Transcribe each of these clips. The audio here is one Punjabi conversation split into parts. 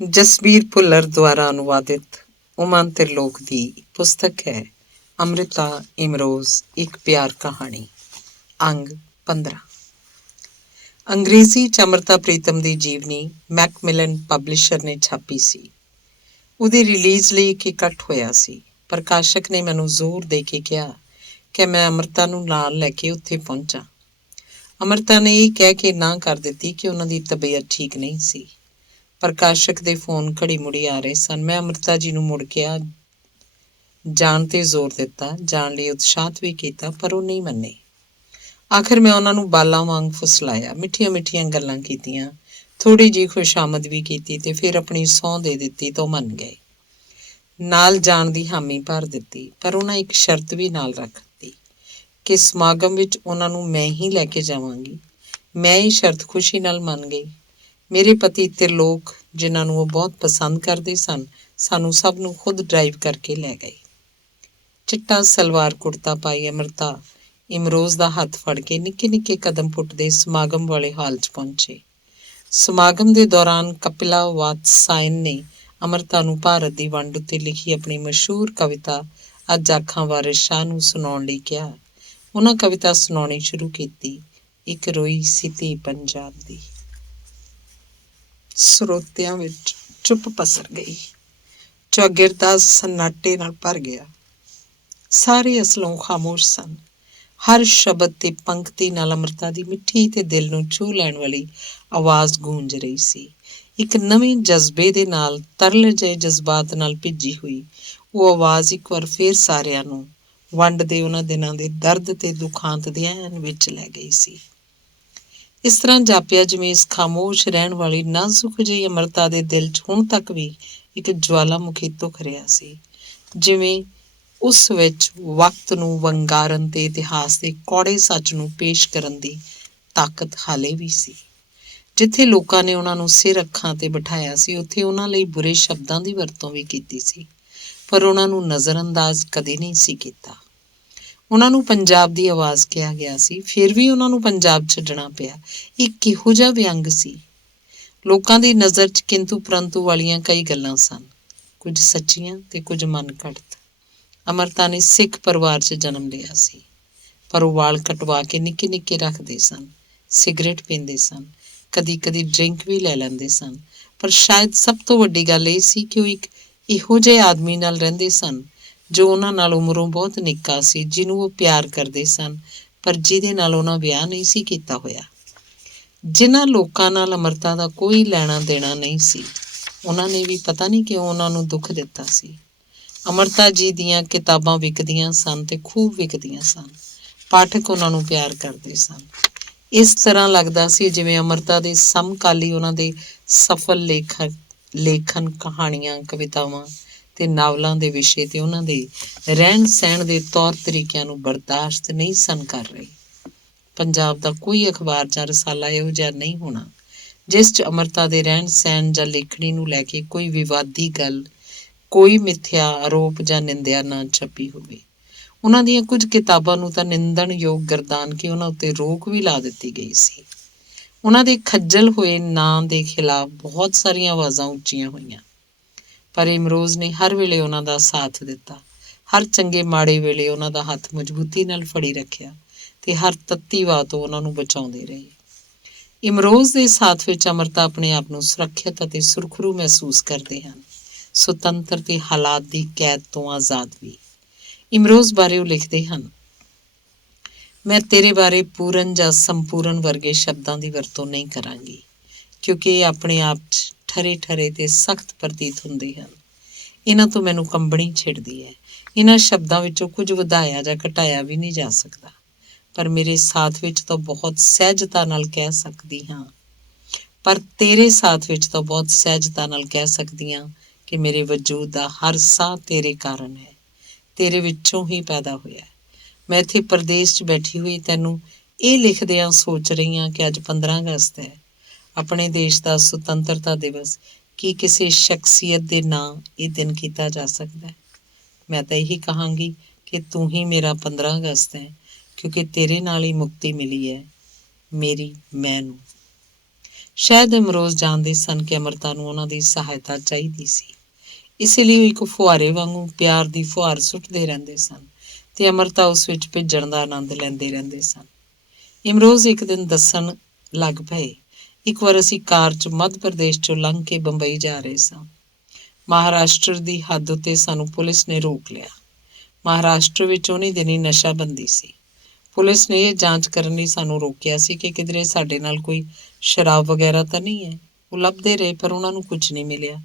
ਜਸਬੀਰ ਭੁੱਲਰ ਦੁਆਰਾ ਅਨੁਵਾਦਿਤ ਉਮਨ ਤ੍ਰਿਲੋਕ ਦੀ ਪੁਸਤਕ ਹੈ ਅੰਮ੍ਰਿਤਾ ਇਮਰੋਜ਼ ਇੱਕ ਪਿਆਰ ਕਹਾਣੀ। ਅੰਗ 15। ਅੰਗਰੇਜ਼ੀ 'ਚ ਅੰਮ੍ਰਿਤਾ ਪ੍ਰੀਤਮ ਦੀ ਜੀਵਨੀ ਮੈਕਮਿਲਨ ਪਬਲਿਸ਼ਰ ਨੇ ਛਾਪੀ ਸੀ। ਉਹਦੇ ਰਿਲੀਜ਼ ਲਈ ਇੱਕ ਇਕੱਠ ਹੋਇਆ ਸੀ। ਪ੍ਰਕਾਸ਼ਕ ਨੇ ਮੈਨੂੰ ਜ਼ੋਰ ਦੇ ਕੇ ਕਿਹਾ ਕਿ ਮੈਂ ਅੰਮ੍ਰਿਤਾ ਨੂੰ ਨਾਲ ਲੈ ਕੇ ਉੱਥੇ ਪਹੁੰਚਾਂ। ਅੰਮ੍ਰਿਤਾ ਨੇ ਇਹ ਕਹਿ ਕੇ ਨਾ ਕਰ ਦਿੱਤੀ ਕਿ ਉਹਨਾਂ ਦੀ ਤਬੀਅਤ ਠੀਕ ਨਹੀਂ ਸੀ। ਪ੍ਰਕਾਸ਼ਕ ਦੇ ਫੋਨ ਘੜੀ ਮੁੜੀ ਆ ਰਹੇ ਸਨ। ਮੈਂ ਅੰਮ੍ਰਿਤਾ ਜੀ ਨੂੰ ਮੁੜ ਕੇ ਜਾਣ ਤੇ ਜ਼ੋਰ ਦਿੱਤਾ, ਜਾਣ ਲਈ ਉਤਸ਼ਾਹਤ ਵੀ ਕੀਤਾ, ਪਰ ਉਹ ਨਹੀਂ ਮੰਨੇ। ਆਖਿਰ ਮੈਂ ਉਹਨਾਂ ਨੂੰ ਬਾਲਾਂ ਵਾਂਗ ਫੁਸਲਾਇਆ, ਮਿੱਠੀਆਂ ਮਿੱਠੀਆਂ ਗੱਲਾਂ ਕੀਤੀਆਂ, ਥੋੜ੍ਹੀ ਜਿਹੀ ਖੁਸ਼ਾਮਦ ਵੀ ਕੀਤੀ ਤੇ ਫਿਰ ਆਪਣੀ ਸਹੁੰ ਦੇ ਦਿੱਤੀ ਤਾਂ ਉਹ ਮੰਨ ਗਏ। ਨਾਲ ਜਾਣ ਦੀ ਹਾਮੀ ਭਰ ਦਿੱਤੀ, ਪਰ ਉਹਨਾਂ ਇੱਕ ਸ਼ਰਤ ਵੀ ਨਾਲ ਰੱਖ ਦਿੱਤੀ ਕਿ ਸਮਾਗਮ ਵਿੱਚ ਉਹਨਾਂ ਨੂੰ ਮੈਂ ਹੀ ਲੈ ਕੇ ਜਾਵਾਂਗੀ। ਮੈਂ ਇਹ ਸ਼ਰਤ ਖੁਸ਼ੀ ਨਾਲ ਮੰਨ ਗਈ। ਮੇਰੇ ਪਤੀ ਤ੍ਰਿਲੋਕ, ਜਿਨ੍ਹਾਂ ਨੂੰ ਉਹ ਬਹੁਤ ਪਸੰਦ ਕਰਦੇ ਸਨ, ਸਾਨੂੰ ਸਭ ਨੂੰ ਖੁਦ ਡਰਾਈਵ ਕਰਕੇ ਲੈ ਗਏ। ਚਿੱਟਾ ਸਲਵਾਰ ਕੁੜਤਾ ਪਾਈ ਅੰਮ੍ਰਿਤਾ ਇਮਰੋਜ਼ ਦਾ ਹੱਥ ਫੜ ਕੇ ਨਿੱਕੇ ਨਿੱਕੇ ਕਦਮ ਪੁੱਟਦੇ ਸਮਾਗਮ ਵਾਲੇ ਹਾਲ 'ਚ ਪਹੁੰਚੇ। ਸਮਾਗਮ ਦੇ ਦੌਰਾਨ ਕਪਿਲਾ ਵਾਤਸਾਇਨ ਨੇ ਅੰਮ੍ਰਿਤਾ ਨੂੰ ਭਾਰਤ ਦੀ ਵੰਡ ਉੱਤੇ ਲਿਖੀ ਆਪਣੀ ਮਸ਼ਹੂਰ ਕਵਿਤਾ ਅੱਜ ਆਖਾਂ ਵਾਰਿਸ ਸ਼ਾਹ ਨੂੰ ਸੁਣਾਉਣ ਲਈ ਕਿਹਾ। ਉਹਨਾਂ ਕਵਿਤਾ ਸੁਣਾਉਣੀ ਸ਼ੁਰੂ ਕੀਤੀ, ਇੱਕ ਰੋਈ ਸੀ ਧੀ ਪੰਜਾਬ ਦੀ। ਸਰੋਤਿਆਂ ਵਿੱਚ ਚੁੱਪ ਪਸਰ ਗਈ। ਚੌਗਿਰਦਾ ਸन्नाटे ਨਾਲ ਭਰ ਗਿਆ। ਸਾਰੇ ਅਸਲੋਂ ਖਾਮੋਸ਼ ਸਨ। ਹਰ ਸ਼ਬਦ ਤੇ ਪੰਕਤੀ ਨਾਲ ਅੰਮ੍ਰਿਤਾ ਦੀ ਮਿੱਠੀ ਤੇ ਦਿਲ ਨੂੰ ਛੂਹ ਲੈਣ ਵਾਲੀ ਆਵਾਜ਼ ਗੂੰਜ ਰਹੀ ਸੀ। ਇੱਕ ਨਵੇਂ ਜਜ਼ਬੇ ਦੇ ਨਾਲ, ਤਰਲ ਜਿਹੇ ਜਜ਼ਬਾਤ ਨਾਲ ਭਿੱਜੀ ਹੋਈ ਉਹ ਆਵਾਜ਼ ਇੱਕ ਵਾਰ ਫੇਰ ਸਾਰਿਆਂ ਨੂੰ ਵੰਡ ਦੇ ਉਹਨਾਂ ਦਿਨਾਂ ਦੇ ਦਰਦ ਤੇ ਦੁਖਾਂਤ ਦੇ ਐਨ ਵਿੱਚ ਲੈ ਗਈ ਸੀ। ਇਸ ਤਰ੍ਹਾਂ ਜਾਪਿਆ ਜਿਵੇਂ ਇਸ ਖਾਮੋਸ਼ ਰਹਿਣ ਵਾਲੀ ਨਾਜ਼ੁਕ ਜਿਹੀ ਅੰਮ੍ਰਿਤਾ ਦੇ ਦਿਲ 'ਚ ਹੁਣ ਤੱਕ ਵੀ ਇੱਕ ਜਵਾਲਾਮੁਖੀ ਧੁਖ ਰਿਹਾ ਸੀ। ਜਿਵੇਂ ਉਸ ਵਿੱਚ ਵਕਤ ਨੂੰ ਵੰਗਾਰਨ ਤੇ ਇਤਿਹਾਸ ਦੇ ਕੌੜੇ ਸੱਚ ਨੂੰ ਪੇਸ਼ ਕਰਨ ਦੀ ਤਾਕਤ ਹਾਲੇ ਵੀ ਸੀ। ਜਿੱਥੇ ਲੋਕਾਂ ਨੇ ਉਹਨਾਂ ਨੂੰ ਸਿਰ ਅੱਖਾਂ ਤੇ ਬਿਠਾਇਆ ਸੀ, ਉੱਥੇ ਉਹਨਾਂ ਲਈ ਬੁਰੇ ਸ਼ਬਦਾਂ ਦੀ ਵਰਤੋਂ ਵੀ ਕੀਤੀ ਸੀ, ਪਰ ਉਹਨਾਂ ਨੂੰ ਨਜ਼ਰਅੰਦਾਜ਼ ਕਦੇ ਨਹੀਂ ਸੀ ਕੀਤਾ। ਉਹਨਾਂ ਨੂੰ ਪੰਜਾਬ ਦੀ ਆਵਾਜ਼ ਕਿਹਾ ਗਿਆ ਸੀ, ਫਿਰ ਵੀ ਉਹਨਾਂ ਨੂੰ ਪੰਜਾਬ ਛੱਡਣਾ ਪਿਆ। ਇਹ ਕਿਹੋ ਜਿਹਾ ਵਿਅੰਗ ਸੀ। ਲੋਕਾਂ ਦੀ ਨਜ਼ਰ 'ਚ ਕਿੰਤੂ ਪਰੰਤੂ ਵਾਲੀਆਂ ਕਈ ਗੱਲਾਂ ਸਨ, ਕੁਝ ਸੱਚੀਆਂ ਤੇ ਕੁਝ ਮਨ ਘੜਤ। ਅੰਮ੍ਰਿਤਾ ਨੇ ਸਿੱਖ ਪਰਿਵਾਰ 'ਚ ਜਨਮ ਲਿਆ ਸੀ, ਪਰ ਉਹ ਵਾਲ ਕਟਵਾ ਕੇ ਨਿੱਕੇ ਨਿੱਕੇ ਰੱਖਦੇ ਸਨ, ਸਿਗਰਟ ਪੀਂਦੇ ਸਨ, ਕਦੀ ਕਦੀ ਡਰਿੰਕ ਵੀ ਲੈ ਲੈਂਦੇ ਸਨ। ਪਰ ਸ਼ਾਇਦ ਸਭ ਤੋਂ ਵੱਡੀ ਗੱਲ ਇਹ ਸੀ ਕਿ ਉਹ ਇੱਕ ਇਹੋ ਜਿਹੇ ਆਦਮੀ ਨਾਲ ਰਹਿੰਦੇ ਸਨ ਜੋ ਉਹਨਾਂ ਨਾਲ ਉਮਰੋਂ ਬਹੁਤ ਨਿੱਕਾ ਸੀ, ਜਿਹਨੂੰ ਉਹ ਪਿਆਰ ਕਰਦੇ ਸਨ, ਪਰ ਜਿਹਦੇ ਨਾਲ ਉਹਨਾਂ ਵਿਆਹ ਨਹੀਂ ਸੀ ਕੀਤਾ ਹੋਇਆ। ਜਿਨ੍ਹਾਂ ਲੋਕਾਂ ਨਾਲ ਅੰਮ੍ਰਿਤਾ ਦਾ ਕੋਈ ਲੈਣਾ ਦੇਣਾ ਨਹੀਂ ਸੀ, ਉਹਨਾਂ ਨੇ ਵੀ ਪਤਾ ਨਹੀਂ ਕਿਉਂ ਉਹਨਾਂ ਨੂੰ ਦੁੱਖ ਦਿੱਤਾ ਸੀ। ਅੰਮ੍ਰਿਤਾ ਜੀ ਦੀਆਂ ਕਿਤਾਬਾਂ ਵਿਕਦੀਆਂ ਸਨ ਤੇ ਖੂਬ ਵਿਕਦੀਆਂ ਸਨ। ਪਾਠਕ ਉਹਨਾਂ ਨੂੰ ਪਿਆਰ ਕਰਦੇ ਸਨ। ਇਸ ਤਰ੍ਹਾਂ ਲੱਗਦਾ ਸੀ ਜਿਵੇਂ ਅੰਮ੍ਰਿਤਾ ਦੇ ਸਮਕਾਲੀ ਉਹਨਾਂ ਦੇ ਸਫਲ ਲੇਖਨ ਕਹਾਣੀਆਂ, ਕਵਿਤਾਵਾਂ ਤੇ ਨਾਵਲਾਂ ਦੇ ਵਿਸ਼ੇ ਤੇ ਉਹਨਾਂ ਦੇ ਰਹਿਣ ਸਹਿਣ ਦੇ ਤੌਰ ਤਰੀਕਿਆਂ ਨੂੰ ਬਰਦਾਸ਼ਤ ਨਹੀਂ ਸਨ ਕਰ ਰਹੇ। ਪੰਜਾਬ ਦਾ ਕੋਈ ਅਖਬਾਰ ਜਾਂ ਰਸਾਲਾ ਇਹੋ ਜਿਹਾ ਨਹੀਂ ਹੋਣਾ ਜਿਸ 'ਚ ਅੰਮ੍ਰਿਤਾ ਦੇ ਰਹਿਣ ਸਹਿਣ ਜਾਂ ਲੇਖਣੀ ਨੂੰ ਲੈ ਕੇ ਕੋਈ ਵਿਵਾਦੀ ਗੱਲ, ਕੋਈ ਮਿੱਥਿਆ ਆਰੋਪ ਜਾਂ ਨਿੰਦਿਆ ਨਾ ਛਪੀ ਹੋਵੇ। ਉਹਨਾਂ ਦੀਆਂ ਕੁਝ ਕਿਤਾਬਾਂ ਨੂੰ ਤਾਂ ਨਿੰਦਣਯੋਗ ਗਰਦਾਨ ਕੇ ਉਹਨਾਂ ਉੱਤੇ ਰੋਕ ਵੀ ਲਾ ਦਿੱਤੀ ਗਈ ਸੀ। ਉਹਨਾਂ ਦੇ ਖੱਜਲ ਹੋਏ ਨਾਂ ਦੇ ਖਿਲਾਫ ਬਹੁਤ ਸਾਰੀਆਂ ਆਵਾਜ਼ਾਂ ਉੱਚੀਆਂ ਹੋਈਆਂ, ਪਰ ਇਮਰੋਜ਼ ਨੇ ਹਰ ਵੇਲੇ ਉਹਨਾਂ ਦਾ ਸਾਥ ਦਿੱਤਾ। ਹਰ ਚੰਗੇ ਮਾੜੇ ਵੇਲੇ ਉਹਨਾਂ ਦਾ ਹੱਥ ਮਜ਼ਬੂਤੀ ਨਾਲ ਫੜੀ ਰੱਖਿਆ ਤੇ ਹਰ ਤੱਤੀ ਵਾਹ ਤੋਂ ਉਹਨਾਂ ਨੂੰ ਬਚਾਉਂਦੇ ਰਹੇ। ਇਮਰੋਜ਼ ਦੇ ਸਾਥ ਵਿੱਚ ਅੰਮ੍ਰਿਤਾ ਆਪਣੇ ਆਪ ਨੂੰ ਸੁਰੱਖਿਅਤ ਅਤੇ ਸੁਰਖਰੂ ਮਹਿਸੂਸ ਕਰਦੇ ਹਨ, ਸੁਤੰਤਰ ਤੇ ਹਾਲਾਤ ਦੀ ਕੈਦ ਤੋਂ ਆਜ਼ਾਦ ਵੀ। ਇਮਰੋਜ਼ ਬਾਰੇ ਉਹ ਲਿਖਦੇ ਹਨ, ਮੈਂ ਤੇਰੇ ਬਾਰੇ ਪੂਰਨ ਜਾਂ ਸੰਪੂਰਨ ਵਰਗੇ ਸ਼ਬਦਾਂ ਦੀ ਵਰਤੋਂ ਨਹੀਂ ਕਰਾਂਗੀ, ਕਿਉਂਕਿ ਇਹ ਆਪਣੇ ਆਪ 'ਚ ਠਰੇ ਠਰੇ ਤੇ ਸਖਤ ਪ੍ਰਤੀਤ ਹੁੰਦੇ ਹਨ। ਇਹਨਾਂ ਤੋਂ ਮੈਨੂੰ ਕੰਬਣੀ ਛਿੜਦੀ ਹੈ। ਇਹਨਾਂ ਸ਼ਬਦਾਂ ਵਿੱਚੋਂ ਕੁਝ ਵਧਾਇਆ ਜਾਂ ਘਟਾਇਆ ਵੀ ਨਹੀਂ ਜਾ ਸਕਦਾ, ਪਰ ਮੇਰੇ ਸਾਥ ਵਿੱਚ ਤਾਂ ਬਹੁਤ ਸਹਿਜਤਾ ਨਾਲ ਕਹਿ ਸਕਦੀ ਹਾਂ ਪਰ ਤੇਰੇ ਸਾਥ ਵਿੱਚ ਤਾਂ ਬਹੁਤ ਸਹਿਜਤਾ ਨਾਲ ਕਹਿ ਸਕਦੀ ਹਾਂ ਕਿ ਮੇਰੇ ਵਜੂਦ ਦਾ ਹਰ ਸਾਹ ਤੇਰੇ ਕਾਰਨ ਹੈ, ਤੇਰੇ ਵਿੱਚੋਂ ਹੀ ਪੈਦਾ ਹੋਇਆ। ਮੈਂ ਇੱਥੇ ਪ੍ਰਦੇਸ਼ 'ਚ ਬੈਠੀ ਹੋਈ ਤੈਨੂੰ ਇਹ ਲਿਖਦਿਆਂ ਸੋਚ ਰਹੀ ਹਾਂ ਕਿ ਅੱਜ 15 ਅਗਸਤ ਹੈ, ਆਪਣੇ ਦੇਸ਼ ਦਾ ਸੁਤੰਤਰਤਾ ਦਿਵਸ। ਕੀ ਕਿਸੇ ਸ਼ਖਸੀਅਤ ਦੇ ਨਾਂ ਇਹ ਦਿਨ ਕੀਤਾ ਜਾ ਸਕਦਾ ਹੈ? ਮੈਂ ਤਾਂ ਇਹੀ ਕਹਾਂਗੀ ਕਿ ਤੂੰ ਹੀ ਮੇਰਾ 15 ਅਗਸਤ ਹੈ, ਕਿਉਂਕਿ ਤੇਰੇ ਨਾਲ ਹੀ ਮੁਕਤੀ ਮਿਲੀ ਹੈ ਮੇਰੀ ਮੈਂ ਨੂੰ। ਸ਼ਾਇਦ ਇਮਰੋਜ਼ ਜਾਣਦੇ ਸਨ ਕਿ ਅਮਰਤਾ ਨੂੰ ਉਹਨਾਂ ਦੀ ਸਹਾਇਤਾ ਚਾਹੀਦੀ ਸੀ। ਇਸੇ ਲਈ ਉਹ ਇੱਕ ਫੁਹਾਰੇ ਵਾਂਗੂ ਪਿਆਰ ਦੀ ਫੁਹਾਰ ਸੁੱਟਦੇ ਰਹਿੰਦੇ ਸਨ ਤੇ ਅਮਰਤਾ ਉਸ ਵਿੱਚ ਭਿੱਜਣ ਦਾ ਆਨੰਦ ਲੈਂਦੇ ਰਹਿੰਦੇ ਸਨ। ਇਮਰੋਜ਼ ਇੱਕ ਦਿਨ ਦੱਸਣ ਲੱਗ ਪਏ, ਇੱਕ ਵਾਰ ਅਸੀਂ ਕਾਰ 'ਚ ਮੱਧ ਪ੍ਰਦੇਸ਼ 'ਚੋਂ ਲੰਘ ਕੇ ਬੰਬਈ ਜਾ ਰਹੇ ਸਾਂ। ਮਹਾਰਾਸ਼ਟਰ ਦੀ ਹੱਦ ਉੱਤੇ ਸਾਨੂੰ ਪੁਲਿਸ ਨੇ ਰੋਕ ਲਿਆ। ਮਹਾਰਾਸ਼ਟਰ ਵਿੱਚ ਉਹਨੀ ਦਿਨੀ ਨਸ਼ਾਬੰਦੀ ਸੀ। ਪੁਲਿਸ ਨੇ ਇਹ ਜਾਂਚ ਕਰਨ ਲਈ ਸਾਨੂੰ ਰੋਕਿਆ ਸੀ ਕਿ ਕਿਧਰੇ ਸਾਡੇ ਨਾਲ ਕੋਈ ਸ਼ਰਾਬ ਵਗੈਰਾ ਤਾਂ ਨਹੀਂ ਹੈ। ਉਹ ਲੱਭਦੇ ਰਹੇ ਪਰ ਉਹਨਾਂ ਨੂੰ ਕੁਝ ਨਹੀਂ ਮਿਲਿਆ।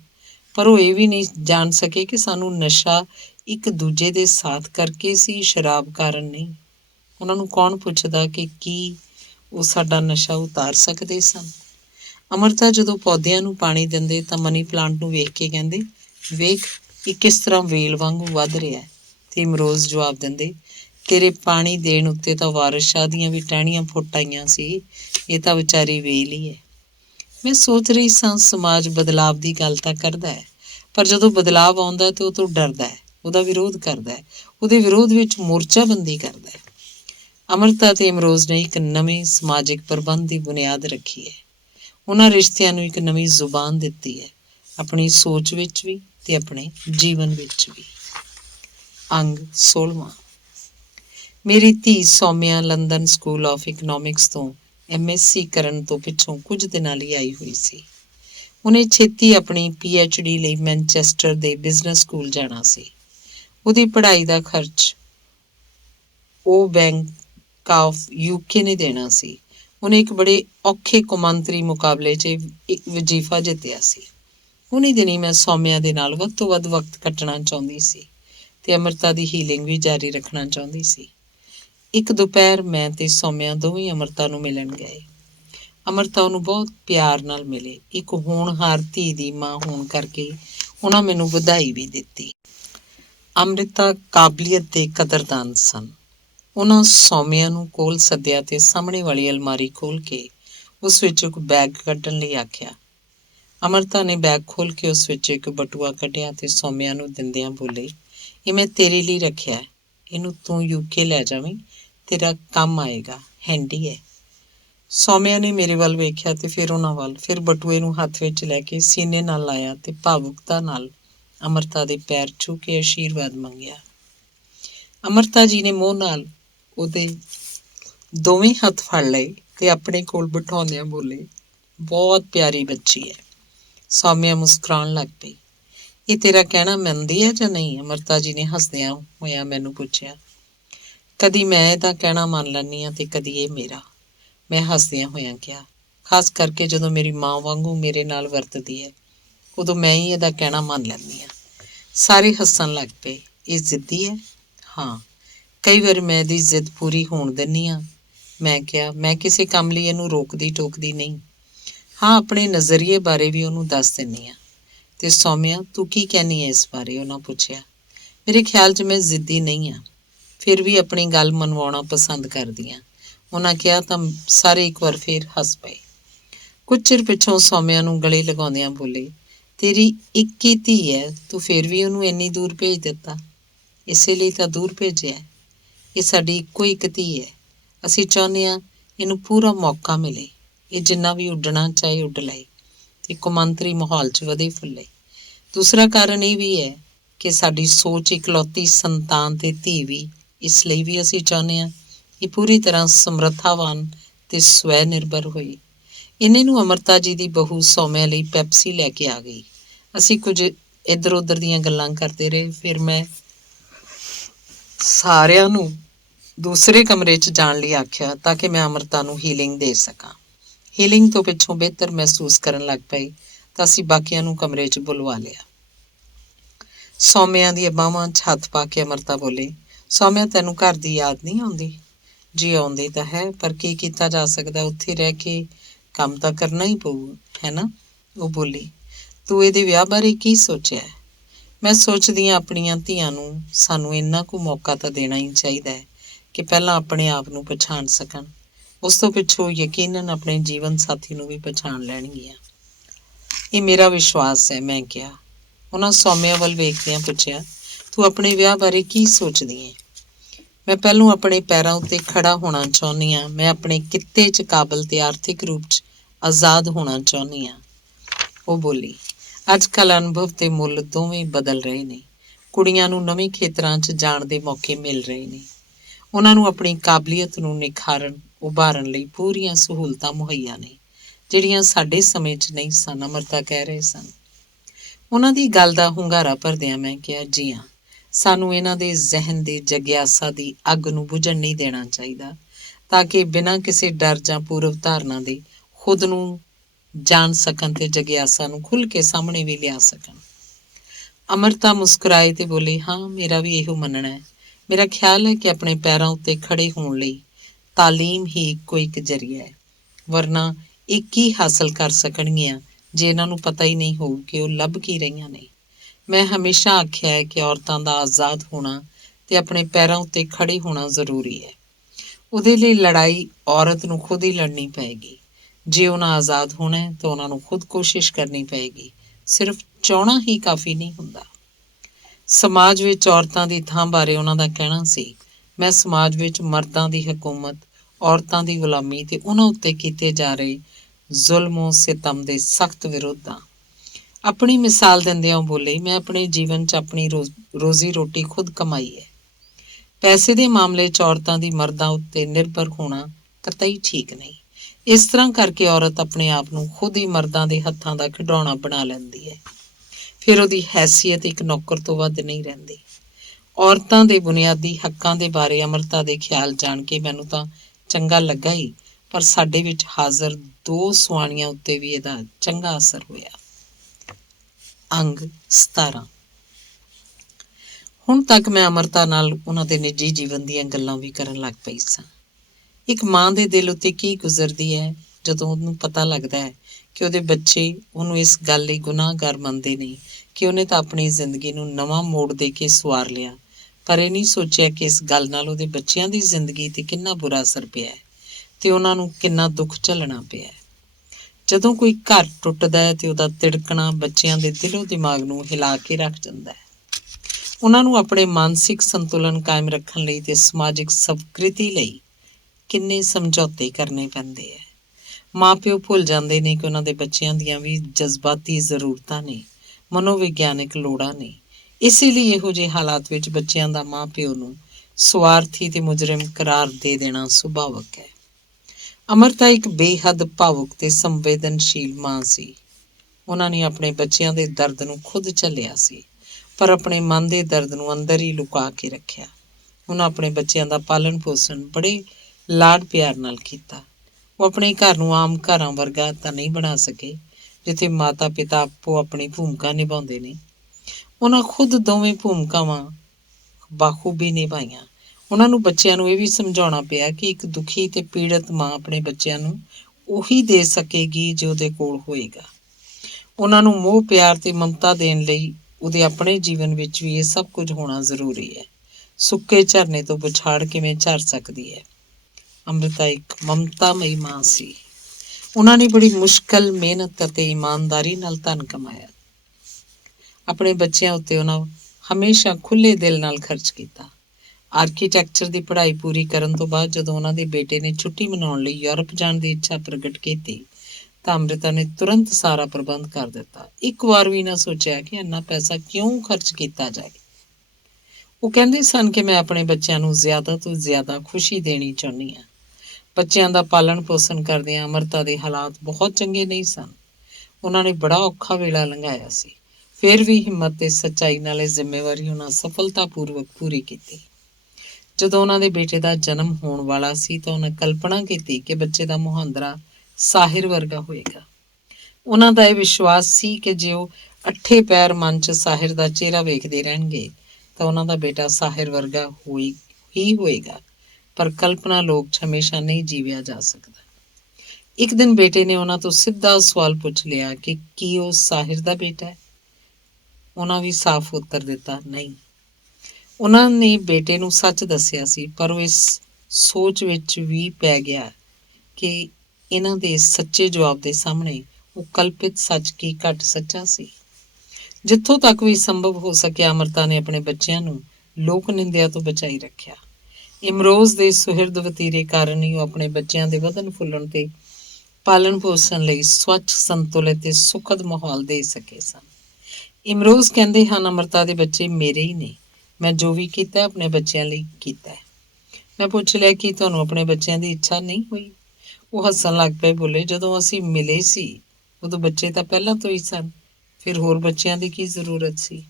ਪਰ ਉਹ ਇਹ ਵੀ ਨਹੀਂ ਜਾਣ ਸਕੇ ਕਿ ਸਾਨੂੰ ਨਸ਼ਾ ਇੱਕ ਦੂਜੇ ਦੇ ਸਾਥ ਕਰਕੇ ਸੀ, ਸ਼ਰਾਬ ਕਾਰਨ ਨਹੀਂ। ਉਹਨਾਂ ਨੂੰ ਕੌਣ ਪੁੱਛਦਾ ਕਿ ਕੀ ਉਹ ਸਾਡਾ ਨਸ਼ਾ ਉਤਾਰ ਸਕਦੇ ਸਨ। ਅਮਰਤਾ ਜਦੋਂ ਪੌਦਿਆਂ ਨੂੰ ਪਾਣੀ ਦਿੰਦੇ ਤਾਂ ਮਨੀ ਪਲਾਂਟ ਨੂੰ ਵੇਖ ਕੇ ਕਹਿੰਦੇ, ਵੇਖ ਇਹ ਕਿਸ ਤਰ੍ਹਾਂ ਵੇਲ ਵਾਂਗੂ ਵੱਧ ਰਿਹਾ ਹੈ। ਤੇ ਇਮਰੋਜ਼ ਜਵਾਬ ਦਿੰਦੇ, ਤੇਰੇ ਪਾਣੀ ਦੇਣ ਉੱਤੇ ਤਾਂ ਵਾਰਿਸ ਸ਼ਾਹ ਦੀਆਂ ਵੀ ਟਹਿਣੀਆਂ ਫੁੱਟ ਆਈਆਂ ਸੀ, ਇਹ ਤਾਂ ਵਿਚਾਰੀ ਵੇਲ ਹੀ ਹੈ। ਮੈਂ ਸੋਚ ਰਹੀ ਸਾਂ, ਸਮਾਜ ਬਦਲਾਵ ਦੀ ਗੱਲ ਤਾਂ ਕਰਦਾ ਹੈ, ਪਰ ਜਦੋਂ ਬਦਲਾਵ ਆਉਂਦਾ ਤਾਂ ਉਹ ਤੋਂ ਡਰਦਾ ਹੈ, ਉਹਦਾ ਵਿਰੋਧ ਕਰਦਾ ਹੈ, ਉਹਦੇ ਵਿਰੋਧ ਵਿੱਚ ਮੋਰਚਾਬੰਦੀ ਕਰਦਾ ਹੈ। ਅਮਰਤਾ ਤੇ ਇਮਰੋਜ਼ ਨੇ ਇੱਕ ਨਵੇਂ ਸਮਾਜਿਕ ਪ੍ਰਬੰਧ ਦੀ ਬੁਨਿਆਦ ਰੱਖੀ ਹੈ। ਉਹਨਾਂ ਰਿਸ਼ਤਿਆਂ ਨੂੰ ਇੱਕ ਨਵੀਂ ਜ਼ੁਬਾਨ ਦਿੱਤੀ ਹੈ, ਆਪਣੀ ਸੋਚ ਵਿੱਚ ਵੀ ਤੇ ਆਪਣੇ ਜੀਵਨ ਵਿੱਚ ਵੀ। ਅੰਗ 16ਵਾਂ। ਮੇਰੀ ਧੀ Saumya London school of economics ਤੋਂ MSc ਕਰਨ ਤੋਂ ਪਿੱਛੋਂ ਕੁਝ ਦਿਨਾਂ ਲਈ ਆਈ ਹੋਈ ਸੀ। ਉਹਨੇ ਛੇਤੀ ਆਪਣੀ PhD ਲਈ ਮੈਨਚੈਸਟਰ ਦੇ ਬਿਜ਼ਨਸ ਸਕੂਲ ਜਾਣਾ ਸੀ। ਉਹਦੀ ਪੜ੍ਹਾਈ ਦਾ ਖਰਚ ਉਹ ਬੈਂਕ ਆਫ UK ਨੇ ਦੇਣਾ ਸੀ। ਉਹਨੇ ਇੱਕ ਬੜੇ ਔਖੇ ਕੌਮਾਂਤਰੀ ਮੁਕਾਬਲੇ 'ਚ ਇੱਕ ਵਜ਼ੀਫਾ ਜਿੱਤਿਆ ਸੀ। ਉਨੀ ਦਿਨੀ ਮੈਂ ਸੌਮਿਆ ਦੇ ਨਾਲ ਵੱਧ ਤੋਂ ਵੱਧ ਵਕਤ ਕੱਟਣਾ ਚਾਹੁੰਦੀ ਸੀ ਤੇ ਅਮਰਤਾ ਦੀ ਹੀਲਿੰਗ ਵੀ ਜਾਰੀ ਰੱਖਣਾ ਚਾਹੁੰਦੀ ਸੀ। ਇੱਕ ਦੁਪਹਿਰ ਮੈਂ ਤੇ ਸੌਮਿਆ ਦੋਵੇਂ ਅਮਰਤਾ ਨੂੰ ਮਿਲਣ ਗਏ। ਅਮਰਤਾ ਉਹਨੂੰ ਬਹੁਤ ਪਿਆਰ ਨਾਲ ਮਿਲੇ। ਇੱਕ ਹੋਣਹਾਰ ਧੀ ਦੀ ਮਾਂ ਹੋਣ ਕਰਕੇ ਉਹਨਾਂ ਮੈਨੂੰ ਵਧਾਈ ਵੀ ਦਿੱਤੀ। ਅਮ੍ਰਿਤਾ ਕਾਬਲੀਅਤ ਦੇ ਕਦਰਦਾਨ ਸਨ। ਉਹਨਾਂ ਸੌਮਿਆ ਨੂੰ ਕੋਲ ਸੱਦਿਆ ਤੇ ਸਾਹਮਣੇ ਵਾਲੀ ਅਲਮਾਰੀ ਖੋਲ੍ਹ ਕੇ ਉਸ ਵਿੱਚੋਂ ਇੱਕ ਬੈਗ ਕੱਢਣ ਲਈ ਆਖਿਆ। ਅਮਰਤਾ ਨੇ ਬੈਗ ਖੋਲ੍ਹ ਕੇ ਉਸ ਵਿੱਚ ਇੱਕ ਬਟੂਆ ਕੱਢਿਆ ਤੇ ਸੌਮਿਆ ਨੂੰ ਦਿੰਦਿਆਂ ਬੋਲੇ, ਇਹ ਮੈਂ ਤੇਰੇ ਲਈ ਰੱਖਿਆ, ਇਹਨੂੰ ਤੂੰ UK ਲੈ ਜਾਵੀਂ, ਤੇਰਾ ਕੰਮ ਆਏਗਾ, ਹੈਂਡੀ ਹੈ। ਸੌਮਿਆ ਨੇ ਮੇਰੇ ਵੱਲ ਵੇਖਿਆ ਤੇ ਫਿਰ ਉਹਨਾਂ ਵੱਲ, ਫਿਰ ਬਟੂਏ ਨੂੰ ਹੱਥ ਵਿੱਚ ਲੈ ਕੇ ਸੀਨੇ ਨਾਲ ਲਾਇਆ ਤੇ ਭਾਵੁਕਤਾ ਨਾਲ ਅਮਰਤਾ ਦੇ ਪੈਰ ਛੂਹ ਕੇ ਆਸ਼ੀਰਵਾਦ ਮੰਗਿਆ। ਅਮਰਤਾ ਜੀ ਨੇ ਮੋਹ ਨਾਲ ਉਹਦੇ ਦੋਵੇਂ ਹੱਥ ਫੜ ਲਏ ਤੇ ਆਪਣੇ ਕੋਲ ਬਿਠਾਉਂਦਿਆਂ ਬੋਲੇ, ਬਹੁਤ ਪਿਆਰੀ ਬੱਚੀ ਹੈ। ਸੌਮਿਆ ਮੁਸਕਰਾਉਣ ਲੱਗ ਪਈ। ਇਹ ਤੇਰਾ ਕਹਿਣਾ ਮੰਨਦੀ ਹੈ ਜਾਂ ਨਹੀਂ? ਅਮਰਤਾ ਜੀ ਨੇ ਹੱਸਦਿਆਂ ਹੋਇਆਂ ਮੈਨੂੰ ਪੁੱਛਿਆ। ਕਦੀ ਮੈਂ ਇਹਦਾ ਕਹਿਣਾ ਮੰਨ ਲੈਂਦੀ ਹਾਂ ਤੇ ਕਦੀ ਇਹ ਮੇਰਾ, ਮੈਂ ਹੱਸਦਿਆਂ ਹੋਇਆਂ ਕਿਹਾ। ਖਾਸ ਕਰਕੇ ਜਦੋਂ ਮੇਰੀ ਮਾਂ ਵਾਂਗੂ ਮੇਰੇ ਨਾਲ ਵਰਤਦੀ ਹੈ, ਉਦੋਂ ਮੈਂ ਹੀ ਇਹਦਾ ਕਹਿਣਾ ਮੰਨ ਲੈਂਦੀ ਹਾਂ। ਸਾਰੇ ਹੱਸਣ ਲੱਗ ਪਏ। ਇਹ ਜ਼ਿੱਦੀ ਹੈ? ਹਾਂ, ਕਈ ਵਾਰ ਮੈਂ ਇਹਦੀ ਜ਼ਿੱਦ ਪੂਰੀ ਹੋਣ ਦਿੰਦੀ ਹਾਂ। ਮੈਂ ਕਿਹਾ, ਮੈਂ ਕਿਸੇ ਕੰਮ ਲਈ ਇਹਨੂੰ ਰੋਕਦੀ ਟੋਕਦੀ ਨਹੀਂ। ਹਾਂ, ਆਪਣੇ ਨਜ਼ਰੀਏ ਬਾਰੇ ਵੀ ਉਹਨੂੰ ਦੱਸ ਦਿੰਦੀ ਹਾਂ। ਤੇ ਸੌਮਿਆ, ਤੂੰ ਕੀ ਕਹਿੰਦੀ ਹੈ ਇਸ ਬਾਰੇ? ਉਹਨਾਂ ਪੁੱਛਿਆ। ਮੇਰੇ ਖਿਆਲ 'ਚ ਮੈਂ ਜ਼ਿੱਦੀ ਨਹੀਂ ਹਾਂ, ਫਿਰ ਵੀ ਆਪਣੀ ਗੱਲ ਮਨਵਾਉਣਾ ਪਸੰਦ ਕਰਦੀ ਹਾਂ, ਉਹਨਾਂ ਕਿਹਾ ਤਾਂ ਸਾਰੇ ਇੱਕ ਵਾਰ ਫੇਰ ਹੱਸ ਪਏ। ਕੁਝ ਚਿਰ ਪਿੱਛੋਂ ਸੌਮਿਆ ਨੂੰ ਗਲੇ ਲਗਾਉਂਦਿਆਂ ਬੋਲੇ, ਤੇਰੀ ਇੱਕ ਹੀ ਧੀ ਹੈ, ਤੂੰ ਫਿਰ ਵੀ ਉਹਨੂੰ ਇੰਨੀ ਦੂਰ ਭੇਜ ਦਿੱਤਾ। ਇਸੇ ਲਈ ਤਾਂ ਦੂਰ ਭੇਜਿਆ। ਇਹ ਸਾਡੀ ਇੱਕੋ ਇੱਕ ਧੀ ਹੈ। ਅਸੀਂ ਚਾਹੁੰਦੇ ਹਾਂ ਇਹਨੂੰ ਪੂਰਾ ਮੌਕਾ ਮਿਲੇ, ਇਹ ਜਿੰਨਾ ਵੀ ਉੱਡਣਾ ਚਾਹੇ ਉੱਡ ਲਏ ਤੇ ਕੌਮਾਂਤਰੀ ਮਾਹੌਲ 'ਚ ਵਧੇ ਫੁੱਲੇ। ਦੂਸਰਾ ਕਾਰਨ ਇਹ ਵੀ ਹੈ ਕਿ ਸਾਡੀ ਸੋਚ ਇਕਲੌਤੀ ਸੰਤਾਨ ਤੇ ਧੀ ਵੀ, ਇਸ ਲਈ ਵੀ ਅਸੀਂ ਚਾਹੁੰਦੇ ਹਾਂ ਇਹ ਪੂਰੀ ਤਰ੍ਹਾਂ ਸਮਰੱਥਾਵਾਨ ਤੇ ਸਵੈ ਨਿਰਭਰ ਹੋਈ। ਇੰਨੇ ਨੂੰ ਅਮਰਤਾ ਜੀ ਦੀ ਬਹੂ ਸੌਮਿਆ ਲਈ ਪੈਪਸੀ ਲੈ ਕੇ ਆ ਗਈ। ਅਸੀਂ ਕੁਝ ਇੱਧਰ ਉੱਧਰ ਦੀਆਂ ਗੱਲਾਂ ਕਰਦੇ ਰਹੇ। ਫਿਰ ਮੈਂ ਸਾਰਿਆਂ ਨੂੰ ਦੂਸਰੇ ਕਮਰੇ 'ਚ ਜਾਣ ਲਈ ਆਖਿਆ ਤਾਂ ਕਿ ਮੈਂ ਅਮਰਤਾ ਨੂੰ ਹੀਲਿੰਗ ਦੇ ਸਕਾਂ। ਹੀਲਿੰਗ ਤੋਂ ਪਿੱਛੋਂ ਬਿਹਤਰ ਮਹਿਸੂਸ ਕਰਨ ਲੱਗ ਪਈ ਤਾਂ ਅਸੀਂ ਬਾਕੀਆਂ ਨੂੰ ਕਮਰੇ 'ਚ ਬੁਲਵਾ ਲਿਆ। ਸੌਮਿਆ ਦੀਆਂ ਬਾਹਾਂ 'ਚ ਹੱਥ ਪਾ ਕੇ ਅਮਰਤਾ ਬੋਲੇ, ਸੌਮਿਆ, ਤੈਨੂੰ ਘਰ ਦੀ ਯਾਦ ਨਹੀਂ ਆਉਂਦੀ? ਜੀ ਆਉਂਦੀ ਤਾਂ ਹੈ, ਪਰ ਕੀ ਕੀਤਾ ਜਾ ਸਕਦਾ, ਉੱਥੇ ਰਹਿ ਕੇ ਕੰਮ ਤਾਂ ਕਰਨਾ ਹੀ ਪਊ, ਹੈ ਨਾ? ਉਹ ਬੋਲੀ। ਤੂੰ ਇਹਦੇ ਵਿਆਹ ਬਾਰੇ ਕੀ ਸੋਚਿਆ? ਮੈਂ ਸੋਚਦੀ ਹਾਂ ਆਪਣੀਆਂ ਧੀਆਂ ਨੂੰ ਸਾਨੂੰ ਇੰਨਾ ਕੁ ਮੌਕਾ ਤਾਂ ਦੇਣਾ ਹੀ ਚਾਹੀਦਾ ਹੈ ਕਿ ਪਹਿਲਾਂ ਆਪਣੇ ਆਪ ਨੂੰ ਪਛਾਣ ਸਕਣ, ਉਸ ਤੋਂ ਪਿੱਛੋਂ ਯਕੀਨਨ ਆਪਣੇ ਜੀਵਨ ਸਾਥੀ ਨੂੰ ਵੀ ਪਛਾਣ ਲੈਣਗੀਆਂ। ਇਹ ਮੇਰਾ ਵਿਸ਼ਵਾਸ ਹੈ, ਮੈਂ ਕਿਹਾ। ਉਹਨਾਂ ਸੌਮਿਆ ਵੱਲ ਵੇਖਦਿਆਂ ਪੁੱਛਿਆ, ਤੂੰ ਆਪਣੇ ਵਿਆਹ ਬਾਰੇ ਕੀ ਸੋਚਦੀ ਹੈ? ਮੈਂ ਪਹਿਲੋਂ ਆਪਣੇ ਪੈਰਾਂ ਉੱਤੇ ਖੜਾ ਹੋਣਾ ਚਾਹੁੰਦੀ ਹਾਂ। ਮੈਂ ਆਪਣੇ ਕਿੱਤੇ 'ਚ ਕਾਬਲ ਤੇ ਆਰਥਿਕ ਰੂਪ 'ਚ ਆਜ਼ਾਦ ਹੋਣਾ ਚਾਹੁੰਦੀ ਹਾਂ। ਉਹ ਬੋਲੀ, ਅੱਜ ਕੱਲ੍ਹ ਅਨੁਭਵ ਤੇ ਮੁੱਲ ਦੋਵੇਂ ਬਦਲ ਰਹੇ ਨੇ। ਕੁੜੀਆਂ ਨੂੰ ਨਵੇਂ ਖੇਤਰਾਂ 'ਚ ਜਾਣ ਦੇ ਮੌਕੇ ਮਿਲ ਰਹੇ ਨੇ। ਉਹਨਾਂ ਨੂੰ ਆਪਣੀ ਕਾਬਲੀਅਤ ਨੂੰ ਉਭਾਰਨ ਲਈ ਪੂਰੀਆਂ ਸਹੂਲਤਾਂ ਮੁਹੱਈਆ ਨੇ, ਜਿਹੜੀਆਂ ਸਾਡੇ ਸਮੇਂ 'ਚ ਨਹੀਂ ਸਨ, ਅਮਰਤਾ ਕਹਿ ਰਹੇ ਸਨ। ਉਹਨਾਂ ਦੀ ਗੱਲ ਦਾ ਹੁੰਗਾਰਾ ਭਰਦਿਆਂ ਮੈਂ ਕਿਹਾ, ਜੀ ਹਾਂ, ਸਾਨੂੰ ਇਹਨਾਂ ਦੇ ਜ਼ਿਹਨ ਦੇ ਜਗਿਆਸਾ ਦੀ ਅੱਗ ਨੂੰ ਬੁਝਣ ਨਹੀਂ ਦੇਣਾ ਚਾਹੀਦਾ, ਤਾਂ ਕਿ ਬਿਨਾਂ ਕਿਸੇ ਡਰ ਜਾਂ ਪੂਰਵ ਧਾਰਨਾ ਦੇ ਖੁਦ ਨੂੰ ਜਾਣ ਸਕਣ ਤੇ ਜਗਿਆਸਾ ਨੂੰ ਖੁੱਲ੍ਹ ਕੇ ਸਾਹਮਣੇ ਵੀ ਲਿਆ ਸਕਣ। ਅਮਰਤਾ ਮੁਸਕਰਾਏ ਤੇ ਬੋਲੀ, ਹਾਂ, ਮੇਰਾ ਵੀ ਇਹੋ ਮੰਨਣਾ ਹੈ। ਮੇਰਾ ਖਿਆਲ ਹੈ ਕਿ ਆਪਣੇ ਪੈਰਾਂ ਉੱਤੇ ਖੜੇ ਹੋਣ ਲਈ ਤਾਲੀਮ ਹੀ ਇੱਕੋ ਇੱਕ ਜ਼ਰੀਆ ਹੈ, ਵਰਨਾ ਇਹ ਕੀ ਹਾਸਲ ਕਰ ਸਕਣਗੀਆਂ ਜੇ ਇਹਨਾਂ ਨੂੰ ਪਤਾ ਹੀ ਨਹੀਂ ਹੋਊ ਕਿ ਉਹ ਲੱਭ ਕੀ ਰਹੀਆਂ ਨੇ। ਮੈਂ ਹਮੇਸ਼ਾ ਆਖਿਆ ਹੈ ਕਿ ਔਰਤਾਂ ਦਾ ਆਜ਼ਾਦ ਹੋਣਾ ਤੇ ਆਪਣੇ ਪੈਰਾਂ ਉੱਤੇ ਖੜੇ ਹੋਣਾ ਜ਼ਰੂਰੀ ਹੈ। ਉਹਦੇ ਲਈ ਲੜਾਈ ਔਰਤ ਨੂੰ ਖੁਦ ਹੀ ਲੜਨੀ ਪਏਗੀ। ਜੇ ਉਹਨਾਂ ਆਜ਼ਾਦ ਹੋਣਾ ਹੈ ਤਾਂ ਉਹਨਾਂ ਨੂੰ ਖੁਦ ਕੋਸ਼ਿਸ਼ ਕਰਨੀ ਪਏਗੀ। ਸਿਰਫ ਚਾਹਣਾ ਹੀ ਕਾਫੀ ਨਹੀਂ ਹੁੰਦਾ। ਸਮਾਜ ਵਿੱਚ ਔਰਤਾਂ ਦੀ ਥਾਂ ਬਾਰੇ ਉਹਨਾਂ ਦਾ ਕਹਿਣਾ ਸੀ, ਮੈਂ ਸਮਾਜ ਵਿੱਚ ਮਰਦਾਂ ਦੀ ਹਕੂਮਤ, ਔਰਤਾਂ ਦੀ ਗੁਲਾਮੀ ਤੇ ਉਹਨਾਂ ਉੱਤੇ ਕੀਤੇ ਜਾ ਰਹੇ ਜ਼ੁਲਮੋ ਸਿਤਮ ਦੇ ਸਖਤ ਵਿਰੋਧ ਹਾਂ। ਆਪਣੀ ਮਿਸਾਲ ਦਿੰਦਿਆਂ ਉਹ ਬੋਲੇ, ਮੈਂ ਆਪਣੇ ਜੀਵਨ 'ਚ ਆਪਣੀ ਰੋਜ਼ੀ ਰੋਟੀ ਖੁਦ ਕਮਾਈ ਹੈ। ਪੈਸੇ ਦੇ ਮਾਮਲੇ 'ਚ ਔਰਤਾਂ ਦੀ ਮਰਦਾਂ ਉੱਤੇ ਨਿਰਭਰ ਹੋਣਾ ਕਤਈ ਠੀਕ ਨਹੀਂ। ਇਸ ਤਰ੍ਹਾਂ ਕਰਕੇ ਔਰਤ ਆਪਣੇ ਆਪ ਨੂੰ ਖੁਦ ਹੀ ਮਰਦਾਂ ਦੇ ਹੱਥਾਂ ਦਾ ਖਿਡੌਣਾ ਬਣਾ ਲੈਂਦੀ ਹੈ। ਫਿਰ ਉਹਦੀ ਹੈਸੀਅਤ ਇੱਕ ਨੌਕਰ ਤੋਂ ਵੱਧ ਨਹੀਂ ਰਹਿੰਦੀ। ਔਰਤਾਂ ਦੇ ਬੁਨਿਆਦੀ ਹੱਕਾਂ ਦੇ ਬਾਰੇ ਅਮਰਤਾ ਦੇ ਖਿਆਲ ਜਾਣ ਕੇ ਮੈਨੂੰ ਤਾਂ ਚੰਗਾ ਲੱਗਾ ਹੀ, ਪਰ ਸਾਡੇ ਵਿੱਚ ਹਾਜ਼ਰ 2 ਸੁਆਣੀਆਂ ਉੱਤੇ ਵੀ ਇਹਦਾ ਚੰਗਾ ਅਸਰ ਹੋਇਆ। ਅੰਗ 17। ਹੁਣ ਤੱਕ ਮੈਂ ਅਮਰਤਾ ਨਾਲ ਉਹਨਾਂ ਦੇ ਨਿੱਜੀ ਜੀਵਨ ਦੀਆਂ ਗੱਲਾਂ ਵੀ ਕਰਨ ਲੱਗ ਪਈ ਸਾਂ। ਇੱਕ ਮਾਂ ਦੇ ਦਿਲ ਉੱਤੇ ਕੀ ਗੁਜ਼ਰਦੀ ਹੈ ਜਦੋਂ ਉਹਨੂੰ ਪਤਾ ਲੱਗਦਾ ਹੈ ਕਿ ਉਹਦੇ ਬੱਚੇ ਉਹਨੂੰ ਇਸ ਗੱਲ ਲਈ ਗੁਨਾਹਗਾਰ ਮੰਨਦੇ ਨੇ ਕਿ ਉਹਨੇ ਤਾਂ ਆਪਣੀ ਜ਼ਿੰਦਗੀ ਨੂੰ ਨਵਾਂ ਮੋੜ ਦੇ ਕੇ ਸਵਾਰ ਲਿਆ, ਪਰ ਇਹ ਨਹੀਂ ਸੋਚਿਆ ਕਿ ਇਸ ਗੱਲ ਨਾਲ ਉਹਦੇ ਬੱਚਿਆਂ ਦੀ ਜ਼ਿੰਦਗੀ 'ਤੇ ਕਿੰਨਾ ਬੁਰਾ ਅਸਰ ਪਿਆ ਹੈ ਤੇ ਉਹਨਾਂ ਨੂੰ ਕਿੰਨਾ ਦੁੱਖ ਝੱਲਣਾ ਪਿਆ ਹੈ। ਜਦੋਂ ਕੋਈ ਘਰ ਟੁੱਟਦਾ ਹੈ ਤੇ ਉਹਦਾ ਤਿੜਕਣਾ ਬੱਚਿਆਂ ਦੇ ਦਿਲੋਂ ਦਿਮਾਗ ਨੂੰ ਹਿਲਾ ਕੇ ਰੱਖ ਜਾਂਦਾ ਹੈ। ਉਹਨਾਂ ਨੂੰ ਆਪਣੇ ਮਾਨਸਿਕ ਸੰਤੁਲਨ ਕਾਇਮ ਰੱਖਣ ਲਈ ਤੇ ਸਮਾਜਿਕ ਸਵੀਕ੍ਰਿਤੀ ਲਈ ਕਿੰਨੇ ਸਮਝੌਤੇ ਕਰਨੇ ਪੈਂਦੇ ਹੈ। ਮਾਂ ਪਿਓ ਭੁੱਲ ਜਾਂਦੇ ਨੇ ਕਿ ਉਹਨਾਂ ਦੇ ਬੱਚਿਆਂ ਦੀਆਂ ਵੀ ਜਜ਼ਬਾਤੀ ਜ਼ਰੂਰਤਾਂ ਨੇ, ਮਨੋਵਿਗਿਆਨਿਕ ਲੋੜਾਂ ਨੇ। ਇਸੇ ਲਈ ਇਹੋ ਜਿਹੇ ਹਾਲਾਤ ਵਿੱਚ ਬੱਚਿਆਂ ਦਾ ਮਾਂ ਪਿਓ ਨੂੰ ਸਵਾਰਥੀ ਤੇ ਮੁਜਰਿਮ ਕਰਾਰ ਦੇ ਦੇਣਾ ਸੁਭਾਵਕ ਹੈ। ਅਮਰਤਾ ਇੱਕ ਬੇਹੱਦ ਭਾਵੁਕ ਤੇ ਸੰਵੇਦਨਸ਼ੀਲ ਮਾਂ ਸੀ। ਉਹਨਾਂ ਨੇ ਆਪਣੇ ਬੱਚਿਆਂ ਦੇ ਦਰਦ ਨੂੰ ਖੁਦ ਝੱਲਿਆ ਸੀ, ਪਰ ਆਪਣੇ ਮਨ ਦੇ ਦਰਦ ਨੂੰ ਅੰਦਰ ਹੀ ਲੁਕਾ ਕੇ ਰੱਖਿਆ। ਉਹਨਾਂ ਆਪਣੇ ਬੱਚਿਆਂ ਦਾ ਪਾਲਣ ਪੋਸ਼ਣ ਬੜੇ ਲਾਡ ਪਿਆਰ ਨਾਲ ਕੀਤਾ। ਉਹ ਆਪਣੇ ਘਰ ਨੂੰ ਆਮ ਘਰਾਂ ਵਰਗਾ ਤਾਂ ਨਹੀਂ ਬਣਾ ਸਕੇ, ਜਿੱਥੇ ਮਾਤਾ ਪਿਤਾ ਆਪੋ ਆਪਣੀ ਭੂਮਿਕਾ ਨਿਭਾਉਂਦੇ ਨੇ। ਉਹਨਾਂ ਖੁਦ ਦੋਵੇਂ ਭੂਮਿਕਾਵਾਂ ਬਾਖੂਬੀ ਨਿਭਾਈਆਂ। ਉਹਨਾਂ ਨੂੰ ਬੱਚਿਆਂ ਨੂੰ ਇਹ ਵੀ ਸਮਝਾਉਣਾ ਪਿਆ ਕਿ ਇੱਕ ਦੁਖੀ ਤੇ ਪੀੜਤ ਮਾਂ ਆਪਣੇ ਬੱਚਿਆਂ ਨੂੰ ਉਹੀ ਦੇ ਸਕੇਗੀ ਜੋ ਉਹਦੇ ਕੋਲ ਹੋਏਗਾ। ਉਹਨਾਂ ਨੂੰ ਮੋਹ ਪਿਆਰ ਤੇ ਮਮਤਾ ਦੇਣ ਲਈ ਉਹਦੇ ਆਪਣੇ ਜੀਵਨ ਵਿੱਚ ਵੀ ਇਹ ਸਭ ਕੁਝ ਹੋਣਾ ਜ਼ਰੂਰੀ ਹੈ। ਸੁੱਕੇ ਝਰਨੇ ਤੋਂ ਬੁਛਾੜ ਕਿਵੇਂ ਝਰ ਸਕਦੀ ਹੈ। ਅੰਮ੍ਰਿਤਾ ਇੱਕ ਮਮਤਾਮਈ ਮਾਂ ਸੀ। ਉਹਨਾਂ ਨੇ ਬੜੀ ਮੁਸ਼ਕਲ, ਮਿਹਨਤ ਅਤੇ ਇਮਾਨਦਾਰੀ ਨਾਲ ਧਨ ਕਮਾਇਆ। ਆਪਣੇ ਬੱਚਿਆਂ ਉੱਤੇ ਉਹਨਾਂ ਹਮੇਸ਼ਾ ਖੁੱਲ੍ਹੇ ਦਿਲ ਨਾਲ ਖਰਚ ਕੀਤਾ। ਆਰਕੀਟੈਕਚਰ ਦੀ ਪੜ੍ਹਾਈ ਪੂਰੀ ਕਰਨ ਤੋਂ ਬਾਅਦ ਜਦੋਂ ਉਹਨਾਂ ਦੇ ਬੇਟੇ ਨੇ ਛੁੱਟੀ ਮਨਾਉਣ ਲਈ ਯੂਰਪ ਜਾਣ ਦੀ ਇੱਛਾ ਪ੍ਰਗਟ ਕੀਤੀ ਤਾਂ ਅੰਮ੍ਰਿਤਾ ਨੇ ਤੁਰੰਤ ਸਾਰਾ ਪ੍ਰਬੰਧ ਕਰ ਦਿੱਤਾ। ਇੱਕ ਵਾਰ ਵੀ ਨਾ ਸੋਚਿਆ ਕਿ ਇੰਨਾ ਪੈਸਾ ਕਿਉਂ ਖਰਚ ਕੀਤਾ ਜਾਏ। ਉਹ ਕਹਿੰਦੇ ਸਨ ਕਿ ਮੈਂ ਆਪਣੇ ਬੱਚਿਆਂ ਨੂੰ ਜ਼ਿਆਦਾ ਤੋਂ ਜ਼ਿਆਦਾ ਖੁਸ਼ੀ ਦੇਣੀ ਚਾਹੁੰਦੀ ਹਾਂ। ਬੱਚਿਆਂ ਦਾ ਪਾਲਣ ਪੋਸ਼ਣ ਕਰਦਿਆਂ ਅਮਰਤਾ ਦੇ ਹਾਲਾਤ ਬਹੁਤ ਚੰਗੇ ਨਹੀਂ ਸਨ। ਉਹਨਾਂ ਨੇ ਬੜਾ ਔਖਾ ਵੇਲਾ ਲੰਘਾਇਆ ਸੀ। ਫਿਰ ਵੀ ਹਿੰਮਤ ਤੇ ਸੱਚਾਈ ਨਾਲ ਇਹ ਜ਼ਿੰਮੇਵਾਰੀ ਉਹਨਾਂ ਸਫਲਤਾਪੂਰਵਕ ਪੂਰੀ ਕੀਤੀ। ਜਦੋਂ ਉਹਨਾਂ ਦੇ ਬੇਟੇ ਦਾ ਜਨਮ ਹੋਣ ਵਾਲਾ ਸੀ ਤਾਂ ਉਹਨਾਂ ਕਲਪਨਾ ਕੀਤੀ ਕਿ ਬੱਚੇ ਦਾ ਮੁਹਾਂਦਰਾ ਸਾਹਿਰ ਵਰਗਾ ਹੋਏਗਾ। ਉਹਨਾਂ ਦਾ ਇਹ ਵਿਸ਼ਵਾਸ ਸੀ ਕਿ ਜੇ ਉਹ ਅੱਠੇ ਪੈਰ ਮਨ 'ਚ ਸਾਹਿਰ ਦਾ ਚਿਹਰਾ ਵੇਖਦੇ ਰਹਿਣਗੇ ਤਾਂ ਉਹਨਾਂ ਦਾ ਬੇਟਾ ਸਾਹਿਰ ਵਰਗਾ ਹੀ ਹੋਏਗਾ। ਪਰ ਕਲਪਨਾ ਲੋਕ 'ਚ ਹਮੇਸ਼ਾ ਨਹੀਂ ਜੀਵਿਆ ਜਾ ਸਕਦਾ। ਇੱਕ ਦਿਨ ਬੇਟੇ ਨੇ ਉਹਨਾਂ ਤੋਂ ਸਿੱਧਾ ਸਵਾਲ ਪੁੱਛ ਲਿਆ ਕਿ ਕੀ ਉਹ ਸਾਹਿਰ ਦਾ ਬੇਟਾ ਹੈ। ਉਹਨਾਂ ਵੀ ਸਾਫ਼ ਉੱਤਰ ਦਿੱਤਾ, ਨਹੀਂ। ਉਹਨਾਂ ਨੇ ਬੇਟੇ ਨੂੰ ਸੱਚ ਦੱਸਿਆ ਸੀ, ਪਰ ਉਹ ਇਸ ਸੋਚ ਵਿੱਚ ਵੀ ਪੈ ਗਿਆ ਕਿ ਇਹਨਾਂ ਦੇ ਸੱਚੇ ਜਵਾਬ ਦੇ ਸਾਹਮਣੇ ਉਹ ਕਲਪਿਤ ਸੱਚ ਕੀ ਘੱਟ ਸੱਚਾ ਸੀ। ਜਿੱਥੋਂ ਤੱਕ ਵੀ ਸੰਭਵ ਹੋ ਸਕਿਆ ਅਮਰਤਾ ਨੇ ਆਪਣੇ ਬੱਚਿਆਂ ਨੂੰ ਲੋਕ ਨਿੰਦਿਆ ਤੋਂ ਬਚਾਈ ਰੱਖਿਆ। ਇਮਰੋਜ਼ ਦੇ ਸੁਹਿਰਦ ਵਤੀਰੇ ਕਾਰਨ ਹੀ ਉਹ ਆਪਣੇ ਬੱਚਿਆਂ ਦੇ ਵਧਣ ਫੁੱਲਣ ਤੇ ਪਾਲਣ ਪੋਸ਼ਣ ਲਈ ਸਵੱਛ, ਸੰਤੁਲਿਤ ਤੇ ਸੁਖਦ ਮਾਹੌਲ ਦੇ ਸਕੇ ਸਨ। ਇਮਰੋਜ਼ ਕਹਿੰਦੇ ਹਨ, ਅੰਮ੍ਰਿਤਾ ਦੇ ਬੱਚੇ ਮੇਰੇ ਹੀ ਨੇ। ਮੈਂ ਜੋ ਵੀ ਕੀਤਾ ਆਪਣੇ ਬੱਚਿਆਂ ਲਈ ਕੀਤਾ। ਮੈਂ ਪੁੱਛ ਲਿਆ, ਕੀ ਤੁਹਾਨੂੰ ਆਪਣੇ ਬੱਚਿਆਂ ਦੀ ਇੱਛਾ ਨਹੀਂ ਹੋਈ? ਉਹ ਹੱਸਣ ਲੱਗ ਪਏ, ਬੋਲੇ, ਜਦੋਂ ਅਸੀਂ ਮਿਲੇ ਸੀ ਉਦੋਂ ਬੱਚੇ ਤਾਂ ਪਹਿਲਾਂ ਤੋਂ ਹੀ ਸਨ, ਫਿਰ ਹੋਰ ਬੱਚਿਆਂ ਦੀ ਕੀ ਜ਼ਰੂਰਤ ਸੀ?